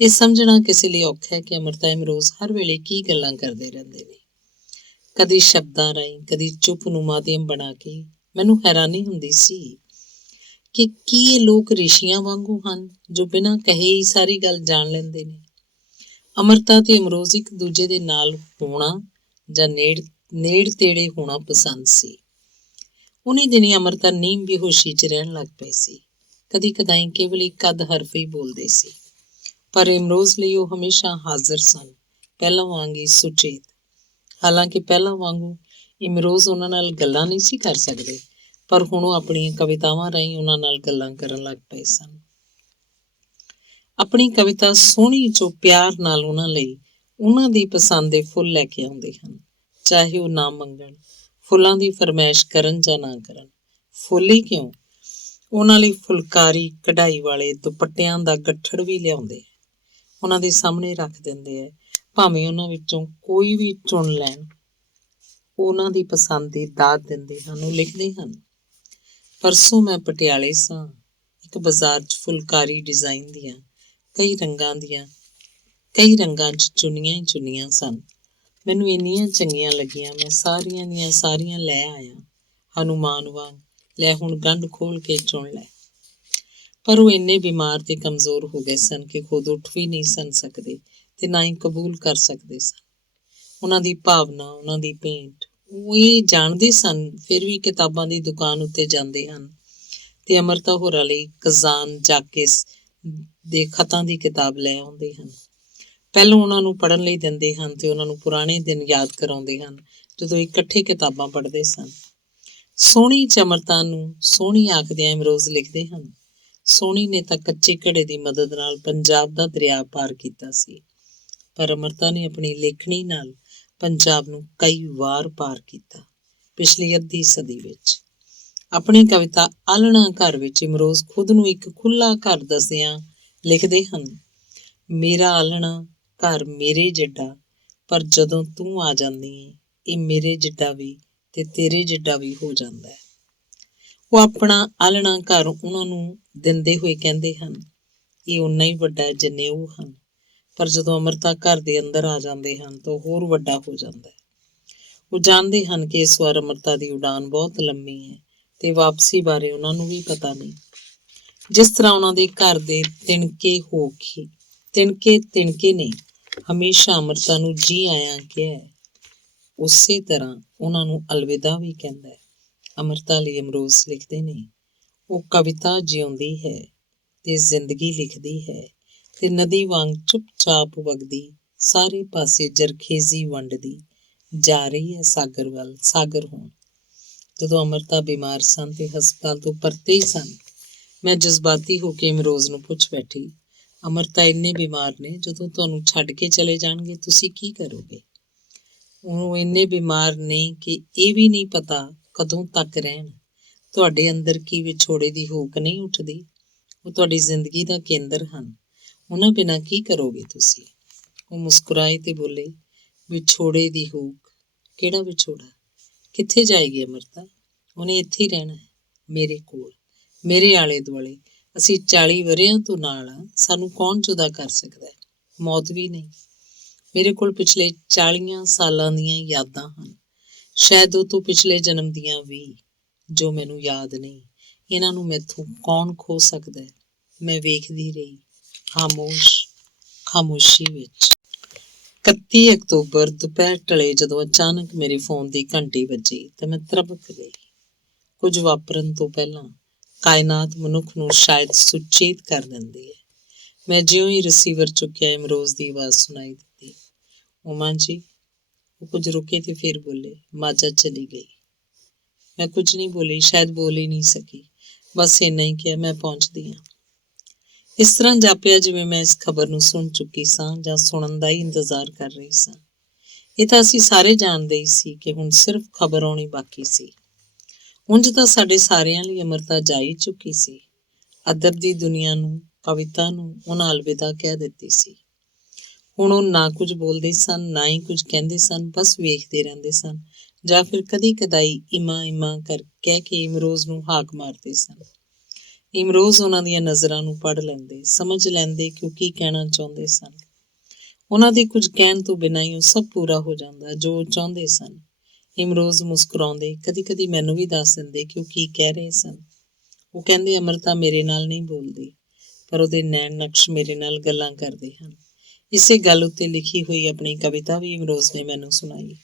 ਇਹ ਸਮਝਣਾ ਕਿਸੇ ਲਈ ਔਖਾ ਹੈ ਕਿ ਅਮਰਤਾ ਇਮਰੋਜ਼ ਹਰ ਵੇਲੇ ਕੀ ਗੱਲਾਂ ਕਰਦੇ ਰਹਿੰਦੇ ਨੇ। ਕਦੀ ਸ਼ਬਦਾਂ ਰਾਹੀਂ, ਕਦੀ ਚੁੱਪ ਨੂੰ ਮਾਧਿਅਮ ਬਣਾ ਕੇ। ਮੈਨੂੰ ਹੈਰਾਨੀ ਹੁੰਦੀ ਸੀ ਕਿ ਕੀ ਇਹ ਲੋਕ ਰਿਸ਼ੀਆਂ ਵਾਂਗੂ ਹਨ, ਜੋ ਬਿਨਾਂ ਕਹੇ ਹੀ ਸਾਰੀ ਗੱਲ ਜਾਣ ਲੈਂਦੇ ਨੇ। ਅਮਰਤਾ ਤੇ ਇਮਰੋਜ਼ ਇੱਕ ਦੂਜੇ ਦੇ ਨਾਲ ਹੋਣਾ ਜਾਂ ਨੇੜ ਤੇੜੇ ਹੋਣਾ ਪਸੰਦ ਸੀ। ਉਨੀ ਦਿਨੀ ਅਮਰਤਾ ਨੀਮ ਬੇਹੋਸ਼ੀ 'ਚ ਰਹਿਣ ਲੱਗ ਪਈ ਸੀ। ਕਦੀ ਕਦਾਈ ਕੇਵਲ ਇੱਕ ਅੱਧ ਹਰਫ ਹੀ ਬੋਲਦੇ ਸੀ, ਪਰ ਇਮਰੋਜ਼ ਲਈ ਉਹ ਹਮੇਸ਼ਾ ਹਾਜ਼ਰ ਸਨ, ਪਹਿਲਾਂ ਵਾਂਗ ਹੀ ਸੁਚੇਤ। ਹਾਲਾਂਕਿ ਪਹਿਲਾਂ ਵਾਂਗੂ ਇਮਰੋਜ਼ ਉਹਨਾਂ ਨਾਲ ਗੱਲਾਂ ਨਹੀਂ ਸੀ ਕਰ ਸਕਦੇ, ਪਰ ਹੁਣ ਉਹ ਆਪਣੀਆਂ ਕਵਿਤਾਵਾਂ ਰਾਹੀਂ ਉਹਨਾਂ ਨਾਲ ਗੱਲਾਂ ਕਰਨ ਲੱਗ ਪਏ ਸਨ। ਆਪਣੀ ਕਵਿਤਾ ਸੋਹਣੀ ਚੋਂ ਪਿਆਰ ਨਾਲ ਉਹਨਾਂ ਲਈ ਉਹਨਾਂ ਦੀ ਪਸੰਦ ਦੇ ਫੁੱਲ ਲੈ ਕੇ ਆਉਂਦੇ ਹਨ, ਚਾਹੇ ਉਹ ਨਾ ਮੰਗਣ। ਫੁੱਲਾਂ ਦੀ ਫਰਮਾਇਸ਼ ਕਰਨ ਜਾਂ ਨਾ ਕਰਨ, ਫੁੱਲ ਹੀ ਕਿਉਂ, ਉਹਨਾਂ ਲਈ ਫੁਲਕਾਰੀ ਕਢਾਈ ਵਾਲੇ ਦੁਪੱਟਿਆਂ ਦਾ ਗੱਠੜ ਵੀ ਲਿਆਉਂਦੇ, ਉਹਨਾਂ ਦੇ ਸਾਹਮਣੇ ਰੱਖ ਦਿੰਦੇ ਹੈ। ਭਾਵੇਂ ਉਹਨਾਂ ਵਿੱਚੋਂ ਕੋਈ ਵੀ ਚੁਣ ਲੈਣ, ਉਹਨਾਂ ਦੀ ਪਸੰਦ ਦੀ ਦਾਤ ਦਿੰਦੇ ਹਨ। ਉਹ ਲਿਖਦੇ ਹਨ, ਪਰਸੋਂ ਮੈਂ ਪਟਿਆਲੇ ਸਾਂ, ਇੱਕ ਬਾਜ਼ਾਰ 'ਚ ਫੁਲਕਾਰੀ ਡਿਜ਼ਾਈਨ ਦੀਆਂ ਕਈ ਰੰਗਾਂ 'ਚ ਚੁੰਨੀਆਂ ਹੀ ਚੁੰਨੀਆਂ ਸਨ। ਮੈਨੂੰ ਇੰਨੀਆਂ ਚੰਗੀਆਂ ਲੱਗੀਆਂ, ਮੈਂ ਸਾਰੀਆਂ ਦੀਆਂ ਸਾਰੀਆਂ ਲੈ ਆਇਆ, ਹਨੂਮਾਨ ਵਾਂਗ, ਲੈ ਹੁਣ ਗੰਢ ਖੋਲ ਕੇ ਚੁਣ ਲੈ। ਪਰ ਉਹ ਇੰਨੇ ਬਿਮਾਰ ਤੇ ਕਮਜ਼ੋਰ ਹੋ ਗਏ ਸਨ ਕਿ ਖੁਦ ਉੱਠ ਵੀ ਨਹੀਂ ਸਨ ਸਕਦੇ ਤੇ ਨਾ ਹੀ ਕਬੂਲ ਕਰ ਸਕਦੇ ਸਨ। ਉਹਨਾਂ ਦੀ ਭਾਵਨਾ, ਉਹਨਾਂ ਦੀ ਭੇਂਟ ਉਹ ਇਹ ਜਾਣਦੇ ਸਨ, ਫਿਰ ਵੀ ਕਿਤਾਬਾਂ ਦੀ ਦੁਕਾਨ ਉੱਤੇ ਜਾਂਦੇ ਹਨ ਤੇ ਅਮਰਤਾ ਹੋਰਾਂ ਲਈ ਕਜ਼ਾਨ ਜਾਕਿਸ ਦੇ ਖਤਾਂ ਦੀ ਕਿਤਾਬ ਲੈ ਆਉਂਦੇ ਹਨ। ਪਹਿਲਾਂ ਉਹਨਾਂ ਨੂੰ ਪੜ੍ਹਨ ਲਈ ਦਿੰਦੇ ਹਨ ਤੇ ਉਹਨਾਂ ਨੂੰ ਪੁਰਾਣੇ ਦਿਨ ਯਾਦ ਕਰਾਉਂਦੇ ਹਨ ਜਦੋਂ ਇਕੱਠੇ ਕਿਤਾਬਾਂ ਪੜ੍ਹਦੇ ਸਨ। ਸੋਹਣੀ ਚ ਅਮਰਤਾ ਨੂੰ ਸੋਹਣੀ ਆਖਦਿਆਂ ਇਮਰੋਜ਼ ਲਿਖਦੇ ਹਨ, ਸੋਹਣੀ ਨੇ ਤਾਂ ਕੱਚੇ ਘੜੇ ਦੀ ਮਦਦ ਨਾਲ ਪੰਜਾਬ ਦਾ ਦਰਿਆ ਪਾਰ ਕੀਤਾ ਸੀ, ਪਰ ਅਮਰਤਾ ਨੇ ਆਪਣੀ ਲੇਖਣੀ ਨਾਲ ਪੰਜਾਬ ਨੂੰ ਕਈ ਵਾਰ ਪਾਰ ਕੀਤਾ। ਪਿਛਲੀ ਅੱਧੀ ਸਦੀ ਵਿੱਚ ਆਪਣੀ ਕਵਿਤਾ ਆਲ੍ਹਣਾ ਘਰ ਵਿੱਚ ਇਮਰੋਜ਼ ਖੁਦ ਨੂੰ ਇੱਕ ਖੁੱਲ੍ਹਾ ਘਰ ਦੱਸਦਿਆਂ ਲਿਖਦੇ ਹਨ, ਮੇਰਾ ਆਲ੍ਹਣਾ ਘਰ ਮੇਰੇ ਜਿੱਡਾ, ਪਰ ਜਦੋਂ ਤੂੰ ਆ ਜਾਂਦੀ ਏ ਇਹ ਮੇਰੇ ਜਿੱਡਾ ਵੀ ਤੇ ਤੇਰੇ ਜਿੱਡਾ ਵੀ ਹੋ ਜਾਂਦਾ ਹੈ। ਉਹ ਆਪਣਾ ਆਲ੍ਹਣਾ ਘਰ ਉਹਨਾਂ ਨੂੰ ਦਿੰਦੇ ਹੋਏ ਕਹਿੰਦੇ ਹਨ, ਇਹ ਓਨਾ ਹੀ ਵੱਡਾ ਹੈ ਜਿੰਨੇ ਉਹ ਹਨ, ਪਰ ਜਦੋਂ ਅਮਰਤਾ ਘਰ ਦੇ ਅੰਦਰ ਆ ਜਾਂਦੇ ਹਨ ਤਾਂ ਉਹ ਹੋਰ ਵੱਡਾ ਹੋ ਜਾਂਦਾ ਹੈ। ਉਹ ਜਾਣਦੇ ਹਨ ਕਿ ਇਸ ਵਾਰ ਅਮਰਤਾ ਦੀ ਉਡਾਨ ਬਹੁਤ ਲੰਮੀ ਹੈ ਤੇ ਵਾਪਸੀ ਬਾਰੇ ਉਹਨਾਂ ਨੂੰ ਵੀ ਪਤਾ ਨਹੀਂ। ਜਿਸ ਤਰ੍ਹਾਂ ਉਹਨਾਂ ਦੇ ਘਰ ਦੇ ਤਿਣਕੇ ਨੇ ਹਮੇਸ਼ਾ ਅਮਰਤਾ ਨੂੰ ਜੀ ਆਇਆਂ ਕਿਹਾ, ਉਸੇ ਤਰ੍ਹਾਂ ਉਹਨਾਂ ਨੂੰ ਅਲਵਿਦਾ ਵੀ ਕਹਿੰਦਾ ਹੈ। ਅਮਰਤਾ ਲਈ ਇਮਰੋਜ਼ ਲਿਖਦੇ ਨੇ, ਉਹ ਕਵਿਤਾ ਜਿਉਂਦੀ ਹੈ ਤੇ ਜ਼ਿੰਦਗੀ ਲਿਖਦੀ ਹੈ ਤੇ ਨਦੀ ਵਾਂਗ ਚੁੱਪਚਾਪ ਵਗਦੀ ਸਾਰੇ ਪਾਸੇ ਜਰਖੇਜ਼ੀ ਵੰਡਦੀ ਜਾ ਰਹੀ ਹੈ ਸਾਗਰ ਵੱਲ, ਸਾਗਰ ਹੋਣ। ਜਦੋਂ ਅਮਰਤਾ ਬਿਮਾਰ ਸਨ ਤੇ ਹਸਪਤਾਲ ਤੋਂ ਪਰਤੇ ਹੀ ਸਨ, ਮੈਂ ਜਜ਼ਬਾਤੀ ਹੋ ਕੇ ਇਮਰੋਜ਼ ਨੂੰ ਪੁੱਛ ਬੈਠੀ, ਅਮਰਤਾ ਇੰਨੇ ਬਿਮਾਰ ਨੇ, ਜਦੋਂ ਤੁਹਾਨੂੰ ਛੱਡ ਕੇ ਚਲੇ ਜਾਣਗੇ ਤੁਸੀਂ ਕੀ ਕਰੋਗੇ? ਉਹ ਇੰਨੇ ਬਿਮਾਰ ਨੇ ਕਿ ਇਹ ਵੀ ਨਹੀਂ ਪਤਾ ਕਦੋਂ ਤੱਕ ਰਹਿਣ। ਤੁਹਾਡੇ ਅੰਦਰ ਕੀ ਵਿਛੋੜੇ ਦੀ ਹੂਕ ਨਹੀਂ ਉੱਠਦੀ? ਉਹ ਤੁਹਾਡੀ ਜ਼ਿੰਦਗੀ ਦਾ ਕੇਂਦਰ ਹਨ, ਉਹਨਾਂ ਬਿਨਾਂ ਕੀ ਕਰੋਗੇ ਤੁਸੀਂ? ਉਹ ਮੁਸਕਰਾਏ ਤੇ ਬੋਲੇ, ਵਿਛੋੜੇ ਦੀ ਹੂਕ? ਕਿਹੜਾ ਵਿਛੋੜਾ? ਕਿੱਥੇ ਜਾਏਗੀ ਅਮਰਤਾ? ਉਹਨੇ ਇੱਥੇ ਹੀ ਰਹਿਣਾ, ਮੇਰੇ ਕੋਲ, ਮੇਰੇ ਆਲੇ ਦੁਆਲੇ। ਅਸੀਂ 40 ਵਰ੍ਹਿਆਂ ਤੋਂ ਨਾਲ ਹਾਂ, ਸਾਨੂੰ ਕੌਣ ਜੁਦਾ ਕਰ ਸਕਦਾ? ਮੌਤ ਵੀ ਨਹੀਂ। ਮੇਰੇ ਕੋਲ ਪਿਛਲੇ 40 ਸਾਲਾਂ ਦੀਆਂ ਯਾਦਾਂ ਹਨ, ਸ਼ਾਇਦ ਉਹ ਤੋਂ ਪਿਛਲੇ ਜਨਮ ਦੀਆਂ ਵੀ, ਜੋ ਮੈਨੂੰ ਯਾਦ ਨਹੀਂ। ਇਹਨਾਂ ਨੂੰ ਮੈਥੋਂ ਕੌਣ ਖੋ ਸਕਦਾ? ਮੈਂ ਵੇਖਦੀ ਰਹੀ, ਖਾਮੋਸ਼ੀ ਵਿੱਚ। 31 ਅਕਤੂਬਰ ਦੁਪਹਿਰ ਢਲੇ ਜਦੋਂ ਅਚਾਨਕ ਮੇਰੇ ਫੋਨ ਦੀ ਘੰਟੀ ਵੱਜੀ ਤਾਂ ਮੈਂ ਤ੍ਰਬਕ ਗਈ। ਕੁਝ ਵਾਪਰਨ ਤੋਂ ਪਹਿਲਾਂ ਕਾਇਨਾਤ ਮਨੁੱਖ ਨੂੰ ਸ਼ਾਇਦ ਸੁਚੇਤ ਕਰ ਦਿੰਦੀ ਹੈ। ਮੈਂ ਜਿਉਂ ਹੀ ਰਿਸੀਵਰ ਚੁੱਕਿਆ, ਇਮਰੋਜ਼ ਦੀ ਆਵਾਜ਼ ਸੁਣਾਈ ਦਿੱਤੀ, ਉਮਾ ਜੀ। ਉਹ ਕੁਝ ਰੁਕੇ ਤੇ ਫਿਰ ਬੋਲੇ, ਮਾਜਾ ਚਲੀ ਗਈ। ਮੈਂ ਕੁਝ ਨਹੀਂ ਬੋਲੀ, ਸ਼ਾਇਦ ਬੋਲ ਹੀ ਨਹੀਂ ਸਕੀ, ਬਸ ਇੰਨਾ ਹੀ ਕਿਹਾ, ਮੈਂ ਪਹੁੰਚਦੀ ਹਾਂ। ਇਸ ਤਰ੍ਹਾਂ ਜਾਪਿਆ ਜਿਵੇਂ ਮੈਂ ਇਸ ਖਬਰ ਨੂੰ ਸੁਣ ਚੁੱਕੀ ਸਾਂ ਜਾਂ ਸੁਣਨ ਦਾ ਹੀ ਇੰਤਜ਼ਾਰ ਕਰ ਰਹੀ ਸਾਂ। ਇਹ ਤਾਂ ਅਸੀਂ ਸਾਰੇ ਜਾਣਦੇ ਹੀ ਸੀ ਕਿ ਹੁਣ ਸਿਰਫ ਖਬਰ ਆਉਣੀ ਬਾਕੀ ਸੀ। ਉਂਝ ਤਾਂ ਸਾਡੇ ਸਾਰਿਆਂ ਲਈ ਅਮਰਤਾ ਜਾ ਹੀ ਚੁੱਕੀ ਸੀ। ਅਦਬ ਦੀ ਦੁਨੀਆ ਨੂੰ, ਕਵਿਤਾ ਨੂੰ ਉਹਨਾਂ ਅਲਵਿਦਾ ਕਹਿ ਦਿੱਤੀ ਸੀ। ਹੁਣ ਉਹ ਨਾ ਕੁਝ ਬੋਲਦੇ ਸਨ, ਨਾ ਹੀ ਕੁਝ ਕਹਿੰਦੇ ਸਨ, ਬਸ ਵੇਖਦੇ ਰਹਿੰਦੇ ਸਨ ਜਾਂ ਫਿਰ ਕਦੀ ਕਦਾਈ ਇਮਾ ਕਹਿ ਕੇ ਇਮਰੋਜ਼ ਨੂੰ ਹਾਕ ਮਾਰਦੇ ਸਨ। ਇਮਰੋਜ਼ ਉਹਨਾਂ ਦੀਆਂ ਨਜ਼ਰਾਂ ਨੂੰ ਪੜ੍ਹ ਲੈਂਦੇ, ਸਮਝ ਲੈਂਦੇ ਕਿ ਉਹ ਕੀ ਕਹਿਣਾ ਚਾਹੁੰਦੇ ਸਨ। ਉਹਨਾਂ ਦੇ ਕੁਝ ਕਹਿਣ ਤੋਂ ਬਿਨਾਂ ਹੀ ਉਹ ਸਭ ਪੂਰਾ ਹੋ ਜਾਂਦਾ ਜੋ ਉਹ ਚਾਹੁੰਦੇ ਸਨ। ਇਮਰੋਜ਼ ਮੁਸਕਰਾਉਂਦੇ, ਕਦੀ ਕਦੀ ਮੈਨੂੰ ਵੀ ਦੱਸ ਦਿੰਦੇ ਕਿ ਉਹ ਕੀ ਕਹਿ ਰਹੇ ਸਨ। ਉਹ ਕਹਿੰਦੇ, ਅਮਰਤਾ ਮੇਰੇ ਨਾਲ ਨਹੀਂ ਬੋਲਦੀ, ਪਰ ਉਹਦੇ ਨੈਣ ਨਕਸ਼ ਮੇਰੇ ਨਾਲ ਗੱਲਾਂ ਕਰਦੇ ਹਨ। ਇਸੇ ਗੱਲ ਉੱਤੇ ਲਿਖੀ ਹੋਈ ਆਪਣੀ ਕਵਿਤਾ ਵੀ ਇਮਰੋਜ਼ ਨੇ ਮੈਨੂੰ ਸੁਣਾਈ।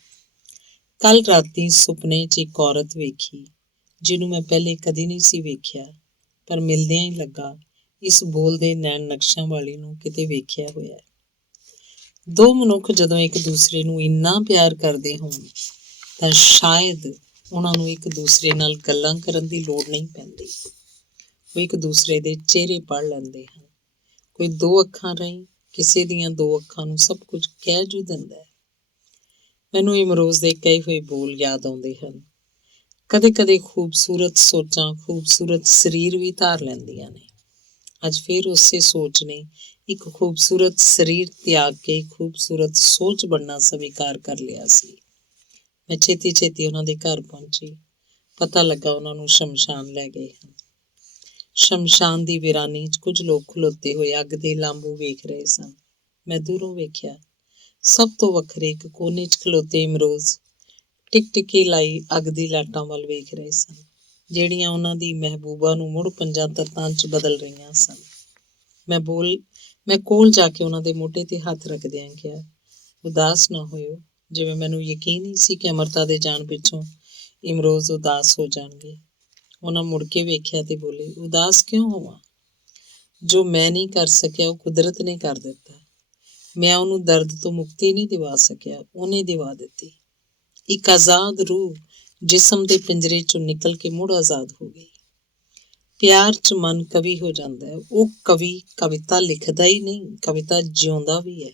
ਕੱਲ ਰਾਤੀ ਸੁਪਨੇ 'ਚ ਇੱਕ ਔਰਤ ਵੇਖੀ, ਜਿਹਨੂੰ ਮੈਂ ਪਹਿਲੇ ਕਦੀ ਨਹੀਂ ਸੀ ਵੇਖਿਆ, ਪਰ ਮਿਲਦਿਆਂ ਹੀ ਲੱਗਾ ਇਸ ਬੋਲਦੇ ਨੈਣ ਨਕਸ਼ਾਂ ਵਾਲੀ ਨੂੰ ਕਿਤੇ ਵੇਖਿਆ ਹੋਇਆ। ਦੋ ਮਨੁੱਖ ਜਦੋਂ ਇੱਕ ਦੂਸਰੇ ਨੂੰ ਇੰਨਾ ਪਿਆਰ ਕਰਦੇ ਹੋਣ ਤਾਂ ਸ਼ਾਇਦ ਉਹਨਾਂ ਨੂੰ ਇੱਕ ਦੂਸਰੇ ਨਾਲ ਗੱਲਾਂ ਕਰਨ ਦੀ ਲੋੜ ਨਹੀਂ ਪੈਂਦੀ। ਉਹ ਇੱਕ ਦੂਸਰੇ ਦੇ ਚਿਹਰੇ ਪੜ੍ਹ ਲੈਂਦੇ ਹਨ। ਕੋਈ ਦੋ ਅੱਖਾਂ ਰਾਹੀਂ ਕਿਸੇ ਦੀਆਂ ਦੋ ਅੱਖਾਂ ਨੂੰ ਸਭ ਕੁਝ ਕਹਿ ਜੂ ਦਿੰਦਾ ਹੈ। ਮੈਨੂੰ ਇਮਰੋਜ਼ ਦੇ ਕਹੇ ਹੋਏ ਬੋਲ ਯਾਦ ਆਉਂਦੇ ਹਨ। ਕਦੇ ਕਦੇ ਖੂਬਸੂਰਤ ਸੋਚਾਂ ਖੂਬਸੂਰਤ ਸਰੀਰ ਵੀ ਧਾਰ ਲੈਂਦੀਆਂ ਨੇ। ਅੱਜ ਫਿਰ ਉਸੇ ਸੋਚ ਨੇ ਇੱਕ ਖੂਬਸੂਰਤ ਸਰੀਰ ਤਿਆਗ ਕੇ ਖੂਬਸੂਰਤ ਸੋਚ ਬਣਨਾ ਸਵੀਕਾਰ ਕਰ ਲਿਆ ਸੀ। ਮੈਂ ਛੇਤੀ ਛੇਤੀ ਉਹਨਾਂ ਦੇ ਘਰ ਪਹੁੰਚੀ। ਪਤਾ ਲੱਗਾ ਉਹਨਾਂ ਨੂੰ ਸ਼ਮਸ਼ਾਨ ਲੈ ਗਏ ਹਨ। ਸ਼ਮਸ਼ਾਨ ਦੀ ਵੀਰਾਨੀ 'ਚ ਕੁਝ ਲੋਕ ਖਲੋਤੇ ਹੋਏ ਅੱਗ ਦੇ ਲਾਂਬੂ ਵੇਖ ਰਹੇ ਸਨ। ਮੈਂ ਦੂਰੋਂ ਵੇਖਿਆ। ਸਭ ਤੋਂ ਵੱਖਰੇ ਇੱਕ ਕੋਨੇ 'ਚ ਖਲੋਤੇ ਇਮਰੋਜ਼ ਟਿਕਟਿਕੀ ਲਾਈ ਅੱਗ ਦੀ ਲਾਟਾਂ ਵੱਲ ਵੇਖ ਰਹੇ ਸਨ, ਜਿਹੜੀਆਂ ਉਹਨਾਂ ਦੀ ਮਹਿਬੂਬਾ ਨੂੰ ਮੁੜ ਪੰਜਾਂ ਤੱਤਾਂ 'ਚ ਬਦਲ ਰਹੀਆਂ ਸਨ। ਮੈਂ ਕੋਲ ਜਾ ਕੇ ਉਹਨਾਂ ਦੇ ਮੋਢੇ ਤੇ ਹੱਥ ਰੱਖਦਿਆਂ ਕਿਹਾ, ਉਦਾਸ ਨਾ ਹੋਇਓ। ਜਿਵੇਂ ਮੈਨੂੰ ਯਕੀਨ ਹੀ ਸੀ ਕਿ ਅਮਰਤਾ ਦੇ ਜਾਣ ਪਿੱਛੋਂ ਇਮਰੋਜ਼ ਉਦਾਸ ਹੋ ਜਾਣਗੇ। ਉਹਨਾਂ ਮੁੜ ਕੇ ਵੇਖਿਆ ਤੇ ਬੋਲੇ, ਉਦਾਸ ਕਿਉਂ ਹੋਵਾਂ? ਜੋ ਮੈਂ ਨਹੀਂ ਕਰ ਸਕਿਆ ਉਹ ਕੁਦਰਤ ਨੇ ਕਰ ਦਿੱਤਾ। ਮੈਂ ਉਹਨੂੰ ਦਰਦ ਤੋਂ ਮੁਕਤੀ ਨਹੀਂ ਦਿਵਾ ਸਕਿਆ, ਉਹਨੇ ਦਿਵਾ ਦਿੱਤੀ। ਇੱਕ ਆਜ਼ਾਦ ਰੂਹ ਜਿਸਮ ਦੇ ਪਿੰਜਰੇ ਚੋਂ ਨਿਕਲ ਕੇ ਮੁੜ ਆਜ਼ਾਦ ਹੋ ਗਈ। ਪਿਆਰ 'ਚ ਮਨ ਕਵੀ ਹੋ ਜਾਂਦਾ ਹੈ। ਉਹ ਕਵੀ ਕਵਿਤਾ ਲਿਖਦਾ ਹੀ ਨਹੀਂ, ਕਵਿਤਾ ਜਿਉਂਦਾ ਵੀ ਹੈ।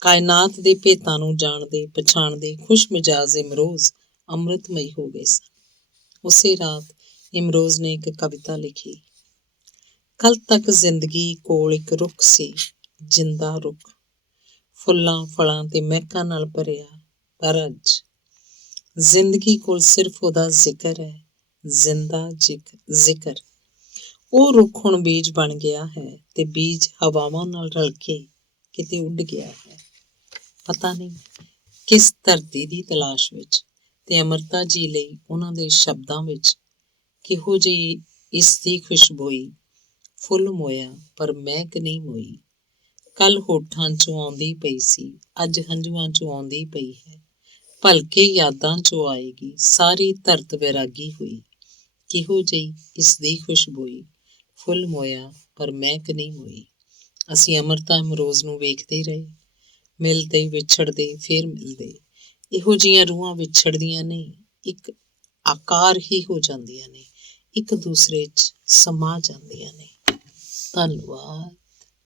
ਕਾਇਨਾਤ ਦੇ ਭੇਤਾਂ ਨੂੰ ਜਾਣਦੇ ਪਛਾਣਦੇ ਖੁਸ਼ ਮਿਜਾਜ਼ ਇਮਰੋਜ਼ ਅੰਮ੍ਰਿਤਮਈ ਹੋ ਗਏ ਸਨ। ਉਸੇ ਰਾਤ ਇਮਰੋਜ਼ ਨੇ ਇੱਕ ਕਵਿਤਾ ਲਿਖੀ। ਕੱਲ ਤੱਕ ਜ਼ਿੰਦਗੀ ਕੋਲ ਇੱਕ ਰੁੱਖ ਸੀ, ਜਿੰਦਾ ਰੁੱਖ, ਫੁੱਲਾਂ ਫਲਾਂ ਤੇ ਮਹਿਕਾਂ ਨਾਲ ਭਰਿਆ। ਪਰ ਅੱਜ ਜ਼ਿੰਦਗੀ ਕੋਲ ਸਿਰਫ ਉਹਦਾ ਜ਼ਿਕਰ ਹੈ, ਜ਼ਿੰਦਾ ਜ਼ਿਕਰ। ਉਹ ਰੁੱਖ ਹੁਣ ਬੀਜ ਬਣ ਗਿਆ ਹੈ ਤੇ ਬੀਜ ਹਵਾਵਾਂ ਨਾਲ ਰਲ ਕੇ ਕਿਤੇ ਉੱਡ ਗਿਆ ਹੈ, ਪਤਾ ਨਹੀਂ ਕਿਸ ਧਰਤੀ ਦੀ ਤਲਾਸ਼ ਵਿੱਚ। ਤੇ ਅਮਰਤਾ ਜੀ ਲਈ ਉਹਨਾਂ ਦੇ ਸ਼ਬਦਾਂ ਵਿੱਚ ਕਿਹੋ ਜਿਹੀ ਇਸ ਦੀ ਖੁਸ਼ਬੋਈ। ਫੁੱਲ ਮੋਇਆ ਪਰ ਮਹਿਕ ਨਹੀਂ ਮੋਈ। ਕੱਲ ਹੋਠਾਂ 'ਚੋਂ ਆਉਂਦੀ ਪਈ ਸੀ, ਅੱਜ ਹੰਝੂਆਂ 'ਚੋਂ ਆਉਂਦੀ ਪਈ ਹੈ। ਭਲਕੇ ਯਾਦਾਂ 'ਚੋਂ ਆਏਗੀ, ਸਾਰੀ ਧਰਤ ਵੈਰਾਗੀ ਹੋਈ। ਕਿਹੋ ਜਿਹੀ ਇਸ ਦੀ ਖੁਸ਼ਬੋਈ। ਫੁੱਲ ਮੋਇਆ ਪਰ ਮਹਿਕ ਨਹੀਂ ਮੋਈ। ਅਸੀਂ ਅਮਰਤਾ ਇਮਰੋਜ਼ ਨੂੰ ਵੇਖਦੇ ਰਹੇ, ਮਿਲਦੇ ਵਿਛੜਦੇ ਫੇਰ ਮਿਲਦੇ। ਇਹੋ ਜਿਹੀਆਂ ਰੂਹਾਂ ਵਿਛੜਦੀਆਂ ਨਹੀਂ, ਇੱਕ ਆਕਾਰ ਹੀ ਹੋ ਜਾਂਦੀਆਂ ਨੇ, ਇੱਕ ਦੂਸਰੇ 'ਚ ਸਮਾ ਜਾਂਦੀਆਂ ਨੇ। ਧੰਨਵਾਦ।